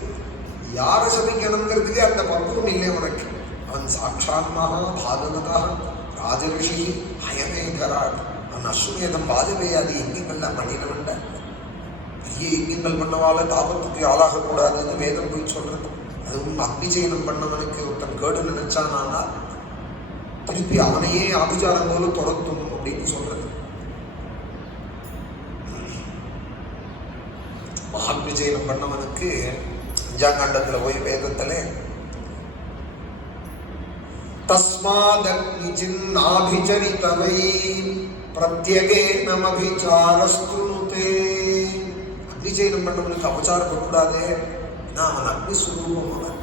யாரை சபிக்கணுங்கிறதுக்கு அந்த பக்குவம் இல்லை உனக்கு. அவன் சாட்சாத் மகா பாகவதா ராஜரிஷி அயமேகராட். அவன் அஸ்வமேதம் பாதுவேயாது யஜ்ஞங்கள்லாம் பண்ணினவன்ட. பெரிய யஜ்ஞங்கள் பண்ணவால தாபத்துக்கு ஆளாகக்கூடாதுன்னு வேதம் போய் சொல்றது. அதுவும் அக்னிஜயனம் பண்ணவனுக்கு ஒருத்தன் கேடு நினைச்சானா திருப்பி அவனையே ஆபிச்சாரம் போல துரத்தும் அப்படின்னு சொல்றது. மகாத்மிஜயனம் பண்ணவனுக்கு 5ஆம் காண்டத்துல போய் வேதத்துல தஸ்மாதக்னிஜின்னாபிச்சரிதவை பிரத்யகேன அபிச்சாரஸ்துனுதே. அக்னிஜயனம் பண்ணவனுக்கு அபச்சாரப்படக்கூடாதே, அவன் அக்னி சுரூபம். அவன்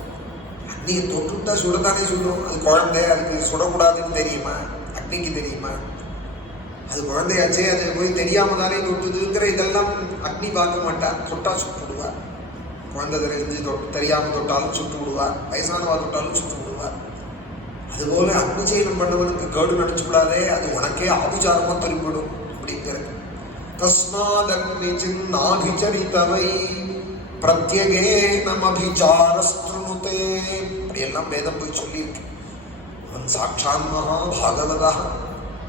அக்னியை தொட்டுட்டா சுடத்தானே சொல்லுவோம். அது குழந்தை, அதுக்கு சுடக்கூடாதுன்னு தெரியுமா? அக்னிக்கு தெரியுமா? அது குழந்தையாச்சே, அது போய் தெரியாம தானே தொட்டுதுங்கிற இதெல்லாம் அக்னி பார்க்க மாட்டான். தொட்டா சுட்டு விடுவார். குழந்தை தெரிஞ்சு தெரியாம தொட்டாலும் சுட்டு விடுவார், வயசானவா தொட்டாலும் சுட்டு விடுவார். அதுபோல அக்னிஜயனம் பண்ணவனுக்கு கேடு நினைச்சு விடாதே, அது உனக்கே ஆபிச்சாரமா திரும்பிடும் அப்படிங்கிறது. தஸ்மாத் அக்னிஜின்னாபிச்சரிதவை பிரத்யகேன அபிச்சாரஸ்துனுதே. அப்படியெல்லாம் வேதம் போய் சொல்லியிருக்கு. அவன் சாட்சாத் மகா பாகவதா.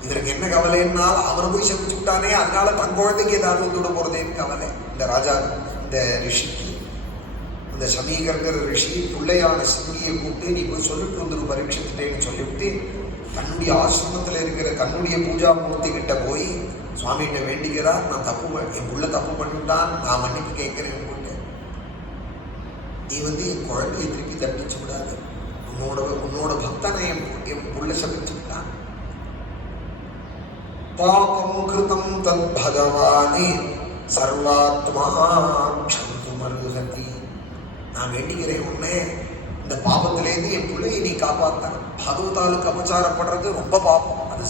இதற்கு என்ன கவலைன்னா அவனை போய் சமைச்சுட்டானே, அதனால தன் குழந்தைக்கு ஏதாவது வந்துவிட போறதேன்னு கவலை இந்த ராஜா, இந்த ரிஷிக்கு. இந்த சமீகர்கிற ரிஷி பிள்ளையான சிங்கியை கூப்பிட்டு நீ போய் சொல்லிட்டு வந்துடும் பரீட்சித்துட்டேன்னு சொல்லிவிட்டு தன்னுடைய ஆசிரமத்தில் இருக்கிற தன்னுடைய பூஜா மூர்த்தி கிட்ட போய் சுவாமிகிட்ட வேண்டிக்கிறார். நான் என் புள்ள தப்பு பண்ணிவிட்டான், நான் மன்னிப்பு கேட்கிறேன். நீ என் குழந்தையை திருப்பி தண்டிச்சு விடாது, உன்னோட பக்தனை என் புள்ள சபிச்சு விட்டான். பாபம் கிருதம் தத் பகவானே சர்வாத்மா க்ஷந்துமர்ஹதி. நான் வேண்டிக்கிறேன் உன்னை, இந்த பாபத்திலேருந்து என் பிள்ளையை நீ காப்பாத்த. பாகவதாலுக்கு அபச்சாரப்படுறது ரொம்ப பாபம். அது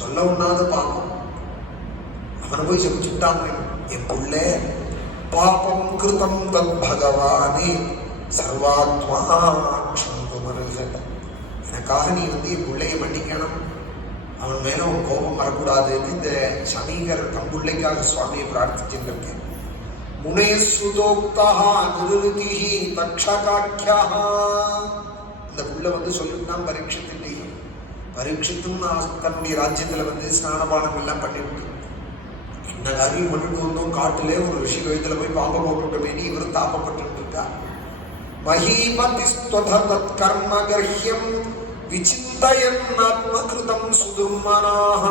சொல்ல உண்ணாத பாபம். அவனை போய் சபிச்சுட்டான் என் பிள்ளை. பாபம் கிருதம் தத் பகவானே சர்வாத்மா க்ஷந்துமர்ஹதி. எனக்காக நீ என் பிள்ளையை மன்னிக்கணும், அவன் மேல ஒரு கோபம் வரக்கூடாதுன்னு இந்த சமீகர் தம் பிள்ளைக்காக சுவாமியை பிரார்த்திச்சிருக்கேன். முனேசுதோக்தா நிருதிஹி தக்ஷகாக்யா. இந்த புள்ள சொல்லிவிட்டான் பரீட்சித்துட்டே. பரீட்சித்தும் தன்னுடைய ராஜ்யத்துல ஸ்நானபானம் எல்லாம் பண்ணிவிட்டு என்ன காரியம் பண்ணிட்டு வந்தோம், காட்டுல ஒரு ரிஷி வயதுல போய் பாம்பை போட்டுட்டோமே, இவரும் தாப்பப்பட்டு இருக்கா. மஹீமதிஸ்வத கர்ம கர்ஹ்யம் விசிந்தயன்னாத்மகிருதம் சுதுர்மனாஹ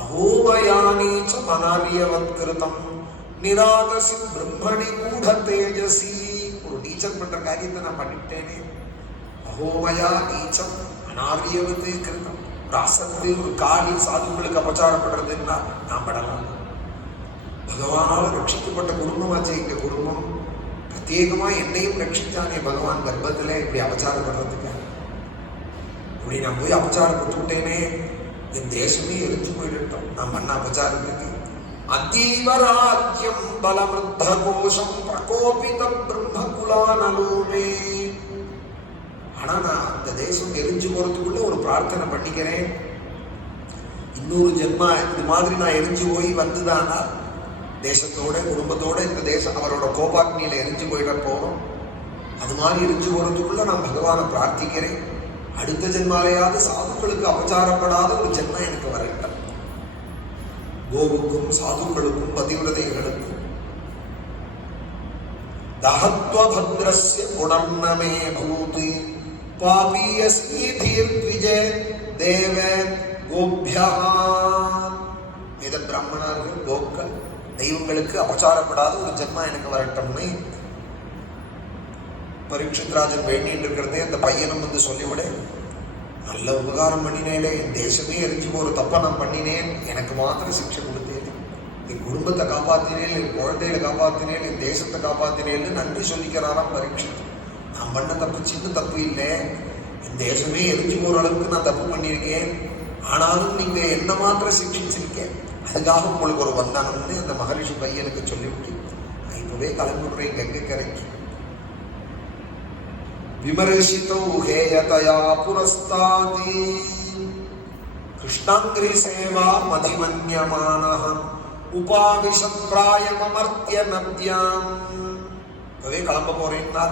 அஹோமயானீச்ச மனாரியவத்கிருதம் நிராகசி பிரம்மணி கூட தேஜசி. ஒரு நீச்சம் பண்ற காரியத்தை நான் பண்ணிட்டேனே. அஹோமயா நீச்சம் அனாரியவத்து கிருதம். ஒரு அசத்து, ஒரு காடி சாதுகளுக்கு அபச்சாரப்படுறதுன்னா நான் படலாம். பகவானால் ரட்சிக்கப்பட்ட குடும்பமாச்சே இந்த குடும்பம். பிரத்யேகமா என்னையும் ரட்சித்தானே பகவான் கர்ப்பத்திலே இப்படி அபச்சாரப்படுறதுக்கு. இப்படி நான் போய் அபச்சாரப்பட்டு விட்டேனே, என் தேசமே எரிஞ்சு போயிட்டோம் நான் பண்ண அபச்சாரத்துக்கு. அதீவராஜ்யம் பலமிருத்த கோஷம் பிரகோபிதம் பிரம்மகுலானலோமே. ஆனா நான் அந்த தேசம் எரிஞ்சு போறதுக்குள்ள ஒரு பிரார்த்தனை பண்ணிக்கிறேன். இன்னொரு ஜென்மா இது மாதிரி நான் எரிஞ்சு போய் வந்துதானா தேசத்தோட குடும்பத்தோட இந்த தேசம் அவரோட கோபாக்னியில எரிஞ்சு போயிட போறோம். அது மாதிரி எரிஞ்சு போறதுக்குள்ள நான் பகவானை பிரார்த்திக்கிறேன். அடுத்த ஜென்மாலையாவது சாதுக்களுக்கு அபச்சாரப்படாத ஒரு ஜென்மா எனக்கு வரட்டும். கோவுக்கும் சாதுக்களுக்கும் பதிவிரதைகளுக்கும் தஹத்வபத்ரஸ்ய புனர்னமே பூதி பாபியஸ்மி தீர்த்விஜே தேவ கோப்யா. வேத பிராமணர்கள் கோக்கள் தெய்வங்களுக்கு அபச்சாரப்படாத ஒரு ஜென்மா எனக்கு வரட்டும்னு பரீட்சித் ராஜன் வேண்டின்னு இருக்கிறதே அந்த பையனும் வந்து சொல்லிவிட, நல்ல உபகாரம் பண்ணினேனே, என் தேசமே எரிஞ்சு ஒரு தப்பை நான் பண்ணினேன், எனக்கு மாத்திரம் சிக்ஷை கொடுத்தேன், என் குடும்பத்தை காப்பாத்தினேன், என் குழந்தைகளை காப்பாத்தினேன், என் தேசத்தை காப்பாத்தினேன்னு நன்றி சொல்லிக்கிறாராம் பரீட்சித். நான் பண்ண தப்பு சின்ன தப்பு இல்லை, என் தேசமே எரிஞ்சு போற அளவுக்கு நான் தப்பு பண்ணியிருக்கேன், ஆனாலும் நீங்க என்ன மாத்திரம் சிக்ஷிச்சிருக்கேன், அதுக்காக உங்களுக்கு ஒரு வந்தானம்னு அந்த மகரிஷி பையனுக்கு சொல்லிவிட்டு நான் இப்பவே கிளம்பிடுறேன் கங்கை கரைக்கு. விமர்சிதோ ஹேயதயா புரஸ்தாதி கிருஷ்ணாங்கிரி சேவா மதிமன்யமானஹ உபாவிஷத் பிராயமமர்த்திய நத்யாம். இப்பவே கிளம்ப போறேன்னா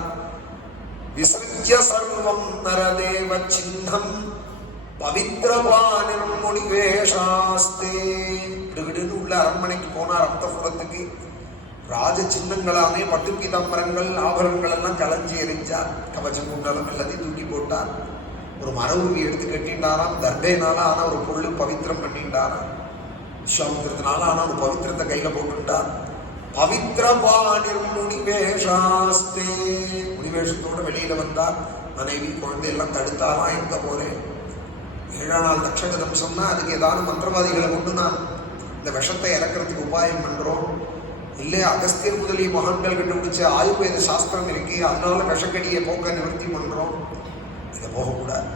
விசர்ஜ்ய சர்வம் நரதேவ சின்னம் பவித்ரபானிம் முனிவேஷாஸ்தே. விடுவிடுன்னு உள்ள அரண்மனைக்கு போனார். அந்தபுரத்துக்கு ராஜ சின்னங்களாமே பட்டு பீதாம்பரங்கள் ஆபரணங்கள் எல்லாம் கலைஞ்சி எரிஞ்சார். கவச்சம் குண்டலம் எல்லாத்தையும் தூக்கி போட்டார். ஒரு மர உருவி எடுத்து கட்டிண்டாராம். தர்பேனால ஆனா ஒரு பொருள் பவித்திரம் பண்ணிட்டாராம். விஸ்வாமித்திரத்தினால ஆனா ஒரு பவித்திரத்தை கையில போட்டுட்டார். பவித்ரபானிர் முனிவேஷாஸ்தே. முனிவேஷத்தோட வெளியில வந்தார். மனைவி குழந்தை எல்லாம் தடுத்தாராம். எங்க போறேன், 7ஆம் நாள் தட்சகதம் சொன்னா அதுக்கு ஏதாவது மந்திரவாதிகளை கொண்டு நான் இந்த விஷத்தை இறக்கிறதுக்கு உபாயம் பண்றோம், இல்லை அகஸ்தியர் முதலிய மகான்கள் கண்டுபிடிச்ச ஆயுர்வேத சாஸ்திரம் இருக்கு, அதனால விஷக்கடியை போக்க நிவர்த்தி பண்றோம், இதை போகக்கூடாது,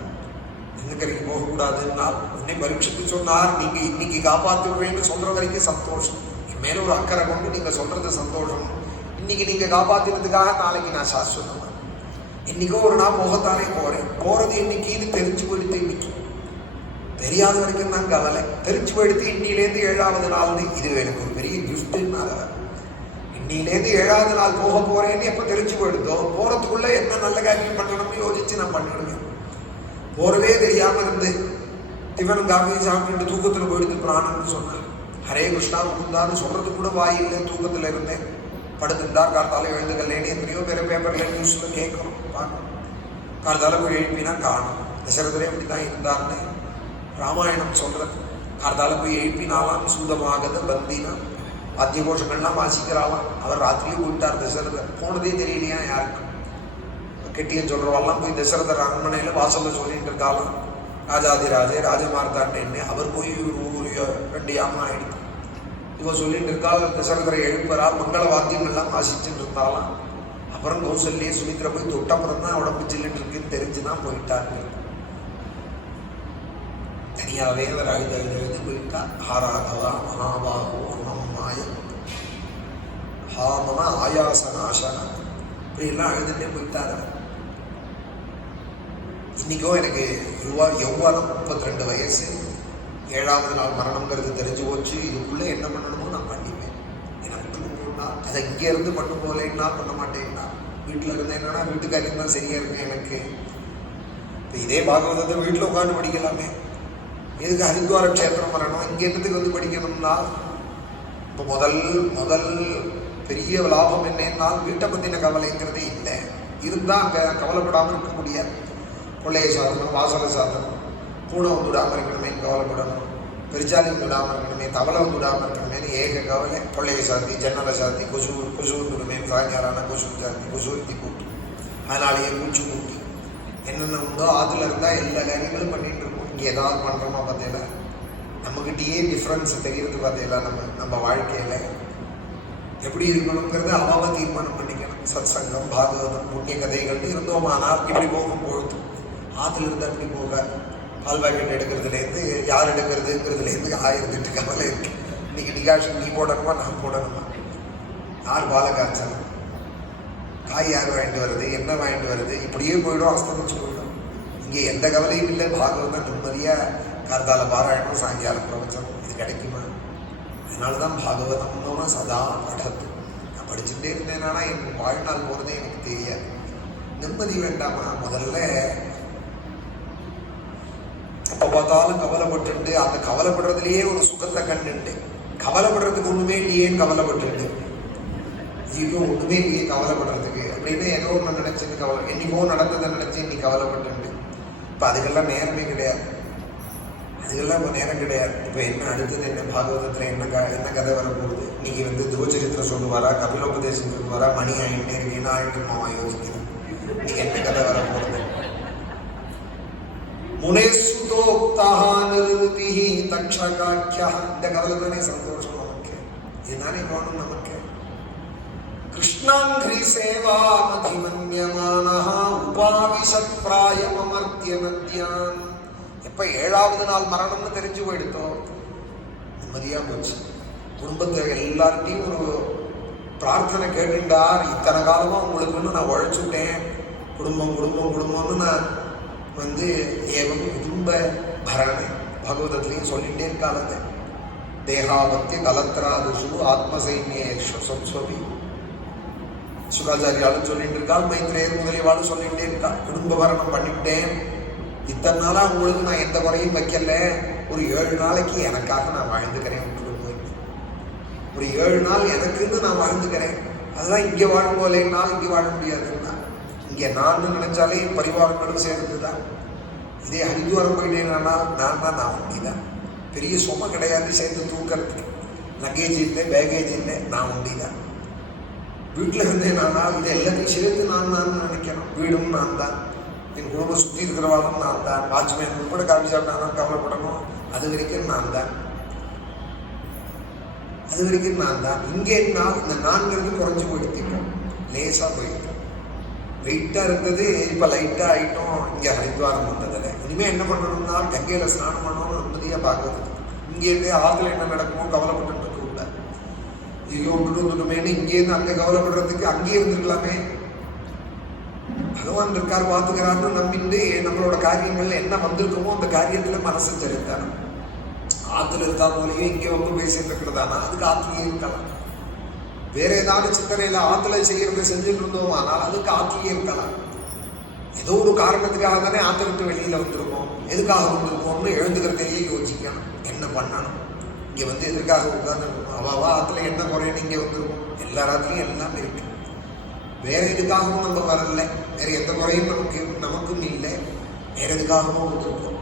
இன்னைக்கு போகக்கூடாதுன்னா உன்னை பரீட்சித்து சொன்னார். நீங்க இன்னைக்கு காப்பாற்றுவேன்னு சொல்ற வரைக்கும் சந்தோஷம், என் மேல ஒரு அக்கறை கொண்டு நீங்க சொல்றது சந்தோஷம். இன்னைக்கு நீங்க காப்பாத்தினதுக்காக நாளைக்கு நான் சாஸ்வதமா இன்னைக்கோ ஒரு நாள் போகத்தானே போறேன். போறது இன்னைக்குன்னு தெரிஞ்சு போயிடுத்து. இன்னைக்கு தெரியாத வரைக்கும் தான் கவலை. தெரிஞ்சு போயிடுத்து இன்னிலேருந்து 7ஆவது நாள்னு இது எனக்கு ஒரு பெரிய கிஃப்ட்னால இன்னிலேருந்து 7ஆவது நாள் போக போறேன்னு எப்ப தெரிஞ்சு போயிடுதோ போறதுக்குள்ள என்ன நல்ல காரியம் பண்ணணும்னு யோசிச்சு நான் பண்ணிடுவேன். போறவே தெரியாம இருந்து டிஃபன் காஃபி சாப்பிட்டு தூக்கத்துல போயிடுது பிராணம்னு சொன்னேன். ஹரே கிருஷ்ணா முகுந்தான்னு சொல்றது கூட வாயில்லை. தூக்கத்துல இருந்தேன். படுத்துட்டா கார்த்தால எழுந்து கல்யாணி எத்தனையோ பேர் பேப்பர்ல நியூஸ்ல கேட்கணும் பார்க்கணும். கார்த்தால போய் எழுப்பினா காணும். தசரதரே அப்படிதான் இருந்தார்னு ராமாயணம் சொல்றது. கார்த்தால போய் எழுப்பினாலாம் சூதமாகத பந்தினா வாத்திய கோஷங்கள்லாம் வாசிக்கிறாளாம். அவர் ராத்திரியே போயிட்டார் தசரதர். போனதே தெரியலையா யாருக்கும். கெட்டியன் சொல்றவாள்லாம் போய் தசரதர் அரண்மனையில வாசல்ல சொல்லிட்டு இருக்காளாம். ராஜாதிராஜே ராஜமார்த்தாண்டேன்னு அவர் போய் ஒரு 2 யாமம் ஆயிடுச்சு. இவ சொல்லிட்டு இருக்காள். தசரதரை எழுப்புறாள். மங்கள வாத்தியங்கள்லாம் வாசிச்சுட்டு இருந்தாலாம். அப்புறம் கௌசல்யே சுமித்ரா போய் தொட்டப்புறம் தான் உடம்பு சில்லிட்டு இருக்குன்னு தெரிஞ்சுதான் போயிட்டாங்க. தனியாவே அவர் அழுது போயிட்டா. ஹாராகவா மகாபாகோ அம்மம்மாய ஹாமம ஆயாசனாசன இப்படி எல்லாம் அழுதுட்டே போயிட்டாரு. இன்னைக்கோ எனக்கு யௌவனம் 32 வயசு. 7ஆவது நாள் மரணம்ங்கிறது தெரிஞ்சு போச்சு. இதுக்குள்ள என்ன பண்ணணுமோ நான் பண்ணிப்பேன். எனக்கு பண்ணணும்னா அதை இங்கே இருந்து பண்ண போலேன்னா பண்ண மாட்டேன்னா வீட்டில் இருந்தேன்னா வீட்டுக்காரியம் தான் சரியா இருக்கு எனக்கு. இப்போ இதே பாகவதத்தை வீட்டில் உட்காந்து படிக்கலாமே. எதுக்கு ஹரித்வார க்ஷேத்திரம் வரணும்? இங்கே என்னத்துக்கு வந்து படிக்கணும்னா இப்போ முதல் பெரிய லாபம் என்னன்னா வீட்டை பற்றின கவலைங்கிறதே இல்லை. இருந்தால் அங்கே கவலைப்படாமல் இருக்க முடியாது. கொள்ளையை சாதனம், வாசலை சாதனம், பூனை வந்து விடாமல் இருக்கணுமே கவலைப்படணும், பெருச்சாலி வந்து விடாமல் இருக்கணுமே, தவளை வந்து விடாமல் இருக்கணுமே ஏக கவலை. கொள்ளையை சாத்தி, ஜன்னலை சாத்தி, கொசு இருக்கணுமே, சாயங்காலான கொசு சாத்தி, கொசு ஊற்றி கூட்டி, அதனாலேயே பூச்சி கூட்டி என்னென்ன உண்டோ ஆற்றுல இருந்தால் எல்லா காரியங்களும் பண்ணிட்டு இருக்கோம். இங்கே ஏதாவது பண்ணுறோமா பார்த்தீங்களா? நம்மகிட்டயே டிஃப்ரென்ஸ் தெரிகிறது பார்த்தீங்களா? நம்ம வாழ்க்கையில் எப்படி இருக்கணுங்கிறத அவாவ தீர்மானம் பண்ணிக்கணும். சத் சங்கம், பாகவதம், புண்ணிய கதைகள் இருந்தோமானால் இப்படி போகும் பொழுது ஆற்றுல இருந்து அப்படி போகாது. பால் பாக்கெட் எடுக்கிறதுலேருந்து யார் எடுக்கிறதுங்கிறதுலேருந்து 1008 கவலை இருக்கு. இன்னைக்கு டிகாஷன் நீ போடணுமா நான் போடணுமா, யார் பாலை காய்ச்சல், காய் யார் வாங்கிட்டு வருது, என்ன வாங்கிட்டு வருது, இப்படியே போயிடும், அஸ்தமிச்சு போயிடும். இங்கே எந்த கவலையும் இல்லை. பாகவதம் நிம்மதியாக கார்த்தால பாராயணம், சாயங்காலம் பிரபஞ்சம், இது கிடைக்குமா? அதனால தான் பாகவதம்னு சதா படத்து. நான் படிச்சுட்டே இருந்தேன். ஆனால் என் வாழ்நாள் போகிறதே எனக்கு தெரியாது. நிம்மதி வேண்டாமா? முதல்ல எப்போ பார்த்தாலும் கவலைப்பட்டு அந்த கவலைப்படுறதுலேயே ஒரு சுகத்தை கண்டுண்டு, கவலைப்படுறதுக்கு ஒன்றுமே இல்லையே கவலைப்பட்டு, ஐயோ ஒன்றுமே இல்லையே கவலைப்படுறதுக்கு அப்படின்னு ஏதோ ஒன்று நினச்சின்னு கவலை, என்னைக்கோ நடந்ததை நினச்சி இன்னைக்கு கவலைப்பட்டு. இப்போ அதுக்கெல்லாம் நேரமே கிடையாது. அதுக்கெல்லாம் இப்போ நேரம் கிடையாது. இப்போ என்ன அடுத்தது என்ன பாகவதத்தில் என்ன கதை வரப்போகுது? இன்னைக்கு துவச்சரித்திரம் சொல்லுவாரா, கபிலோபதேசம் சொல்லுவாரா, மணி ஆயிட்டே இருக்கீங்கன்னா ஆயிட்டுமா யோசிக்கிறேன். இன்னைக்கு என்ன கதை வரப்போகுது? முனேசுதோக்தஹானுருதி தக்ஷகாக்கியா. இந்த கவலை தானே சந்தோஷம் நமக்கு, இதுதானே வேணும் நமக்கு. கிருஷ்ணாங்கிரி சேவா மதிமன்யமானஹ உபாவிஷத் பிராயமமர்த்திய நத்யான். எப்ப 7வது நாள் மரணம்னு தெரிஞ்சு போயிடுத்தோம், நிம்மதியா போச்சு. குடும்பத்தில் எல்லார்ட்டையும் ஒரு பிரார்த்தனை கேட்டுட்டார். இத்தனை காலமா உங்களுக்குன்னு நான் உழைச்சுட்டேன், குடும்பம் குடும்பம் குடும்பம்னு நான் ஏவம் குடும்ப பரணை பகவதத்திலையும் சொல்லிட்டே இருக்காங்க. தேகாபத்திய கலத்திராதுஷு ஆத்மசைன்யேஷு சம்ஸ்வபி. சுகாச்சாரியாலும் சொல்லிட்டு இருக்காள், மைத்ரேயர் முதலியவாளும் சொல்லிட்டே இருக்காள். குடும்ப பரணம் பண்ணிவிட்டேன், இத்தனை நாளா உங்களுக்கு நான் எந்த குறையும் வைக்கல, ஒரு 7 நாளைக்கு எனக்காக நான் வாழ்ந்துக்கிறேன். ஒரு 7 நாள் எனக்குன்னு நான் வாழ்ந்துக்கிறேன். அதுதான் இங்கே வாழும் போலேனால் இங்கே வாழ முடியாதுன்னா, இங்கே நான் நினைச்சாலே பரிவாரங்களும் சேர்ந்து தான். இதே ஹரித்வாரம் போயிட்டேன்னா நான் உண்டிதான். பெரிய சுமை கிடையாது சேர்ந்து தூக்கிறதுக்கு. லக்கேஜ் இல்லை, பேகேஜ் இல்லை, நான் உண்டிதான். வீட்டில் இருந்தேன்னா இது எல்லாத்தையும் சேர்த்து நான் நினைக்கணும். வீடும் நான் தான், என் குடும்பம் சுற்றி இருக்கிறவாலும் நான் தான், வாட்ச்மேன் கூட காஃபி சாப்பிட்டாலும் கவலைப்படணும், அது வரைக்கும் நான் தான், அது வரைக்கும் நான் தான். இங்கே இந்த நான்கிறது குறைஞ்சி போயிடுத்திட்டோம், லேசாக போயிட்டோம். வெயிட்டாக இருந்தது இப்போ லைட்டாக ஆகிட்டோம். இங்கே ஹரித்வாரம் வந்ததில்லை. இனிமேல் என்ன பண்ணணும்னா கங்கையில் ஸ்நானம் பண்ணணும்னு நிம்மதியாக பார்க்குறது. இங்கேருந்தே ஆற்றுல என்ன நடக்குமோ கவலைப்பட்டு இருக்கக்கூட, ஐயோ விட்டுட்டுமேனு இங்கேருந்து அங்கே கவலைப்படுறதுக்கு அங்கேயே இருந்துருக்கலாமே. பகவான் இருக்கார், பார்த்துக்கிறாருன்னு நம்பிட்டு நம்மளோட காரியங்கள்ல என்ன வந்திருக்குமோ அந்த காரியத்தில் மனசு தெரிந்தார். ஆற்றுல இருந்தா போலயே இங்கே பேசிட்டு இருக்கிறதானா அதுக்கு ஆற்றுலயே இருக்கலாம். வேற ஏதாவது சிந்தனையில ஆற்றுல செய்யறதை செஞ்சுட்டு இருந்தோம், ஆனால் அதுக்கு ஆற்றுலயே இருக்கலாம். ஏதோ ஒரு காரணத்துக்காக தானே ஆற்றை விட்டு வெளியில வந்திருக்கோம். எதுக்காக வந்திருக்கோம்னு எழுந்துக்கிறதையே யோசிக்கணும், என்ன பண்ணணும். இங்க எதற்காக உட்கார்ந்து அவாவா ஆற்றுல என்ன குறையணும், இங்கே வந்திருக்கோம். எல்லா ராத்திரியும் எல்லாமே இருக்கு. வேற எதுக்காகவும் நம்ம வரல, வேற எந்த குறையும் நமக்கும் இல்லை. வேற எதுக்காகவும் வந்திருக்கோம்,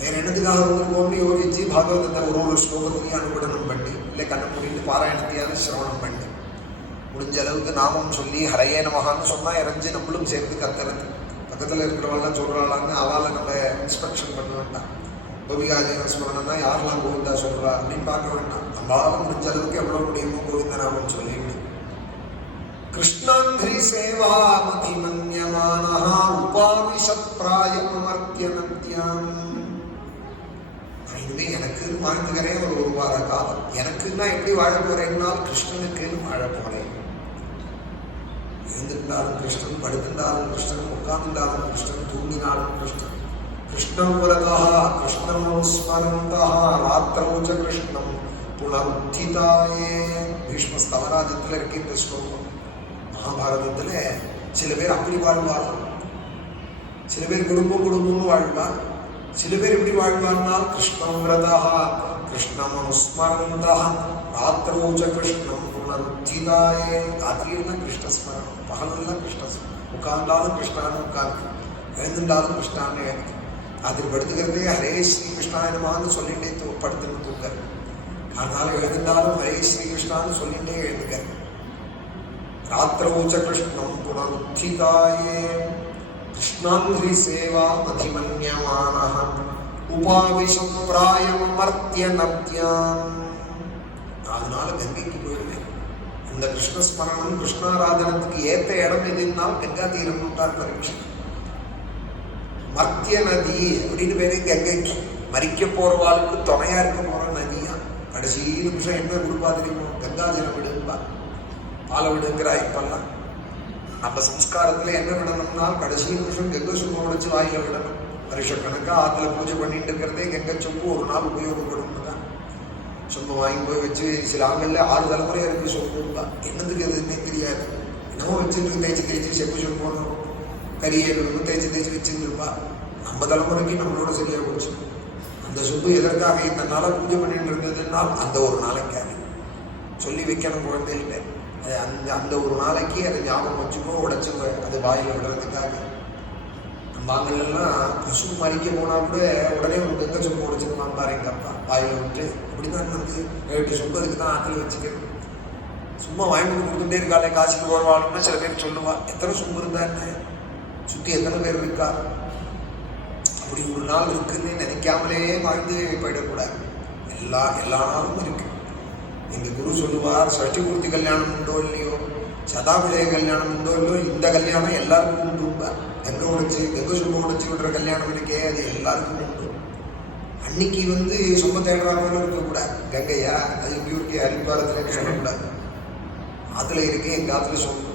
வேற என்னதுக்காக வந்திருக்கோம்னு யோசிச்சு பாகவதத்தை ஒரு ஸ்லோகத்தையும் அனுபடனம் பண்ணி, இல்லை கண்ணு முடிந்து பாராயணத்தையாவது சிரவணம் பண்ணி, முடிஞ்ச அளவுக்கு நாமம் சொல்லி ஹரையே நமகான்னு சொன்னா இறஞ்சி நம்மளும் சேர்த்து கத்துறது. பக்கத்தில் இருக்கிறவெல்லாம் சொல்றாளான்னு அவளை நம்ம இன்ஸ்பெக்ஷன் பண்ண வேண்டாம். கோபிகாஜன ஸ்மரணம்னா யாரெல்லாம் கோவிந்தா சொல்றா அப்படின்னு பார்க்க வேண்டாம். நம்மளால முடிஞ்ச அளவுக்கு எவ்வளவு முடியுமோ கோவிந்த நாமம் சொல்லிவிடு. கிருஷ்ணாங்கிரி சேவா மதிமன்யமானஹ உபாவிஷத் பிராயமமர்த்திய நத்யான். இனிமே எனக்கு வாழ்ந்துக்கிறேன் ஒரு வார காலம். எனக்குன்னா எப்படி வாழ போறேன்னா கிருஷ்ணனுக்கு வாழ போறேன். எழுந்திருந்தாலும் கிருஷ்ணன், படுத்திருந்தாலும் கிருஷ்ணன், உட்கார்ந்தாலும் கிருஷ்ணன், தூங்கினாலும் கிருஷ்ணன். கிருஷ்ணம் புரதா கிருஷ்ணம் ஸ்மரந்தா ராத்திரௌச்ச கிருஷ்ணம் புனருத்திதாயே. பீஷ்ம ஸ்தவராஜத்தில் இருக்கு இந்த ஸ்லோகம். மகாபாரதத்துல சில பேர் அப்படி வாழ்வார், சில பேர் குடும்பம்னு வாழ்வார். சில பேர் எப்படி வாழ்வார்னால் கிருஷ்ணம் விரதா கிருஷ்ணம் அனுஸ்மரந்தா ராத்திரௌச்ச கிருஷ்ணம் புனருத்திதாயே. ராத்திரியெல்லாம் கிருஷ்ணஸ்மரணம், பகலெல்லாம் கிருஷ்ணஸ்மரணம். உட்கார்ந்தாலும் கிருஷ்ணான்னு உட்கார்ந்து, எழுந்துட்டாலும் கிருஷ்ணான்னு எழுந்து. ராத்திரி படுத்துக்கிறதே ஹரே ஸ்ரீ கிருஷ்ணாயனமான்னு சொல்லிட்டே படுத்துன்னு தூக்காரு. அதனால எழுந்தாலும் ஹரே ஸ்ரீ கிருஷ்ணான்னு சொல்லிட்டே எழுதுக்காரு. ராத்திரௌச்ச கிருஷ்ணம் புனருத்திதாயே. கிருஷ்ணாங்கிரி சேவா மதிமன்யமானஹ உபாவிஷம் பிராயமமர்த்திய நத்யான். அதனால கங்கைக்கு போயிடுவேன். அந்த கிருஷ்ணஸ்மரணம் கிருஷ்ணாராதனத்துக்கு ஏற்ற இடம் எதுனால் கங்கா தீரம் விட்டார் பரீட்சை. மத்திய நதி அப்படின்னு பேரு கங்கைக்கு. மறிக்க போறவாளுக்கு துணையா இருக்க போற நதியா. கடைசி நிமிஷம் என்ன கொடுப்பா தெரியுமோ? கங்காஜலம் விடுப்பா, பாலை விடுங்கிற இப்பெல்லாம். நம்ம சம்ஸ்காரத்துல என்ன விடணும்னா கடைசி நிமிஷம் கங்கை சும்மா உடைச்சு வாயில விடணும். வருஷக்கணக்கா ஆத்துல பூஜை பண்ணிட்டு இருக்கிறதே கங்கை சொம்பு ஒரு நாள் உபயோகப்படும் தான். சொம்பு வாங்கி போய் வச்சு சில ஆண்கள்ல 6 தலைமுறையா இருக்கு சொம்புப்பா. என்னதுக்கு எதுன்னே தெரியாது. என்னமோ வச்சுட்டு தேய்ச்சி செப்பு சொம்பு போடணும், கரியை தேய்ச்சி வச்சுருப்பா. நம்ம தலைமுறைக்கு நம்மளோட சரியா போச்சு. அந்த சொம்பு எதற்காக இந்த நாளை பூஜை பண்ணிட்டு இருந்ததுனால் அந்த ஒரு நாளைக்காக சொல்லி வைக்கணும் குழந்தைகிட்ட. அது அந்த ஒரு நாளைக்கு அதை ஞாபகம் வச்சுக்கோ, உடைச்சுங்க அது வாயில விடுறதுக்காக. நம்ம ஆண்கள்லாம் பசு மறிக்க போனா கூட உடனே ஒரு கங்கை சொம்பு உடைச்சிருவான் பாரு எங்க அப்பா வாயில விட்டு. அப்படிதான் வந்து 7 சொம்பு அதுக்கு தான் ஆத்துல வச்சுக்கிறது. சும்மா வாங்கி கொடுத்துட்டே இருக்காளே காசுக்கு போறவாளுன்னா சில பேர் சொல்லுவா, எத்தனை சொம்பு இருந்தான்னு, சுத்தி எத்தனை பேர் இருக்கா. அப்படி ஒரு நாள் இருக்குன்னு நினைக்காமலே வாழ்ந்து போயிடக்கூடாது. எல்லா நாளும் இருக்கு. எங்க குரு சொல்லுவார், சஷ்டி பூர்த்தி கல்யாணம் உண்டோ இல்லையோ, சதாபிஷேக கல்யாணம் உண்டோ இல்லையோ, இந்த கல்யாணம் எல்லாருக்கும் உண்டுப்பார். கங்கை சொம்பு உடைச்சு விடுற கல்யாணம் இருக்கே அது எல்லாருக்கும் உண்டு. அன்னைக்கு வந்து சொம்ப தேடுறாங்களும் இருக்கக்கூடாது. கங்கையா அது எங்கேயும் இருக்கே அரிப்பாரத்துல சொல்லக்கூடாது. ஆத்துல இருக்கு, எங்க ஆத்துல சொம்பு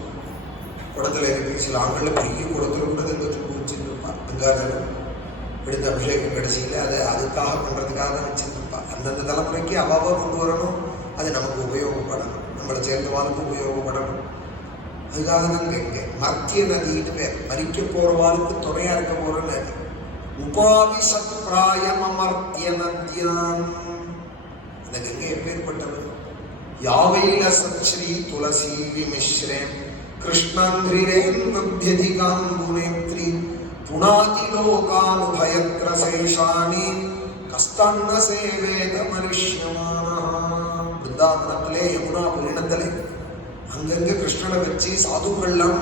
குடத்துல இருக்கு. சில ஆண்கள்ல பெரிய குடத்துல கூட கங்கை சொம்பு வச்சுருப்பா. கங்காதரம் விடுத்த அபிஷேகம் கடைசியில் அதை அதுக்காக பண்ணுறதுக்காக தான் வச்சுருப்பா. அந்தந்த தலைமுறைக்கு அவாவா கொண்டு வரணும். அது நமக்கு உபயோகப்படணும், நம்மளை சேர்ந்தவாளுக்கு உபயோகப்படணும். அதுக்காக தான் கங்கை மத்திய நதின்னு பேர். மறிக்க போறவாளுக்கு துணையா இருக்க போற நதி. உபாவி சத்ராயம் அமர்த்திய நத்யான். அந்த கங்கை எப்பேற்பட்டது? யாவைல சத்ஸ்ரீ துளசி விமிஸ்ரேம் கிருஷ்ணாந்திரேன் விப்யதிகாம் குணேத்ரி புனாதி லோகானுபயத்ரசேஷானி கஸ்தன்ன சேவேத மனுஷ்யமானா. பிருந்தாவனத்திலே யமுனா புலினத்திலே அங்கங்க கிருஷ்ணனை வச்சு சாதுக்கள்லாம்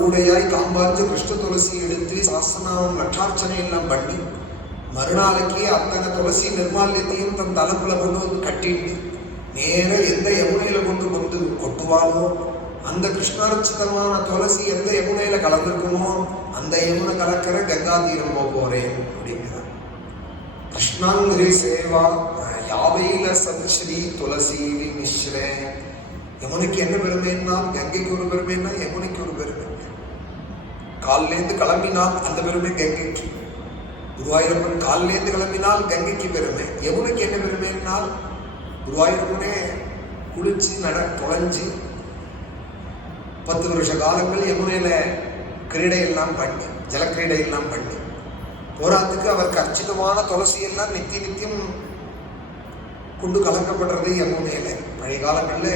கூடையாய் காம்பாஞ்சு கிருஷ்ண துளசி எடுத்து சாஸ்திரநாமம் லட்சார்ச்சனை எல்லாம் பண்ணி மறுநாளைக்கு அத்தனை துளசி நிர்மால்யத்தையும் தன் தலைப்புல கொண்டு கட்டிட்டு நேர எந்த யமுனையில கொண்டு கொட்டுவாளோ அந்த கிருஷ்ணார்ச்சிதமான துளசி எந்த யமுனையில கலந்துருக்குமோ அந்த யமுனை கலக்கிற கங்கா தீரம் போறேன் அப்படிங்கிறார். கிருஷ்ணாங்கிரி சேவா யாவையில சத்ஸ்ரீ துளசி மிஸ்ரே. யமுனைக்கு என்ன பெருமைன்னா கங்கைக்கு ஒரு பெருமைன்னா யமுனைக்கு ஒரு பெருமை. காலிலேருந்து கிளம்பினால் அந்த பெருமை கங்கைக்கு. குருவாயூரப்பன் காலிலேருந்து கிளம்பினால் கங்கைக்கு பெருமை. யமுனைக்கு என்ன பெருமைனால் குருவாயூரப்பனே குளிச்சு தொலைஞ்சு 10 வருஷ காலங்கள் யமுனையில கிரீடையெல்லாம் பண்ணி ஜலக்கிரீடையெல்லாம் பண்ணி போராத்துக்கு அவருக்கு அர்ச்சிதமான துளசி எல்லாம் நித்தியம் கொண்டு கலக்கப்படுறது யமுனையில. பழைய காலங்களில்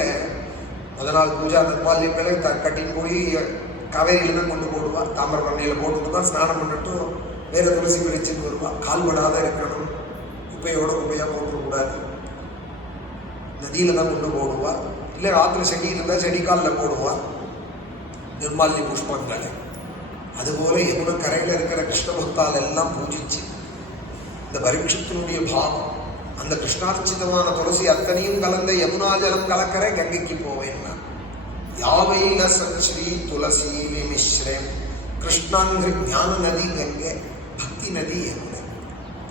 14 பூஜா நிர்மால்யங்களை கட்டின்னு போய் காவேரியில தான் கொண்டு போடுவா. தாமிரபரணியில போட்டுட்டு தான் ஸ்நானம் பண்ணிட்டு வேற துளசி பிரிச்சுன்னு வருவா. கால்படாத இருக்கணும், குப்பையா போட்டுக்கூடாது. நதியில தான் கொண்டு போடுவா. இல்லை ஆத்துல செடி இருந்தால் செடி காலில் போடுவா நிர்மால்ய புஷ்பங்களை. அதுபோல யமுனை கரையில் இருக்கிற கிருஷ்ண பக்தால் எல்லாம் பூஜிச்சு இந்த பரீட்சத்தினுடைய பாவம் அந்த கிருஷ்ணார்ச்சிதமான துளசி அத்தனையும் கலந்த யமுனா ஜலம் கலக்கிற கங்கைக்கு போவேன். யாவையில சத்ஸ்ரீ துளசி மிஸ்ரேம் கிருஷ்ணாங்கிற ஞான நதி கங்கை, பக்தி நதி யமுனை.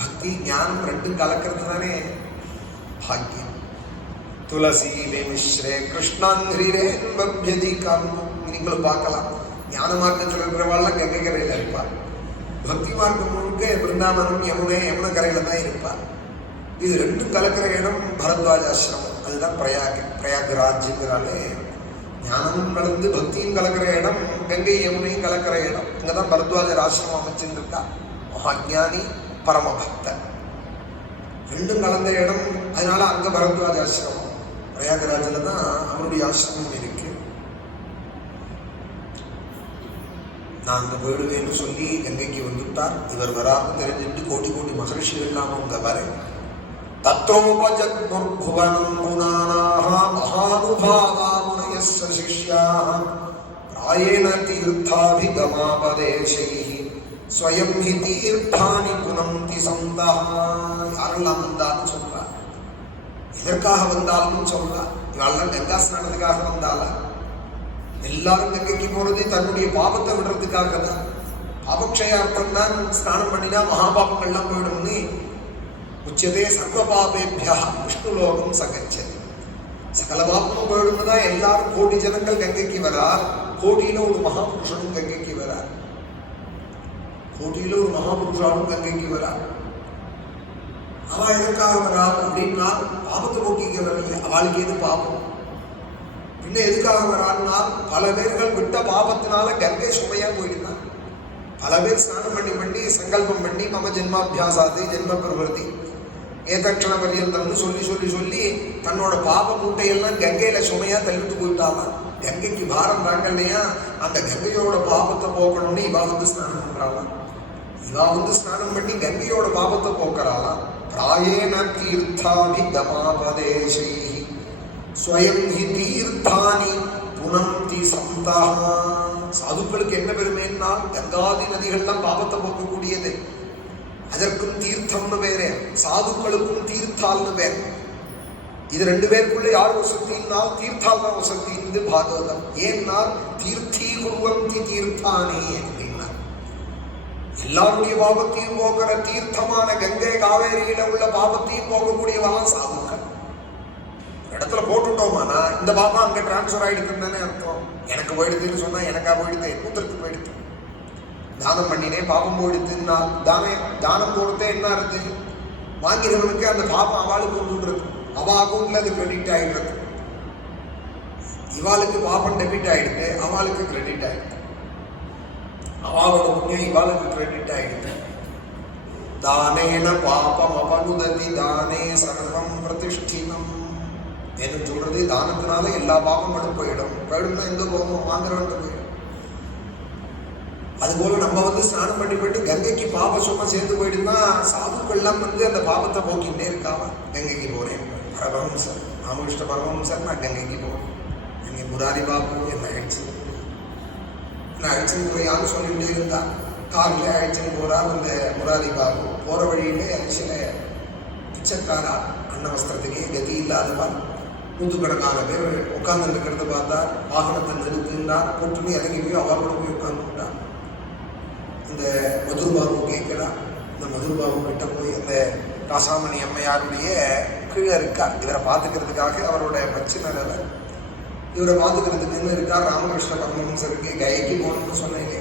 பக்தி ஞானம் ரெண்டும் கலக்கிறது தானே பாக்கியம். துளசி மிஸ்ரே கிருஷ்ணாங்கிரே நீங்களும் பார்க்கலாம். ஞான மார்க்கத்தில் இருக்கிறவாள்லாம் கங்கை கரையில் இருப்பார். பக்தி மார்க்கம் முழுக்க பிருந்தாவனம் யமுனை கரையில தான் இருப்பார். இது ரெண்டும் கலக்கிற இடம் பரத்வாஜ ஆசிரமம். அதுதான் பிரயாக்ராஜ்ங்கிறாலே ஞானமும் கலந்து பக்தியும் கலக்கிற இடம் கங்கை யமுனையும் கலக்கிற இடம். இங்கதான் பரத்வாஜர் ஆசிரமம் அமைச்சிருந்துருக்கா. மகாஜானி பரமபக்தர் ரெண்டும் கலந்த இடம். அதனால அங்க பரத்வாஜ ஆசிரமம். பிரயாகராஜில தான் அவருடைய ஆசிரமம் இருக்கு. நான் அங்க போயிடுவேன்னு சொல்லி கங்கைக்கு வந்துட்டார். இவர் வராமல் தெரிஞ்சுட்டு கோடி மகர்ஷி எல்லாம் அங்க வர தத்தோபஜத்முர்புவனம் குணானாஹ மகானுபாவா முனயஸ்ஸ சிஷ்யாஹ பிராயேண தீர்த்தாபிகமாபதேசைஹ ஸ்வயம் ஹி தீர்த்தானி புனந்தி சந்தஹ. யாரெல்லாம் வந்தான்னு சொல்றார். எதற்காக வந்தாலும் சொல்லலாம். இவாள்லாம் கங்கா ஸ்நானத்துக்காக வந்தாளா? எல்லாரும் கங்கைக்கு போறது தன்னுடைய பாபத்தை விடுறதுக்காக தான். பாபக்ஷயார்த்தம் தான் ஸ்நானம் பண்ணினா மகாபாபங்கள்லாம் போயிடும்னு உச்சதே சர்வ பாபேபியா விஷ்ணு லோகம் சகச்சது. சகல பாபமும் போயிடும்னா எல்லாரும் கோடி ஜனங்கள் கங்கைக்கு வரார். கோடியில ஒரு மகாபுருஷனும் கங்கைக்கு வரார். கோடியில ஒரு மகாபுருஷாலும் கங்கைக்கு வரார். அவ எதற்காக வராள் அப்படின்னா பாபத்தை போக்கிக்க வரல. அவளுக்கு எது பாபம்? பின்ன எதுக்காக வரான்னா பல பேர்கள் விட்ட பாபத்தினால கங்கை சுமையா போயிடுதான். பல பேர் ஸ்நானம் பண்ணி பண்ணி சங்கல்பம் பண்ணி மம ஜென்மாபியாசாது ஜென்ம பிரவருத்தி ஏதக்ஷண பரியந்தம்னு சொல்லி சொல்லி சொல்லி தன்னோட பாப மூட்டையெல்லாம் கங்கையில சுமையா தள்ளிட்டு போயிட்டாலாம். கங்கைக்கு பாரம் தாங்கலையா? அந்த கங்கையோட பாபத்தை போக்கணும்னு இவா வந்து ஸ்நானம் பண்றாளாம். இவா வந்து ஸ்நானம் பண்ணி கங்கையோட பாபத்தை போக்குறாளாம். பிராயேன தீர்த்தாபிகமாபதேசை ஸ்வயம் ஹி தீர்த்தானி புனந்தி சந்தா. சாதுக்களுக்கு என்ன பெருமைன்னா கங்காதி நதிகள்லாம் பாபத்தை போக்கக்கூடியது. அதற்கும் தீர்த்தம்னு பேரு, சாதுக்களுக்கும் தீர்த்தால்னு பேர். இது ரெண்டு பேருக்குள்ள யார் வசத்தின்னா தீர்த்தால் தான் வசதி. இந்த பாகவதம் ஏன்னா தீர்த்தி குருவந்தி தீர்த்தானே அப்படின்னா எல்லாருடைய பாபத்தையும் போக்குற தீர்த்தமான கங்கை காவேரியில உள்ள பாபத்தையும் போகக்கூடியவெல்லாம் சாதுக்கள். இடத்துல போட்டுட்டோமானா இந்த பாபா அங்க டிரான்ஸ்பர் ஆயிடுதுன்னு தானே அர்த்தம். எனக்கு போயிடுதுன்னு சொன்னா எனக்கா போயிடுது, கூத்தருக்கு போயிடுது. தானம் பண்ணினே பாபம் போயிடுதுன்னா தானம் போடுறதே என்ன இருக்கு? வாங்கிறவனுக்கு அந்த பாபம் அவளுக்கு கொண்டுன்றது, அவ அக்கௌண்ட்ல அது கிரெடிட் ஆயிடுறது. இவாளுக்கு பாபம் டெபிட் ஆயிடுது, அவளுக்கு கிரெடிட் ஆயிடுது. அவளோட புண்ணியம் இவாளுக்கு கிரெடிட் ஆயிடுது. தானேன பாபம் அபனுததி தானே சர்வம் பிரதிஷ்டினம் என்று சொல்றது. தானத்தினால எல்லா பாபங்களும் போயிடும்னா எங்க போகும்? வாங்குறவன் போயிடும். அதுபோல நம்ம வந்து ஸ்நானம் பண்ணி போயிட்டு கங்கைக்கு பாப சும்மா சேர்ந்து போயிடுன்னா சாதுக்கள்லாம் வந்து அந்த பாபத்தை போக்கிட்டே இருக்காம கங்கைக்கு போறேன். பரமஹம்சர் ராமகிருஷ்ண பரமஹம்சர் நான் கங்கைக்கு போறேன். இங்கே முராரி பாபு என்ன அழைச்சின்னு போயான்னு சொல்லிட்டு இருந்தா. காரில் அழைச்சின்னு போறா அந்த முராரி பாபு. போற வழியிலே சில பிச்சைக்காரா அன்ன வஸ்திரத்துக்கே கதி இல்லாதவா நூற்றுக்கணக்கான பேர் உட்கார்ந்து இருக்கிறத பார்த்தா வாகனத்தை நிறுத்தினார். கூட்டுமே இறங்கி போய் அவரோட போய் உட்கார்ந்துட்டார். இந்த மதுர்பாபு கேட்கிறா. இந்த மதுர்பாபு கிட்ட போய் அந்த ராசாமணி அம்மையாருடைய கீழே இருக்கா. இவரை பார்த்துக்கிறதுக்காக அவரோட பிரச்சனை இவரை பார்த்துக்கிறதுக்குன்னு இருக்கார். ராமகிருஷ்ண பரமஹம்சருக்கு கங்கைக்கு போகணும்னு சொன்னேனே,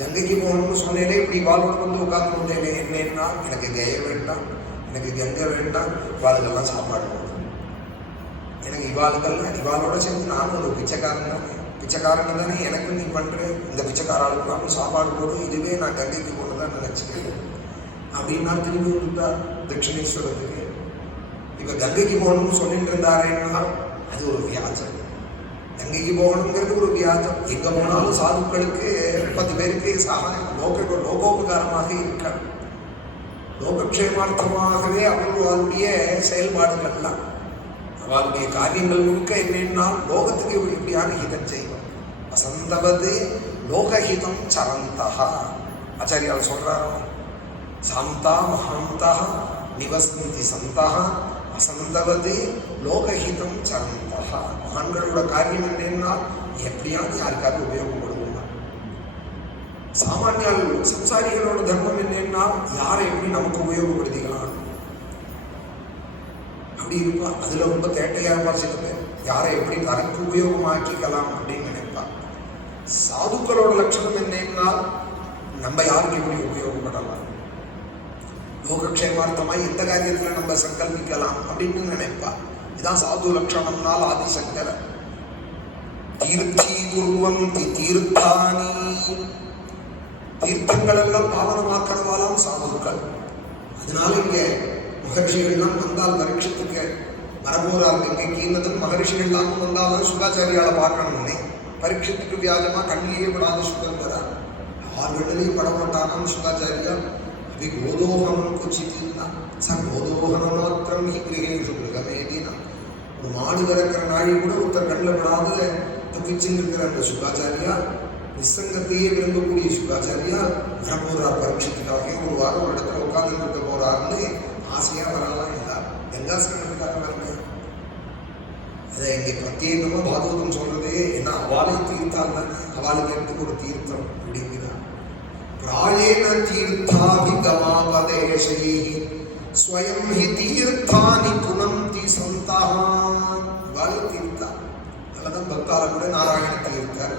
கங்கைக்கு போகணும்னு சொன்னேனே, இப்படி இவாளோட வந்து உட்கார்ந்து கொண்டேனே. என்னன்னா எனக்கு கயை வேண்டாம், எனக்கு கங்கை வேண்டாம், இவாளுக்கெல்லாம் சாப்பாடு போடும். எனக்கு இவாளோட சேர்ந்து நானும் ஒரு பிச்சைக்காரன் தானே, பிச்சைக்காரன் தானே எனக்கு நீ பண்ற. இந்த பிச்சைக்காராளுக்கு நானும் சாப்பாடு போடும், இதுவே நான் கங்கைக்கு போகணுதான் நினைச்சுக்கிறேன் அப்படின்னா திரும்பி வந்துட்டார் தட்சிணேஸ்வரத்துக்கு. இப்ப கங்கைக்கு போகணும்னு சொல்லிட்டு இருந்தாரேன்னா அது ஒரு வியாஜம். கங்கைக்கு போகணுங்கிறது ஒரு வியாஜம். எங்க போனாலும் சாதுக்களுக்கு 10 பேருக்கு சகாயம் லோகோபகாரமாக இருக்காது. லோகக்ஷேமார்த்தமாகவே அவர்களுடைய செயல்பாடுகள்லாம் அவருடைய காரியங்கள் முழுக்க என்னன்னா லோகத்துக்கு எப்படியான ஹிதம் செய்வோம். வசந்தவது லோகஹிதம் சரந்தா. ஆச்சாரியால் சொல்றாரோ சாந்தா மகாந்தா நிவசந்தி சந்தா வசந்தவது லோகஹிதம் சரந்தா. மகான்களோட காரியம் என்னன்னா எப்படியாவது யாருக்காவது உபயோகப்படுவோம். சாமானியால் சம்சாரிகளோட தர்மம் என்னன்னா யாரை எப்படி நமக்கு உபயோகப்படுத்திக்கலாம் அப்படி இருப்பா. அதுல ரொம்ப தேட்டையாரமா சிலது யாரை எப்படி தனக்கு உபயோகமாக்கிக்கலாம் அப்படின்னு நினைப்பா. சாதுக்களோட லட்சணம் என்னன்னா நம்ம யாருக்கு எப்படி உபயோகப்படலாம், லோகக்ஷேமார்த்தமாய் எந்த காரியத்துல நம்ம சங்கல்பிக்கலாம் அப்படின்னு நினைப்பா. இதான் சாது லட்சணம்னால் ஆதிசங்கர தீர்த்தி குர்வந்தி தீர்த்தானி. தீர்த்தங்கள் எல்லாம் பாவனமாக்கிறவாலாம் சாதுக்கள். அதனால இங்க மகர்ஷிகள்லாம் வந்தால் பரீட்சத்துக்கு வரப்போறார் கங்கைக்குன்னதும் மகர்ஷிகள்லாம் வந்தாலும் சுகாச்சாரியால பார்க்கணும்னே. பரீட்சத்துக்கு வியாஜமா கண்ணிலேயே படாத சுகர் வரார். 6 வெள்ளிலையும் பட மாட்டாராம் சுகாச்சாரியா. அவி கோதோகனம் குச்சித்தா ச கோதோகன மாத்திரம் கிரகேஷு மிருகமேதினா. ஒரு மாடு கறக்கிற நாழி கூட ஒருத்தர் கண்ணில் விடாத தப்பிச்சுன்னு இருக்கிற அந்த சுகாச்சாரியா, நிசங்கத்தையே விரும்பக்கூடிய சுகாச்சாரியா வரப்போறார் பரீட்சத்துக்காக. ஒரு வாரம் ஒரு இடத்துல உட்கார்ந்து இருக்க போறாருன்னு ஆசையா வரலாம் எல்லாரும். கங்கா ஸ்நானத்துக்காக வரல. அதை இங்கே பிரத்யேகமா பாகவதம் சொல்றது ஏன்னா அவாலை தீர்த்தால் தானே அவாளுக்கு எடுத்துக்கு ஒரு தீர்த்தம் அப்படிங்கிறார். பிராயேன தீர்த்தாபிகமாபதேசை ஸ்வயம் ஹி தீர்த்தானி புனந்தி சந்தாஹ். இவாளு தீர்த்தா அதனாலதான் பக்தால கூட நாராயண தீர்த்தார்,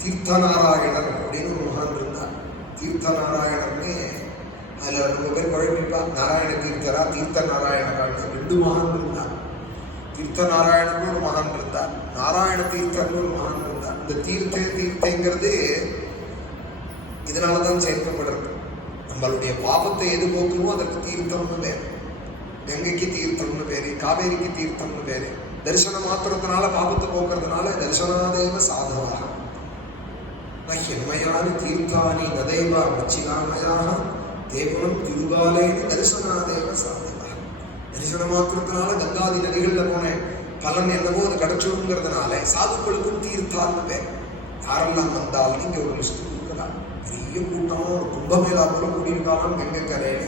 தீர்த்த நாராயணர் அப்படின்னு ஒரு மகான் இருந்தார். தீர்த்த நாராயணர்னு அதுல ரொம்ப பேர் குழம்பிப்பா, நாராயண தீர்த்தரா தீர்த்த நாராயணரா, 2 மகான் இருந்தார். தீர்த்த நாராயணன் ஒரு மகான் இருந்தார், நாராயண தீர்த்தன் ஒரு மகான் இருந்தார். இந்த தீர்த்தைங்கிறது இதனாலதான் சேர்க்கப்படுறது. நம்மளுடைய பாபத்தை எது போக்குமோ அதற்கு தீர்த்தம்னு பேரு. கங்கைக்கு தீர்த்தம்னு பேரு, காவேரிக்கு தீர்த்தம்னு பேரு. தரிசன மாத்திரத்தினால பாபத்தை போக்குறதுனால தரிசனாதேவ சாதவாக ஹென்மயானி தீர்த்தானி நதேவ மச்சிகாமயாக தேவனம் திருகாலேனு தரிசனாதேவ சாதவாக. தரிசன மாத்திரத்தினால கங்காதி நதிகள்ல போன பலன் என்னவோ அது கிடைச்சிருங்கிறதுனால சாதுக்களுக்கும் தீர்த்தான்னு பேர். யாரெல்லாம் வந்தாலும் நீங்க ஒரு லிஸ்ட் கொடுக்கலாம். பெரிய கூட்டம், ஒரு கும்பமேளா போல கூடியிருக்காலும் கங்கை கரையில.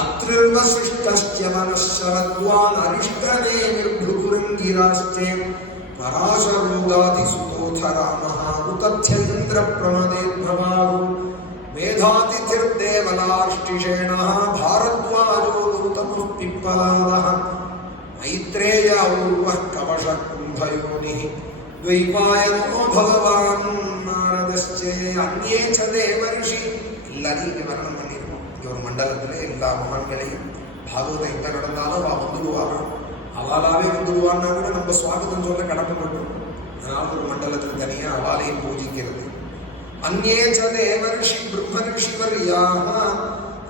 அத்ருவ சிருஷ்டஸ்யவனஸ்வரத்வான் அரிஷ்டனே நிர்புகுரங்கிராஸ்தே பராசரோகாதி சுதோதராமஹ உதத்ய இந்திர பிரமதேத்பவாரு மேதாதிதிர்தேவலாஷ்டிஷேண பாரத்வாஜோ நூதமுः பிப்பலாதः மைத்ரேய ஊர்வः கவச கும்பயோனிः द्वैपायनो भगवान् नारदश्चे अन्ये च देवर्षि. எல்லாரையும் இங்கே வர்ணம் பண்ணியிருக்கோம். இங்கே ஒரு மண்டலத்தில் எல்லா மகான்களையும் பாகவதம் எங்கே நடந்தாலும் அவள் வந்துடுவாங்க. அவளாவே வந்துடுவான்னா கூட நம்ம சுவாகத்தம் சொல்ல கடமைப்பட்டோம். அதனால ஒரு மண்டலத்தில் தனியாக அவளையும் பூஜிக்கிறது. अन्ये च देवर्षि ब्रह्मर्षिवर्याः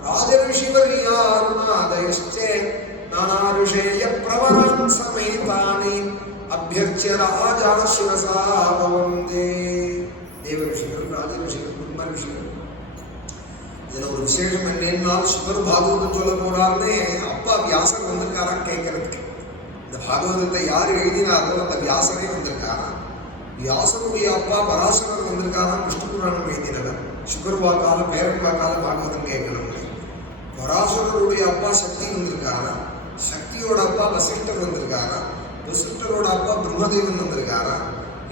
राजर्षिवर्यारुणादयश्चे नाना ऋषेय प्रवरान् समेतानि अभ्यर्च्य राजा शिरसा वन्दे. देव ऋषिகள், ராஜ ऋषिகள், பிரம்ம ऋषिகள். இதுல ஒரு விசேஷம் என்னன்னா சுகர் பாகவதம் சொல்ல போறாருன்னு அப்பா வியாசர் வந்திருக்காரான்னு கேட்கறதுக்கு. இந்த பாகவதத்தை யாரு எழுதினாரோ அந்த வியாசரே வந்திருக்காரா. வியாசருடைய அப்பா பராசரர் வந்திருக்காரா. விஷ்ணு புராணம் எழுதினவர். சுகர் வாக்கால பேரன் வாக்கால பாகவதம் கேட்கணும். பராசரருடைய அப்பா சக்தி வந்திருக்காரா. சக்தியோட அப்பா வசிஷ்டர் வந்திருக்காரா. வசிஷ்டரோட அப்பா பிரம்மதேவன் வந்திருக்காரா.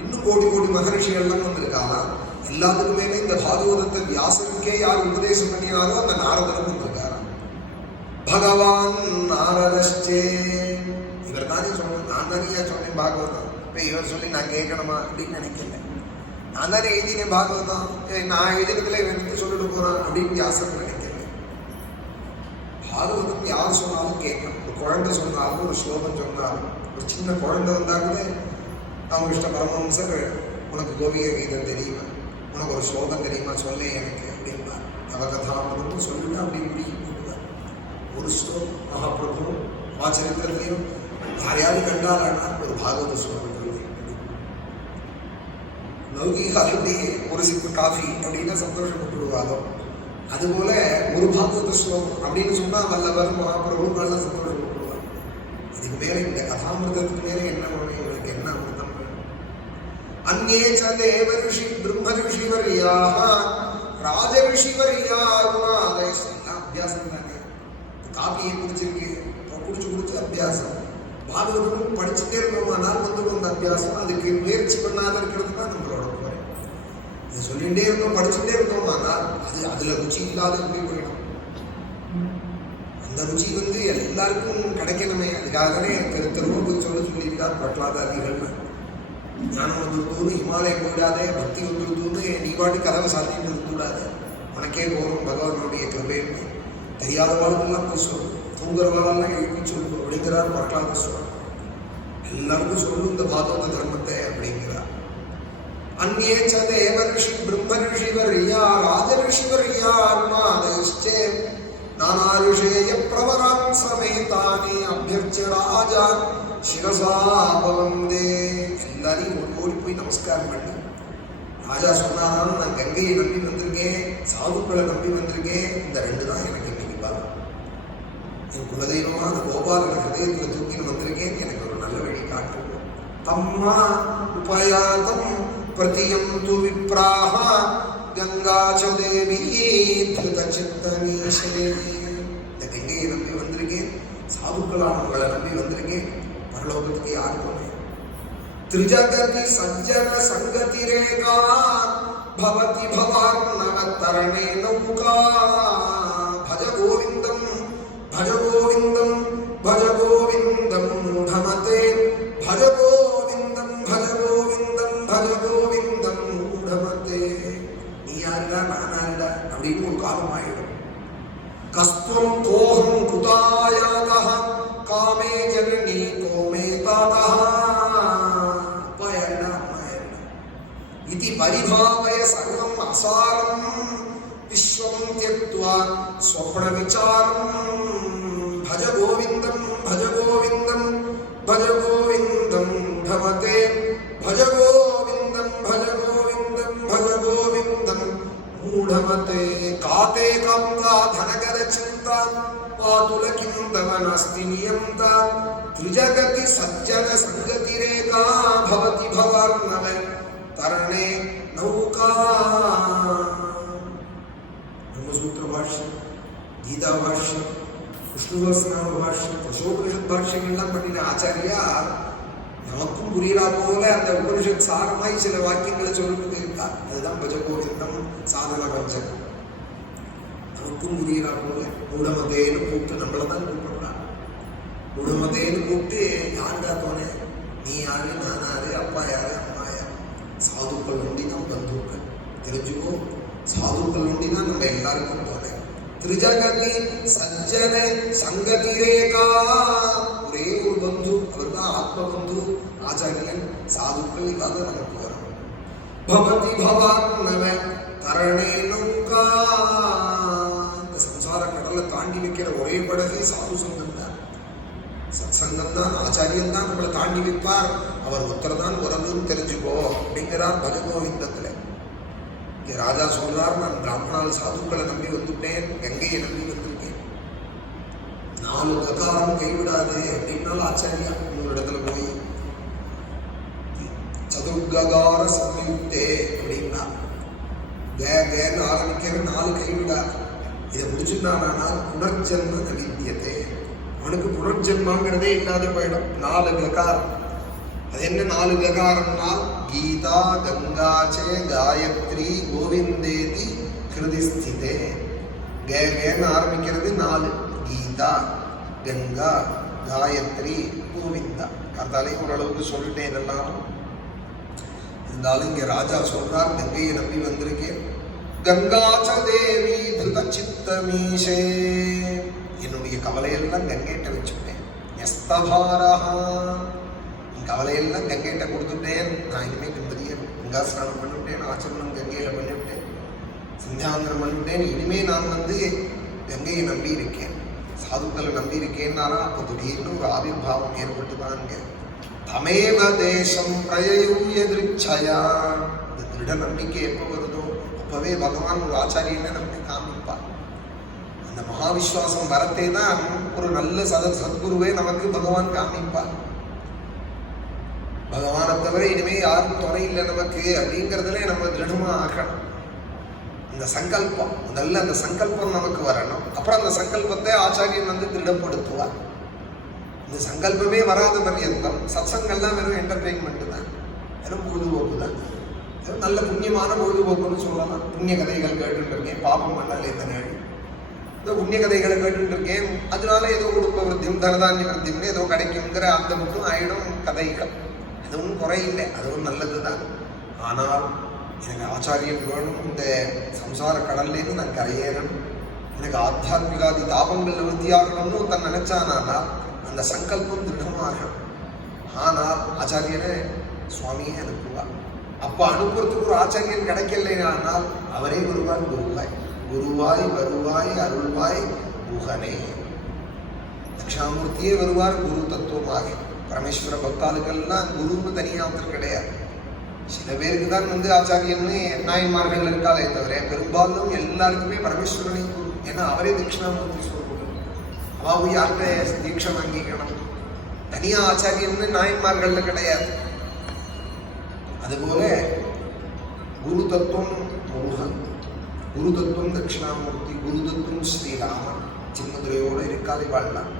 இன்னும் கோடி கோடி மகரிஷிகள்லாம் வந்திருக்காரா. எல்லாத்துக்கும் மேலே இந்த பாகவதத்தை வியாசருக்கே யார் உபதேசம் பண்ணினாரோ அந்த நாரதரும் வந்திருக்காரா. பகவான் நாரதஸ்டே. இவர் தானே சொன்னேன், நான் தானே சொன்னேன் பாகவதம். இப்போ இவர் சொல்லி நான் கேட்கணுமா அப்படின்னு நினைக்கல. நான் தானே எழுதினேன் பாகவதம், நான் எழுதினதுல இவன் சொல்லிட்டு போறான் அப்படின்னு வியாசர் நினைக்கல. பாகவதம் யார் சொன்னாலும் கேட்கணும். ஒரு குழந்தை சொன்னாலும், ஒரு ஸ்லோகம் சொன்னாலும், ஒரு சின்ன குழந்தை வந்தா கூட ராமகிருஷ்ண பரமஹம்சர் உனக்கு கோபிகை கீதம் தெரியுமா, உனக்கு ஒரு ஸ்லோகம் தெரியுமா சொல்லு எனக்கு அப்படின்னா அவகதாமதம் சொல்லிட்டு அப்படி முடியும் போடுவார். ஒரு ஸ்லோகம் மகாபிரபு சரித்திரத்திலையும் யாரையாவது கண்டாலானா ஒரு பாகவத ஸ்லோகம் லௌகீக அப்படியே ஒரு சிப்பு காஃபி அப்படின்னா சந்தோஷப்பட்டுடுவாரோ அதுபோல ஒரு பாகவத ஸ்லோகம் அப்படின்னு சொன்னா வல்லவர் மகாபிரபு நல்ல சந்தோஷப்பட்டுடுவார். இதுக்கு மேல இந்த கதாமிருதத்துக்கு மேல என்ன வேணும், இவருக்கு என்ன அமிர்தம் வேணும்? அந்நே ச தேவர்ஷி பிரம்ம ரிஷிவர்யாஹ ராஜ ரிஷிவர்யாருணாதயஸ். எல்லாம் அபியாசம் தானே. காப்பியை குடிச்சிருக்கு, குடிச்சு அபியாசம். பாகவதமும் படிச்சுட்டே இருக்கோமானால் வந்துடும் அந்த அபியாசம். அதுக்கு முயற்சி பண்ணாத இருக்கிறது தான் நம்மளோட குறை. இது சொல்லிகிட்டே இருந்தோம், படிச்சுட்டே இருந்தோமானால் அது அதுல ருச்சி இல்லாத எப்படி போயிடும். அந்த ருச்சி எல்லாருக்கும் கிடைக்கணுமே. அதுக்காக தானே திருவள்ளுவர் சொல்லியிருக்கார் பற்றாதாதிகள். ஞானம் வந்துருத்தூன்னு இமாலயம் போயிடாதே, பக்தி வந்துருத்தூன்னு நீ பாட்டு கதவை சாத்திட்டு இருக்கக்கூடாது. உனக்கே போகணும் பகவானுடைய கிருபைன்னு தெரியாத வாழ்க்கெல்லாம் பேசுவோம். தூங்குறவாளெல்லாம் எழுப்பி சொல்லுவோம் அப்படிங்கிறார் பற்றாத. எல்லாருக்கும் சொல்லும் இந்த பாகவத தர்மத்தை அப்படிங்கிறார். அந்நே ச தேவர்ஷி பிரம்ம ரிஷிவர்யா ராஜ ரிஷிவர்யாருணாதயஸ்சே நானா ரிஷேய பிரவரான் சமேதானி அபியர்ச்ய ராஜா சிரசா வந்தே. எல்லாரையும் ஓடி போய் நமஸ்காரம் பண்ணி ராஜா சொன்னாலும் நான் கங்கையை நம்பி வந்திருக்கேன், சாதுக்களை நம்பி வந்திருக்கேன். இந்த 2 தான் எனக்கு இன்னைக்கு பாகம். என் குலதெய்வமா அந்த கோபாலன் ஹிருதயத்தில் தூக்கின்னு வந்திருக்கேன். எனக்கு ஒரு நல்ல வழி காட்டுவோம். தம்மா உபயாதம் பிரதியம் து விப்ராஹ கங்கா ச தேவி திருத சித்தனீஷே. இந்த கங்கையை நம்பி வந்திருக்கேன், சாதுக்களான உங்களை நம்பி வந்திருக்கேன். பரலோகத்துக்கு யாரு போனேன்? திரிஜகதி சஜ்ஜன சங்கதி ரேகா பவதி பவார்ணவ தரணே நௌகா பஜ கோவிந்தம் பஜ கோவிந்தம் பஜ கோவிந்தம் மூடமதே பஜ கோவிந்தம் பஜ கோவிந்தம் பஜ கோவிந்தம் மூடமதே. நீ யாருடா நானாருடா அப்படின்னு ஒரு காலம் ஆயிடும். கஸ்துவம் கோஹம் குதாயாதஹ காமே ஜனனி கோமே தாதஹ. அப்பா யாருடா அம்மா யாருடா இதி பரிபாவய சர்வம் அசாரம் விஸ்வம் த்யக்த்வா ஸ்வப்ன விசாரம் பஜ கோவிந்தம் பஜ கோவிந்தம் பஜ கோவிந்தம் தமதே பஜ கோவிந்தம் பஜ கோவிந்தம் பஜ கோவிந்தம் மூடமதே. காதே கம்கா தனகர சிந்தா பாதுல கிந்தவனஸ்தி நியந்தா த்ரிஜகதி சஜ்ஜன சங்கதி ரேகா பவதி பவார்ணவ தரணே நௌகா. பிரம்மசூத்திர பாஷ்யம், கீதா பாஷ்யம், விஷ்ணுவஸ்நாம பாஷ்யம், அசோகனிஷத் பாஷ்யங்கள்லாம் பண்ணின ஆச்சாரியா நமக்கும் புரியலா போல அந்த உபனிஷத் சாரமாய் சில வாக்கியங்களை சொல்லிட்டு இருக்கா. அதுதான் பஜகோவிந்தம் சாதன பஞ்சம். நமக்கும் புரியலா போல மூடமதேன்னு கூப்பிட்டு நம்மளை தான் கூப்பிடுறான். மூடமதேன்னு கூப்பிட்டு யாருடா போனேன், நீ யாரு நான் யாரு அப்பா யாரு அம்மா யாரு. சாதுக்கள் ஒண்டி தான் பந்துக்கள் தெரிஞ்சுக்கோ. சாதுக்கள் ஒண்டி தான் நம்ம எல்லாருக்கும் போனேன். திரிஜகதி சஜ்ஜன சங்கதி ரேகா ஒரே ஒரு பந்து, அவர் தான் ஆத்ம பந்து ஆச்சாரியன். சாதுக்கள் இல்லாத நமக்கு வரும். பவதி பவார்ணவ தரணே நௌகா. இந்த சம்சார கடலை தாண்டி வைக்கிற ஒரே படகு சாது சங்கம் தான். சத் சங்கம் தான், ஆச்சாரியன் தான் நம்மளை தாண்டி வைப்பார். அவர் ஒருத்தர் தான் உறவுன்னு தெரிஞ்சுக்கோ அப்படிங்கிறார் பஜகோவிந்தத்துல. இங்க ராஜா சொல்றார், நான் பிராமணால் சாதுக்களை நம்பி வந்துட்டேன், கங்கையை நம்பி வந்திருக்கேன். 4 பிரகாரம் கைவிடாது அப்படின்னாலும் ஆச்சாரியா இன்னொரு இடத்துல போய் சதுர்கார சம்யுக்தே அப்படின்னா கேன்னு ஆரம்பிக்கிற 4 கைவிடாது. இதை முடிச்சுட்டானால் புனர்ஜென்ம நலிப்பியதே. அவனுக்கு புனர்ஜென்மாங்கிறதே இல்லாத போயிடும். 4 ககாரம். அது என்ன 4 ககாரம்னா கீதா கங்காச்சே காயத்ரி கோவிந்தேதி ஹிருதிஸ்திதே. கேன்னு ஆரம்பிக்கிறது 4. கீதா கங்கா காயத்ரி கோவிந்தா. கதாலே ஓரளவுக்கு சொல்லிட்டேன் இதெல்லாம். இருந்தாலும் இங்க ராஜா சொல்றார், கங்கையை நம்பி வந்திருக்கேன். கங்காச்ச தேவி திருத சித்தமீஷே. என்னுடைய கவலையெல்லாம் கங்கைட்ட வச்சுட்டேன். எஸ்தபாரஹா. கவலையெல்லாம் கங்கைட்ட கொடுத்துட்டேன். நான் இனிமேல் நிம்மதியை கங்கா ஸ்நானம் பண்ணிவிட்டேன், ஆச்சரணம் கங்கையில பண்ணிவிட்டேன், சந்தியாந்திரம் பண்ணிவிட்டேன். இனிமே நான் கங்கையை நம்பி இருக்கேன், சாதுக்களை நம்பி இருக்கேன்னாரா. அப்போ திடீர்னு ஒரு ஆவிர்வாவம் ஏற்பட்டுதான் இங்க. தமேவ தேசம் பிரயூய திருச்சயா. இந்த திருட நம்பிக்கை எப்போ வருதோ அப்பவே பகவான் ஒரு ஆச்சாரியனை நமக்கு காமிப்பார். அந்த மகாவிஸ்வாசம் வரத்தே தான் ஒரு நல்ல சத்குருவே நமக்கு பகவான் காமிப்பார். பகவானை தவிர இனிமே யாரும் துணை இல்லை நமக்கு அப்படிங்கிறதுல நம்ம திருடமா ஆகணும். இந்த சங்கல்பம், முதல்ல அந்த சங்கல்பம் நமக்கு வரணும். அப்புறம் அந்த சங்கல்பத்தை ஆச்சாரியன் திருடப்படுத்துவார். இந்த சங்கல்பமே வராத பர்யந்தம் சத்சங்கள்லாம் வெறும் என்டர்டெயின்மெண்ட் தான், வெறும் பொழுதுபோக்கு தான். வெறும் நல்ல புண்ணியமான பொழுதுபோக்குன்னு சொல்லலாம். புண்ணிய கதைகள் கேட்டுட்டு இருக்கேன், பாபம் பண்ணால் எத்தனை இந்த புண்ணிய கதைகளை கேட்டுட்டு இருக்கேன், அதனால ஏதோ கொடுப்ப விருத்தியும் தனதானிய விருத்தியும் ஏதோ கிடைக்குங்கிற அந்த மட்டும் ஆயிடும் கதைகள். அதுவும் குறையில்லை, அதுவும் நல்லது தான். ஆனால் எனக்கு ஆச்சாரியன் வேணும், இந்த சம்சார கடல்லேருந்து நான் கரையேறணும், எனக்கு ஆத்தியாத்மிகாதி தாபங்கள் நிவர்த்தியாகணும்னு ஒருத்தன் நினைச்சானா அந்த சங்கல்பம் திருடமாகணும். ஆனால் ஆச்சாரியனை சுவாமியை அனுப்புவார். அப்போ அனுப்புறதுக்கு ஒரு ஆச்சாரியன் கிடைக்கலைனால் அவரே வருவார். குருவாய் குருவாய் வருவாய் அருள்வாய் குகனே. தட்சிணாமூர்த்தியே வருவார் குரு தத்துவமாக. பரமேஸ்வர பக்தாளுக்கெல்லாம் குருன்னு தனியாக கிடையாது. சில பேருக்கு தான் ஆச்சாரியன்னு நாயன்மார்கள் இருக்காளே தவிர பெரும்பாலும் எல்லாருக்குமே பரமேஸ்வரனை குரு. ஏன்னா அவரே தட்சிணாமூர்த்தி சொல்லுவார். அவாவு யார்கிட்ட தீட்சை வாங்கிக்கணும், தனியா ஆச்சாரியன்னு நாயன்மார்கள்ல கிடையாது. அதுபோல குரு தத்துவம் முருகன், குரு தத்துவம் தட்சிணாமூர்த்தி, குரு தத்துவம் ஸ்ரீராமன். சின்னதுரையோடு இருக்காது வாழலாம்.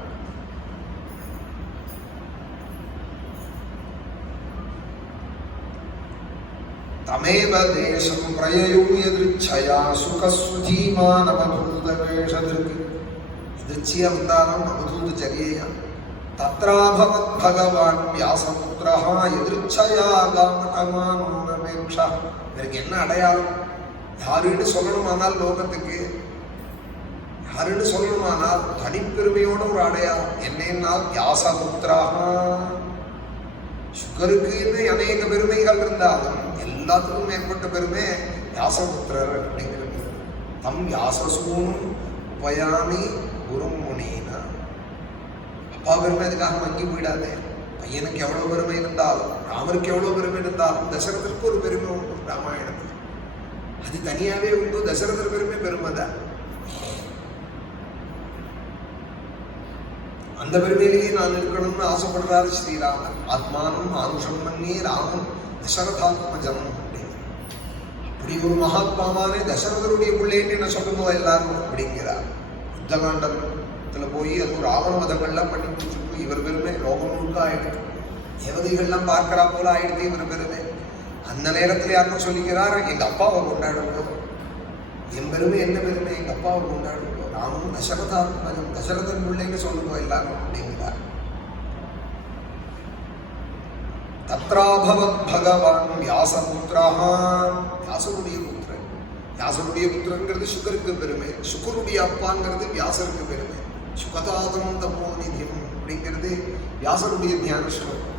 தமேவ தேசம் பிரயயோ எதிர்ச்சயா சுகஸ்வஜீமானவதூதவேஷதிற்கு எதிர்ச்சியா வந்தாலும் அவதூத சரியா தத்ராபவத் பகவான் வியாசபுத்திரஹ எதிர்ச்சயா காமகமானமேக்ஷா. இதற்கு என்ன அடையாளம்? யாருன்னு சொல்லணுமானால் லோகத்துக்கு யாருன்னு சொல்லணுமானால் தனிப்பெருமையோட ஒரு அடையாளம் என்னென்னால் வியாசபுத்திரஹ. சுகருக்கு அநேக பெருமைகள் இருந்தாலும் எல்லாத்துக்கும் மேற்பட்ட பெருமை வியாசபுத்திரர் அப்படிங்கிறது. தம் வியாசசூனும் உபயாமி குரும் முனினா. அப்பா பெருமை அதுக்காக வங்கி போயிடாதே. பையனுக்கு எவ்வளவு பெருமை இருந்தாலும், ராமருக்கு எவ்வளவு பெருமை இருந்தாலும், தசரதற்கு ஒரு பெருமை உண்டு ராமாயணத்தில். அது தனியாவே உண்டு. தசரதர் பெருமை பெருமைதான். அந்த பெருமையிலேயே நான் இருக்கணும்னு ஆசைப்படுறாரு ஸ்ரீராமன். ஆத்மானம் ஆனுஷம் மன்னே ராமன் தசரதாத்மஜம் அப்படின்னு. அப்படி ஒரு மகாத்மாவானே தசரதருடைய பிள்ளைன்னு என்ன சொல்லுமோ எல்லாரும் அப்படிங்கிறார். யுத்தகாண்டத்துல போய் அது ராவண மதங்கள்லாம் பண்ணி முடிச்சுட்டு இவர் பெருமை லோகம் முழுக்க ஆயிடுது. தேவதைகள்லாம் பார்க்கிறா போல ஆயிடுது இவர் பெருமை. அந்த நேரத்தில் யாரும் சொல்லிக்கிறார், எங்க அப்பாவை கொண்டாடுவோம். என் பெருமை என்ன பெருமை? எங்க அப்பாவை கொண்டாடுவோம். ராமன் தசரதாத்மஜம், தசரதன் பிள்ளைன்னு சொல்லுவோம் எல்லாரும் அப்படிங்கிறார். தத்ராபவத் பகவான் வியாசபுத்திரஹ. வியாசனுடைய புத்திரன். வியாசனுடைய புத்திரங்கிறது சுகருக்கு பெருமை. சுகருடைய அப்பாங்கிறது வியாசருக்கு பெருமை. சுகதாதம் தமோநிதியம் அப்படிங்கிறது வியாசனுடைய தியான ஸ்லோகம்.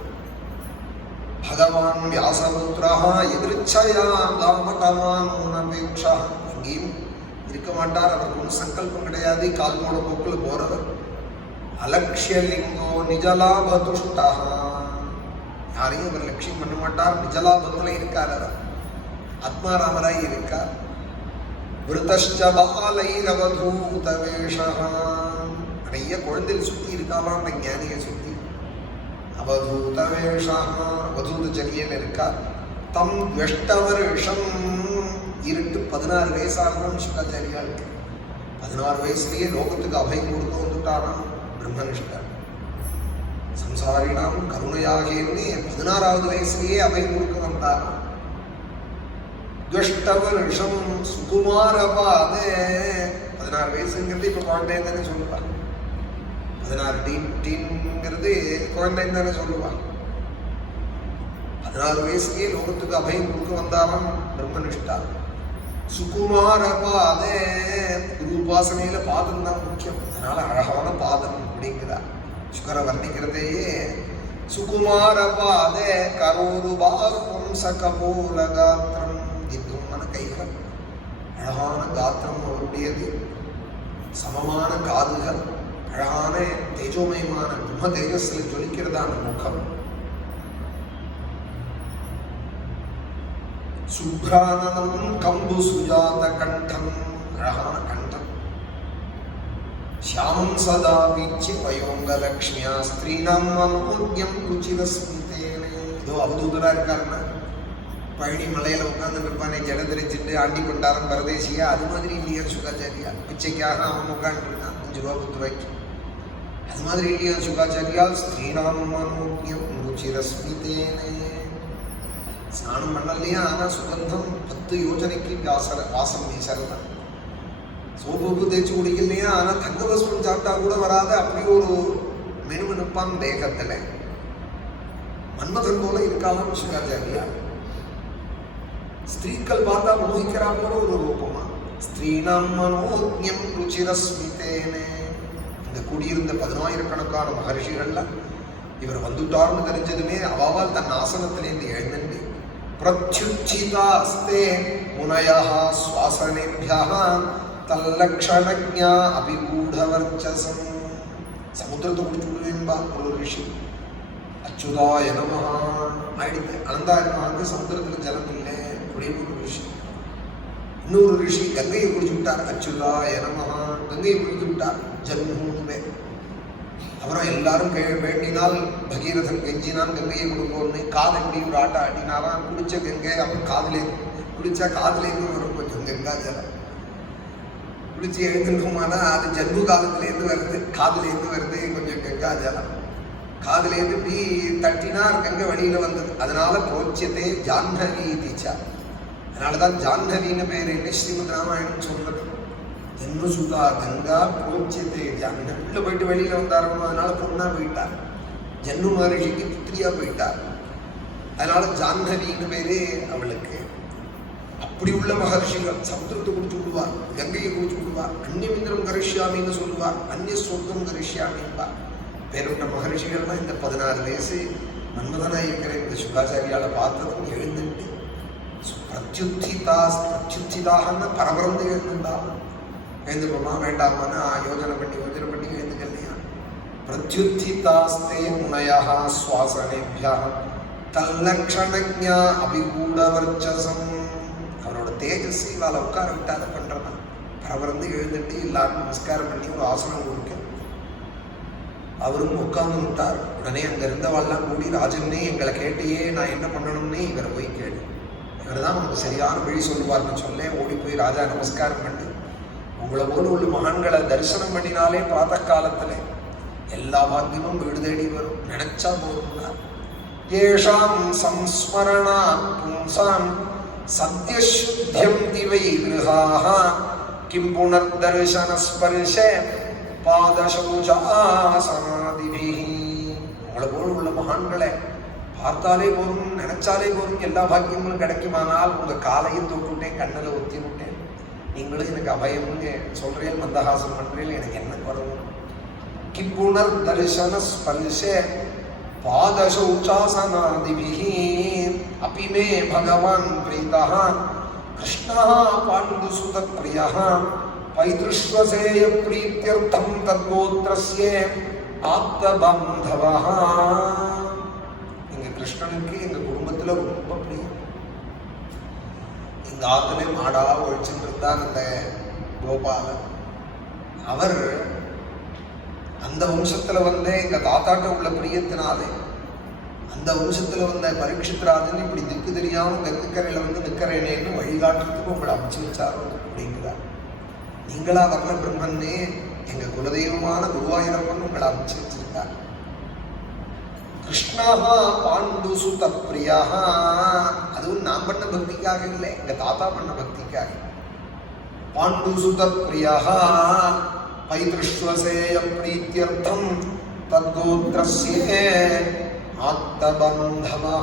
பகவான் வியாசபுத்திரஹ எதிர்ச்சயா காமகமானமேக்ஷா. எங்கேயும் இருக்க மாட்டார். அவருக்கு ஒன்றும் சங்கல்பம் கிடையாது. கால்மோட போக்குல போறவர். அலட்சியலிங்கோ நிஜலாபதுஷ்டா. யாரையும் அவர் லட்சியம் பண்ண மாட்டார். நிஜலாபத்துல இருக்கார். அவர் ஆத்மாராமராய் இருக்கார். விருத்தஷ்டபாலைரவதூதவேஷா. நிறைய குழந்தைகள் சுத்தி இருக்காலாம் அந்த ஞானியை சுத்தி. அவதூதவேஷா அவதூத ஜரியில் இருக்கார். தம் வெஷ்டவருஷம் இருட்டு 16 வயசாகும் சுகாச்சாரியா இருக்கு. 16 வயசுலயே லோகத்துக்கு அபயம் கொடுக்க வந்துட்டாராம் பிரம்மனிஷ்டர். சம்சாரினாம் கருணையாகேன்னு 16வது வயசுலயே அபயம் கொடுக்க வந்தாராம். துஷ்டவருஷம் சுகுமாரபாதே. 16 வயசுங்கிறது இப்ப குழந்தைன்னு தானே சொல்லுவாங்க. 16 டீன்ங்கிறது குழந்தைன்னு தானே சொல்லுவாங்க. 16 வயசுலயே லோகத்துக்கு அபயம் கொடுக்க வந்தாராம் பிரம்மனிஷ்டா. சுகுமாரபாதே. குரு உபாசனையில பாதம் தான் முக்கியம். அதனால அழகான பாதம் அப்படிங்கிறார். சுகர வர்ணிக்கிறதையே சுகுமாரபாதே கரோரு பார்வம் சகபோல காத்திரம். தீர்க்கமான கைகள், அழகான காத்திரம் அவருடையது, சமமான காதுகள், அழகான தேஜோமயமான பிரம்ம தேஜஸ்ல ஜொலிக்கிறதான முகம். சுப்ரானனம் கம்பு சுஜாத கண்டம். அழகான கண்டம். ஷியாமம் சதா வீச்சி வயோங்க லக்ஷ்மியா ஸ்திரீனாம் மனோஜ்யம் ருச்சிரஸ்மிதேனே. இதோ அவதூதரா இருக்காருன்னா பழனி மலையில உட்கார்ந்து இருப்பானே ஜட தெரிஞ்சுட்டு ஆண்டி கொண்டாரம் பரதேசியா. அது மாதிரி இல்லையா சுகாச்சாரியா? பிச்சைக்காக அவன் உட்காந்து இருக்கான் 5 ரூபா 10 ரூபாய்க்கு. அது மாதிரி இல்லையா சுகாச்சாரியா? ஸ்திரீனாம் மனோஜ்யம் ருச்சிரஸ்மிதேனே. ஸ்நானம் பண்ணலையா? ஆனா சுகந்தம் 10 யோஜனைக்கு வாசம் வீசலாம். சோப்பு தேய்ச்சி குடிக்கலையா? ஆனா தங்கபஸ்மம் சாப்பிட்டா கூட வராத அப்படி ஒரு மெனுமெனுப்பான் தேகத்துல. மன்மதன் போல இருக்காலாம் சுகாச்சாரியா. ஸ்திரீக்கள் பார்த்தா மோகிக்கிறா போல ஒரு ரூபமா. ஸ்திரீனாம் மனோஜ்யம் ருச்சிரஸ்மிதேனே. இந்த குடியிருந்த 10,000கணக்கான மகர்ஷிகள்ல இவர் வந்துட்டார்னு தெரிஞ்சதுமே அவாவால் தன் ஆசனத்திலேருந்து எழுந்து பிரத்யுச்சிதாஸ்தே முனயஹ சுவாசனேபியஹ தல்லக்ஷணஜ்ஞா அபிகூடவர்ச்சசம். சமுத்திரத்தை குடிச்சு விடுவேன்பா ஒரு ரிஷி. அச்சுதாய நமஹ ஆயிடுது. அனந்தாயனமாக சமுத்திரத்துக்கு ஜலம் இல்லை அப்படின்னு ஒரு ரிஷி. இன்னொரு ரிஷி கங்கையை குடிச்சு விட்டார். அச்சுதாய நமஹ கங்கையை குடித்து விட்டார். ஜன்மூமே. அப்புறம் எல்லாரும் வேண்டினால் பகீரதன் கெஞ்சினான் கங்கையை கொடுப்போம்னு. காது எப்படி ஒரு ஆட்டை ஆட்டினாராம். குடிச்ச கங்கை அப்புறம் காதுலே குடிச்சா காதுலேருந்து வரும் கொஞ்சம் கங்கா ஜலம். குளிச்சு எழுந்துருக்குமானா அது ஜன்பு காலத்துலேருந்து வருது, காதுலேருந்து வருது கொஞ்சம் கங்கா ஜலம். காதுலேருந்து இப்படி தட்டினா கங்கை வழியில வந்தது. அதனால போச்சியத்தை ஜாஹ்னவி தீச்சா. அதனாலதான் ஜாஹ்னவின்னு பேரு ஸ்ரீமத் ராமாயணம் சொல்றது. ஜன்மசுதா கங்கா புரோச்சியத்தை ஜாஹ்னவி. உள்ள போயிட்டு வெளியில வந்தாரணும், அதனால பொண்ணா போயிட்டார். ஜன்னு மகர்ஷிக்கு புத்திரியா போயிட்டார். அதனால ஜாஹ்னவின்னு பேரு அவளுக்கு. அப்படி உள்ள மகர்ஷிகள் சமுத்திரத்தை குடிச்சு விடுவார், கங்கையை குடிச்சு விடுவார், அந்நியமிந்திரம் கரிஷ்யாமின்னு சொல்லுவார், அந்நிய ஸ்வர்க்கம் கரிஷ்யாமின்பார். பேருண்ட மகர்ஷிகள்லாம் இந்த 16 வயசு மன்மதனாக இருக்கிற இந்த சுகாச்சாரியால பார்த்ததும் எழுந்துட்டு பிரத்யுத்திதாகன்னா பரபரந்து எழுந்துண்டா. எழுந்துக்கோமா வேண்டாமான்னு யோஜனை பண்ணி எழுந்துக்கலையா. பிரத்யுத்திதாஸ்தே முனையா சுவாசனேபியா தல்லக்ஷணஜா அபிகூடவர்ச்சசம். அவரோட தேஜஸ் இவாளை உட்கார விட்டாத பண்றதான். பரபரந்து எழுந்துட்டு எல்லாரும் நமஸ்காரம் பண்ணி ஒரு ஆசனம் கொடுக்க அவரும் உட்கார்ந்து விட்டார். உடனே அங்க இருந்தவாள்லாம் கூடி, ராஜன்னே எங்களை கேட்டையே, நான் என்ன பண்ணணும்னே இவரை போய் கேடு. இவர் தான் நமக்கு சரியான வழி சொல்லுவார்னு சொல்ல ஓடி போய் ராஜா நமஸ்காரம் பண்ணி, உங்களை போல உள்ள மகான்களை தரிசனம் பண்ணினாலே பிராத்த காலத்துல எல்லா பாக்கியமும் வீடு தேடி வரும், நினைச்சா போதும்னா. ஏஷாம் சம்ஸ்மரணா பும்சாம் சத்யசுத்தியம் திவை கிருஹாஹ கிம் புனர்தர்சன ஸ்பர்ஷ பாதசௌசாசனாதிபிஹி. உங்களை போல உள்ள மகான்களை பார்த்தாலே போதும், நினைச்சாலே போதும், எல்லா பாக்கியங்களும் கிடைக்குமானால் உங்க காலையும் தொட்டுவிட்டேன், கண்ணில் ஒத்தி விட்டேன், நீங்களும் எனக்கு அபயம்னு சொல்றேன், மந்தஹாசம் பண்றேன், எனக்கு என்ன வரும். கிம்புணர் தரிசன ஸ்பர்ஷ பாதசௌசாசனாதிபிஹி அபிமே பகவான் பிரீதஹ கிருஷ்ணஹ பாண்டுசுத பிரியஹ பைதுஷ்வசேய பிரீத்யர்த்தம் தத்கோத்ரஸ்ய ஆப்தபாந்தவஹ. எங்க கிருஷ்ணனுக்கு எங்க குடும்பத்துல ரொம்ப பிரியம். எங்க ஆத்துல மாடா ஒழிச்சுட்டு இருந்தார் அந்த கோபாலன். அவர் அந்த வம்சத்துல வந்த எங்க தாத்தாட்ட உள்ள பிரியத்தினாலே அந்த வம்சத்துல வந்த பரீட்சித்ராஜன் இப்படி திக்கு தெரியாம கங்கக்கரையில வந்து நிக்கிறேனேன்னு வழிகாட்டுறதுக்கு உங்களை அமைச்சு வச்சாரோ அப்படிங்கிறார். நீங்களா வர்ண பிரம்மன்னே எங்க குலதெய்வமான குருவாயூரப்பன் உங்களை அமைச்சு வச்சிருக்கார். கிருஷ்ணஹா பாண்டுசுத பிரியா. அதுவும் நான் பண்ண பக்திக்காக இல்லை, எங்க தாத்தா பண்ண பக்திக்காக. பாண்டுசுத பிரியா பைத்ருஷ்வசேய பிரீத்யர்த்தம் தத்கோத்ரஸ்ய ஆத்தபந்தவா.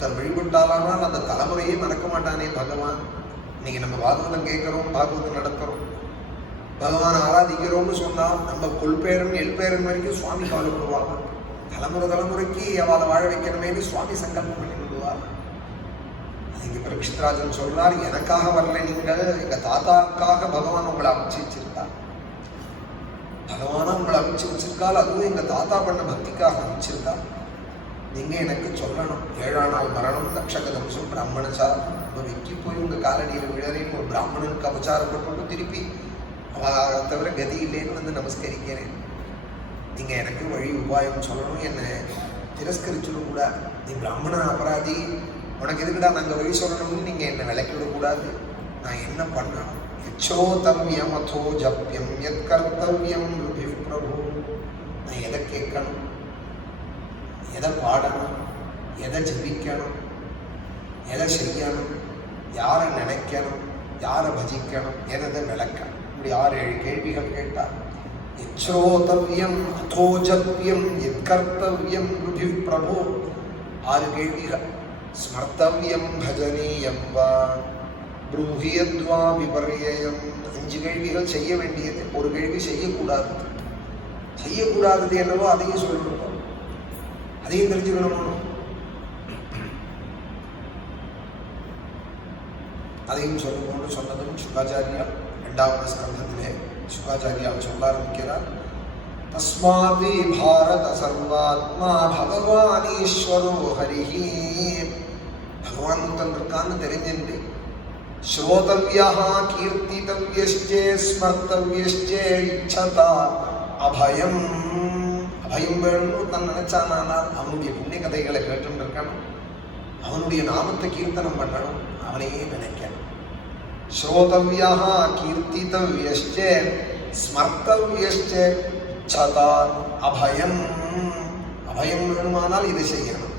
தன் வழிபட்டாலானால் அந்த தலைமுறையே மறக்க மாட்டானே பகவான். இன்னைக்கு நம்ம பாகவதம் கேட்கிறோம், பாகவதம் நடக்கிறோம், பகவான் ஆராதிக்கிறோம்னு சொன்னா நம்ம கொள்பேரன் எல்பேரன் வரைக்கும் சுவாமி கவலைப்படுவாங்க. தலைமுறைக்கு அவளை வாழ வைக்கணுமேனு சுவாமி சங்கல்பம் பண்ணி விடுவார். இங்க பரீட்சித்ராஜன் சொல்றார், எனக்காக வரல நீங்கள், எங்க தாத்தாக்காக பகவான் உங்களை அமைச்சு வச்சிருக்கார். பகவானா உங்களை அமைச்சு வச்சிருக்கால், அதுவும் எங்க தாத்தா பண்ண பக்திக்காக அமைச்சிருக்கா. நீங்க எனக்கு சொல்லணும். 7ஆம் நாள் மரணம் தக்ஷகதம்சம் பிராமணச்சா. நம்ம வெக்கி போய் உங்க காலடியில் விழறின்னு ஒரு பிராமணனுக்கு அபச்சாரப்பட்டு திருப்பி அவ தவிர கதி இல்லைன்னு வந்து நமஸ்கரிக்கிறேன். நீங்க எனக்கு வழி உபாயம் சொல்லணும், என்னை திரஸ்கரிச்சுடும் கூடாது. நீ பிராமணன் அபராதி, உனக்கு எதுக்குடா நாங்கள் வழி சொல்லணும்னு நீங்க என்னை விளக்கிவிடக்கூடாது. நான் என்ன பண்ணணும்? யச்சோதவ்யம் அதோ ஜப்யம் யத் கர்த்தவ்யம் பிரபு. நான் எதை கேட்கணும், எதை பாடணும், எதை ஜபிக்கணும், எதை செய்யணும், யாரை நினைக்கணும், யாரை பஜிக்கணும், எதை விளக்கணும். இப்படி 6-7 கேள்விகள் கேட்டார். யச்சோதவ்யம் அதோ ஜப்யம் யத் கர்த்தவ்யம் பிரபு. 6 கேள்விகள். ஸ்மர்த்தவ்யம் பஜனீயம் வா ப்ரூஹியத்வா விபர்யம். 5 கேள்விகள் செய்ய வேண்டியது, ஒரு கேள்வி செய்யக்கூடாது. செய்யக்கூடாதது என்னவோ அதையும் சொல்லணும், அதையும் தெரிஞ்சுக்கணும். அதையும் சொல்லணும்னு சொன்னதும் சுகாச்சாரியா 2வது ஸ்கந்தத்திலே சுகாச்சாரியால் சொல்ல ஆரம்பிக்கிறார். தஸ்மாதி பாரத சர்வாத்மா பகவான் ஈஸ்வரோ ஹரிஹி. பகவான் தன்னிருக்கான்னு தெரிஞ்சுட்டு ஸ்ரோதவ்யா கீர்த்திதவ்யஸ்சே ஸ்மர்த்தவ்யஸ்சே இச்சதா அபயம். அபயம் வேணும்னு தன் நினைச்சானால் அவனுடைய புண்ணிய கதைகளை கேட்டு இருக்கணும், அவனுடைய நாமத்தை கீர்த்தனம் பண்ணணும், அவனையே நினைக்கணும். ஸ்ரோதவ்யா கீர்த்திதவ்யஸ்சே ஸ்மர்த்தவ்யஸ்சே இச்சதா அபயம். அபயம் வேணுமானால் இதை செய்யணும்.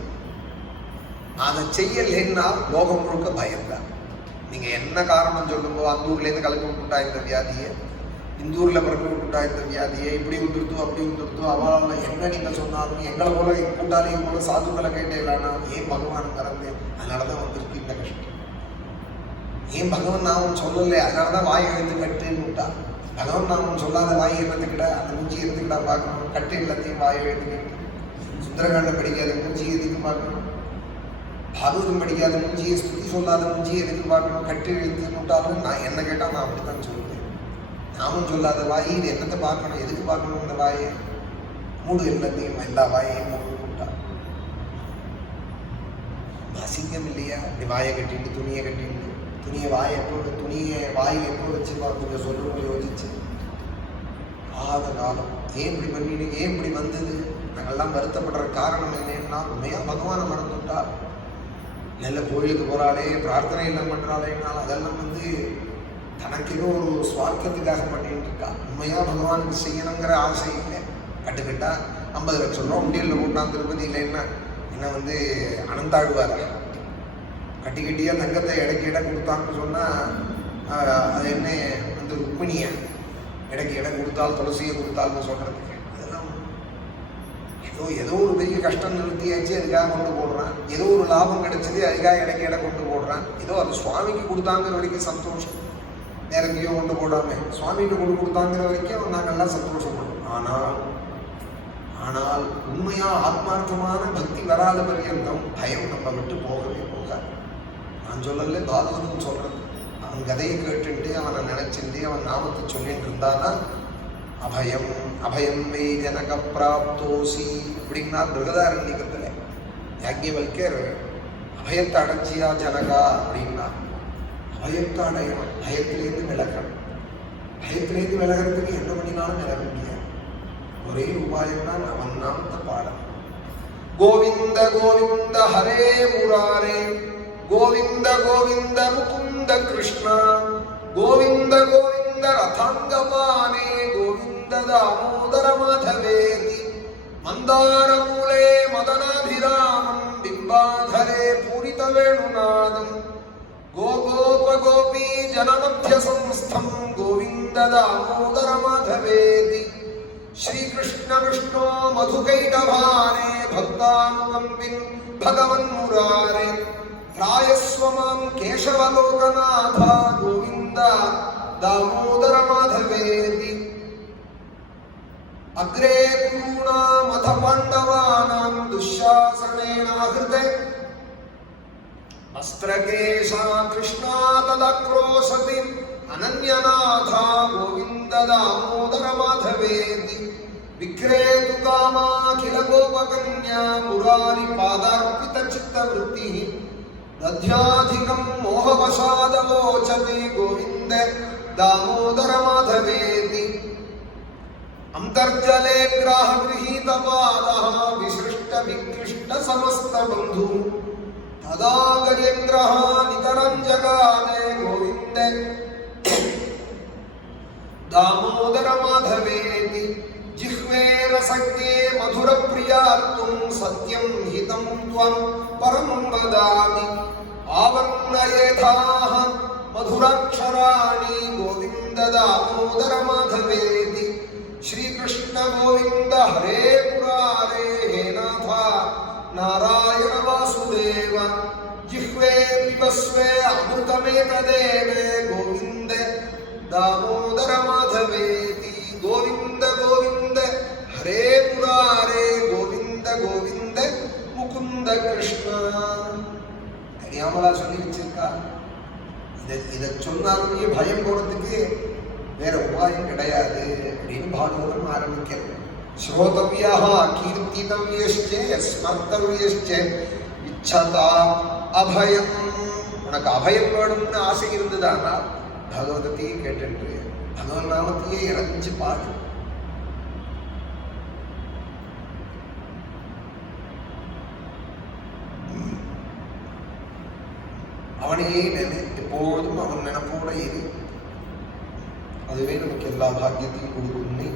அதை செய்யலைன்னா லோகம் முழுக்க பயம்தான். நீங்க என்ன காரணம் சொல்லுங்க, அந்த ஊர்ல இருந்து கலப்பி விட்டுட்டா இந்த வியாதியை, இந்த ஊர்ல பிறக்க விட்டுட்டா இந்த வியாதியை, இப்படி வந்துருத்தோ அப்படி வந்துருத்தோ, அவளால் என்ன நீங்க சொன்னாலும் எங்களை போல கூட்டாளியும் போல சாதுக்களை கேட்டேன். ஏன் பகவான் கறந்து அதனாலதான் வந்திருக்கு இந்த கஷ்டம். ஏன் பகவான் நாமம் சொல்லலை, அதனாலதான் வாய் எழுந்து கட்டுன்னு விட்டா. பகவான் நாமம் சொல்லாத வாய் எழுந்துக்கிட்ட அந்த மூஞ்சி எழுந்துக்கிட்டா பார்க்கணும். கட்டு எல்லாத்தையும் வாய் எழுந்துக்கிட்டு சுந்தரகாண்டம் படிக்காத மூஞ்சி எதுக்கு பார்க்கணும், பாகவதம் படிக்காத மூஞ்சியை, ஸ்துதி சொல்லாத மூஞ்சியை எதுக்கு பார்க்கணும். கட்டு எழுந்து விட்டாலும் நான் என்ன கேட்டால் நான் அப்படித்தான் சொல்லுவேன். நாமும் சொல்லாத வாய் இது என்னத்தை பார்க்கணும், எதுக்கு பார்க்கணும் இந்த வாயை? மூடு எல்லாத்தையும், எல்லா வாயையும் மூடு விட்டா. அசிங்கம் இல்லையா? இப்படி வாயை கட்டிட்டு துணியை கட்டிட்டு, துணியை வாயை எப்போ வச்சு பார்த்து சொல்லணும் யோசிச்சு. ஆத காலம் ஏன் இப்படி பண்ணிட்டு, ஏன் இப்படி வந்தது? நாங்கள்லாம் வருத்தப்படுற காரணம் என்னன்னா, உண்மையா பகவானை மறந்துட்டா, நல்ல கோயிலுக்கு போறாளே, பிரார்த்தனை எல்லாம் பண்றாளேனால அதெல்லாம் தனக்கேதோ ஒரு சுவார்த்தத்துக்காக பண்ணிட்டு இருக்கா. உண்மையா பகவானுக்கு செய்யணுங்கிற ஆசை இல்லை. கட்டுக்கிட்டா 50 லட்சம் ரூபா உண்டியலில் போட்டான் திருப்பதியில். என்ன அனந்தாழ்வாரா கட்டிக்கிட்டியா தங்கத்தை இடைக்கு இடம் கொடுத்தான்னு சொன்னால் அது என்ன ருக்மிணியா இடைக்கு இடம் கொடுத்தால் துளசியை கொடுத்தால்னு சொல்கிறதுக்கு அதெல்லாம் ஏதோ ஒரு பெரிய கஷ்டம் நிறுத்தியாச்சு, அதுக்காக கொண்டு போடுறான். ஏதோ ஒரு லாபம் கிடைச்சது, அதுக்காக இடைக்கு இடம் கொண்டு போடுறான். ஏதோ அது சுவாமிக்கு கொடுத்தாங்கிற வரைக்கும் சந்தோஷம், வேற எங்கேயோ கொண்டு போடாமல் சுவாமிகிட்ட கொண்டு கொடுத்தாங்கிற வரைக்கும் நாங்கள்லாம் சந்தோஷப்படுறோம். ஆனால் உண்மையா ஆத்மார்த்தமான பக்தி வராத பரியந்தம் பயம் நம்ம விட்டு போகவே போகாது. நான் சொல்லல, பாகவதம் சொல்றது. அவன் கதையை கேட்டுட்டு அவனை நினைச்சுட்டு அவன் நாமத்தை சொல்லிட்டு இருந்தானா அபயம் அபயம் மே ஜனக பிராப்தோசி அப்படின்னா பிருகதாரண்யத்துல யாக்ஞவல்யர் அபயத்தை அடைச்சியா ஜனகா அப்படின்னா. அபயத்தை அடையணும், பயத்திலேருந்து விலகணும். பயத்திலேருந்து விலகிறதுக்கு என்ன பண்ணினாலும் விலக முடியாது. ஒரே உபாயம் தான் அவன் நாமத்தை பாடணும். கோவிந்த கோவிந்த ஹரே முராரே, கோவிந்த கோவிந்த முகுந்த கிருஷ்ணா, கோவிந்த கோவிந்த ரதாங்கமானே, கோவிந்த தாமோதர மாதவேதி, மந்தார மூலே மதனாபிராமம், பிம்பாதரே பூரித வேணுநாதம், கோகோப கோபி ஜனமத்திய சம்ஸ்தம், கோவிந்த தாமோதர மாதவேதி, ஸ்ரீகிருஷ்ண விஷ்ணோ மதுகைடபாரே, பக்தானுகம்பின் பகவன் முராரே, த்ராயஸ்வமாம் கேசவலோகநாத, கோவிந்த தாமோதர மாதவேதி, அக்ரே குருணாம் அத பாண்டவானாம் துஷாசனேனாஹிருதே, வஸ்திரகேஷா கிருஷ்ணா ததக்ரோசதி, அனன்யநாதா கோவிந்த தாமோதர மாதவேதி, விக்ரேது காமா கில கோபகன்யா, முராரி பாதார்ப்பித சித்தவருத்தி, தத்யாதிகம் மோகவசாதவோச்சதி, கோவிந்த தாமோதர மாதவேதி, அந்தர்ஜலே கிராஹ கிரஹீத பாதஹ, விசிருஷ்ட விக்லிஷ்ட சமஸ்த பந்து, ததா கஜேந்திரஹ நிதரம் ஜகானே, கோவிந்த தாமோதர மாதவேதி, ஜிஹ்வே ரசக்ஞே மதுர பிரியார்த்தும், சத்யம் ஹிதம் த்வம் பரமம் வதாமி, ஆவர்ணயேதாஹ மதுராட்சராணி, கோவிந்த தாமோதர மாதவேதி, ஸ்ரீகிருஷ்ண கோவிந்த ஹரே முராரே, ஹே நாத நாராயண வாசுதேவ, ஜிஹ்வே பிபஸ்வே அமிர்தமேததேவே, கோவிந்த தாமோதர மாதவேதி, கோவிந்த கோவிந்த ஹரே முராரே, கோவிந்த கோவிந்த முகுந்த கிருஷ்ணா. தெரியாமலா சொல்லி வச்சிருக்கா? இதை சொன்னாலுமே பயம் போறதுக்கு வேற உபாயம் கிடையாது அப்படின்னு பாகவதம் ஆரம்பிக்கிறது. ஸ்ரோதவ்யா கீர்த்திதவ்யஸ்ச ஸ்மர்த்தவ்யஸ்ச இச்சதா அபயம். உனக்கு அபயம் வேணும்னு ஆசை இருந்ததானா பகவதத்தையே கேட்டு பகவன் நாமத்தையே இறஞ்சி பாடு. அவனையே நினை, எப்போதும் அவன் நினைப்போட இரு. அதுவே நமக்கு எல்லா பாக்கியத்தையும் கொடுக்கும்னு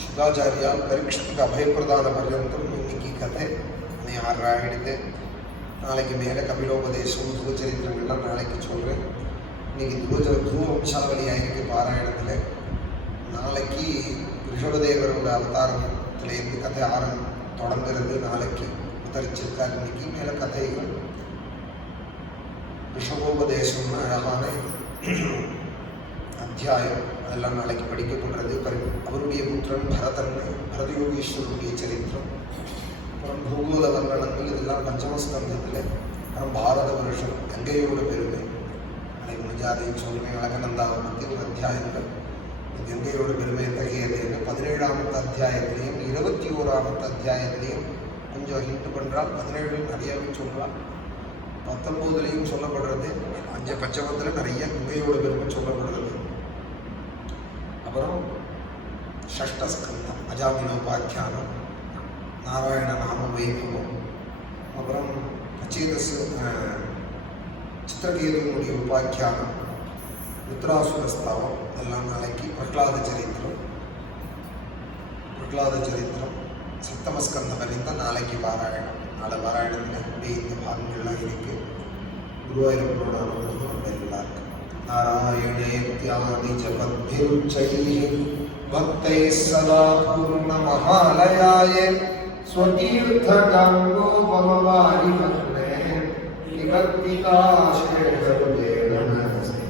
சுதாச்சாரியால் பரீட்சத்துக்கு அபயப்பிரதான பர்யந்தம் இன்னைக்கு கதை 6 ஆகிடுது. நாளைக்கு மேலே கபிலோபதேசம், சுகச்சரித்திரங்கள்லாம் நாளைக்கு சொல்கிறேன். இன்னைக்கு துருவம்சாவளி ஆயிருக்கு பாராயணத்தில். நாளைக்கு ரிஷபதேவரோட அவதாரத்திலேருந்து கதை தொடங்குறது. நாளைக்கு அவதரிச்சிருக்கார். இன்னைக்கு மேலே கதைகள் ரிஷபோபதேசம்னு அழகான அத்தியாயம் அதெல்லாம் நாளைக்கு படிக்கப்படுறது. அவருடைய புத்திரன் பரதயோகீஸ்வரருடைய சரித்திரம், அப்புறம் பூகோள வர்ணனங்கள், இதெல்லாம் பஞ்சமஸ்கந்தத்தில். அப்புறம் பாரத வருஷம், கங்கையோட பெருமை, அன்னைக்கு முடிஞ்சாதையும் சொல்லுவேன். அழகநந்தாவை பற்றி ஒரு அத்தியாயங்கள் கங்கையோட பெருமை எத்தகையது. 17ஆம் அத்தியாயத்திலையும் 21ஆம் அத்தியாயத்திலையும் கொஞ்சம் ஹிண்ட் பண்ணுறால். 17 நிறையாவே சொல்கிறாள். 19லையும் சொல்லப்படுறது. பஞ்சமத்தில் நிறைய கங்கையோட பெருமை சொல்லப்படுறது. அப்புறம் ஷஷ்டஸ்கந்தம் அஜாமினோபாக்கியானம், நாராயண நாம வைபவம், அப்புறம் சித்திரகேதுனுடைய உபாக்கியானம், ருத்ராசுரஸ்தாவம் எல்லாம் நாளைக்கு. பிரகலாத சரித்திரம் சப்தமஸ்கந்தம் வரைக்கும் நாளைக்கு பாராயணம். நாளை பாராயணத்தில் அப்படியே இந்த பாகங்கள்லாம் இருக்கு. குருவாயூரப்பனோட அனுபவம் எல்லாருக்கும். நாராயணேத்யாதி ஜபத்பிருச்சைः பக்தைः சதா பூர்ணமஹாலயாய ஸ்வதீர்த்தகங்கோ பவவாரி பத்மே நிவர்த்திகாசேஷருதே நமஸ்தே.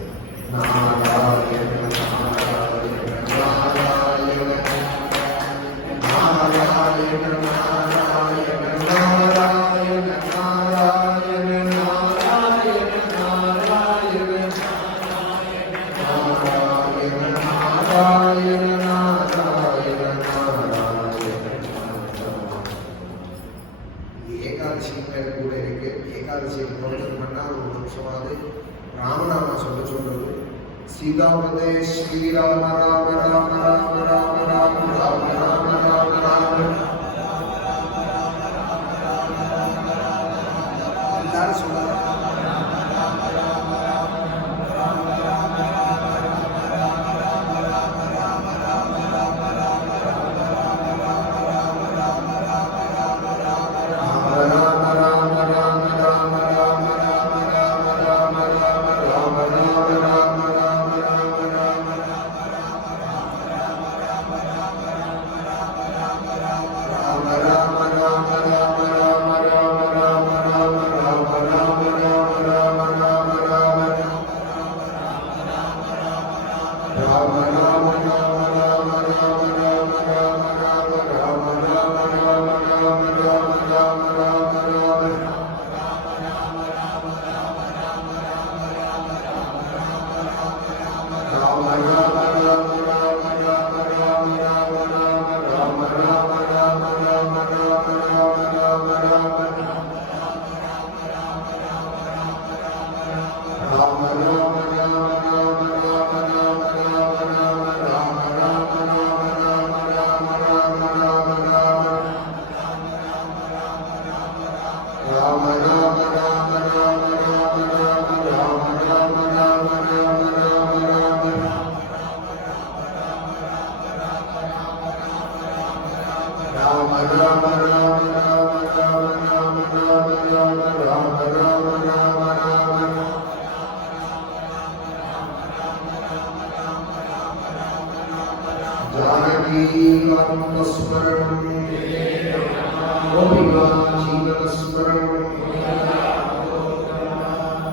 நாராயண நாராயண நாராயண நாராயண நாராயண நாராயண நாராயண கூட இருக்கு. ஏகாதசி பண்ணா ஒரு நிமிஷமாவது ராமநாமா சொல்றது. சீதாபதே ஸ்ரீராம ராம ராம ராம ராம ராம ராம ராம ராம ராம. எல்லாரும் சொல்றாங்க.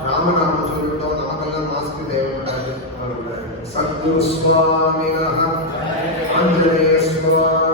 ராமநாமம் சொல்லிட்டோம். நமக்கெல்லாம் மாஸ்க்கு தேவைப்படாது. சத்குரு சுவாமினஹ ஆஞ்சநேய சுவாமி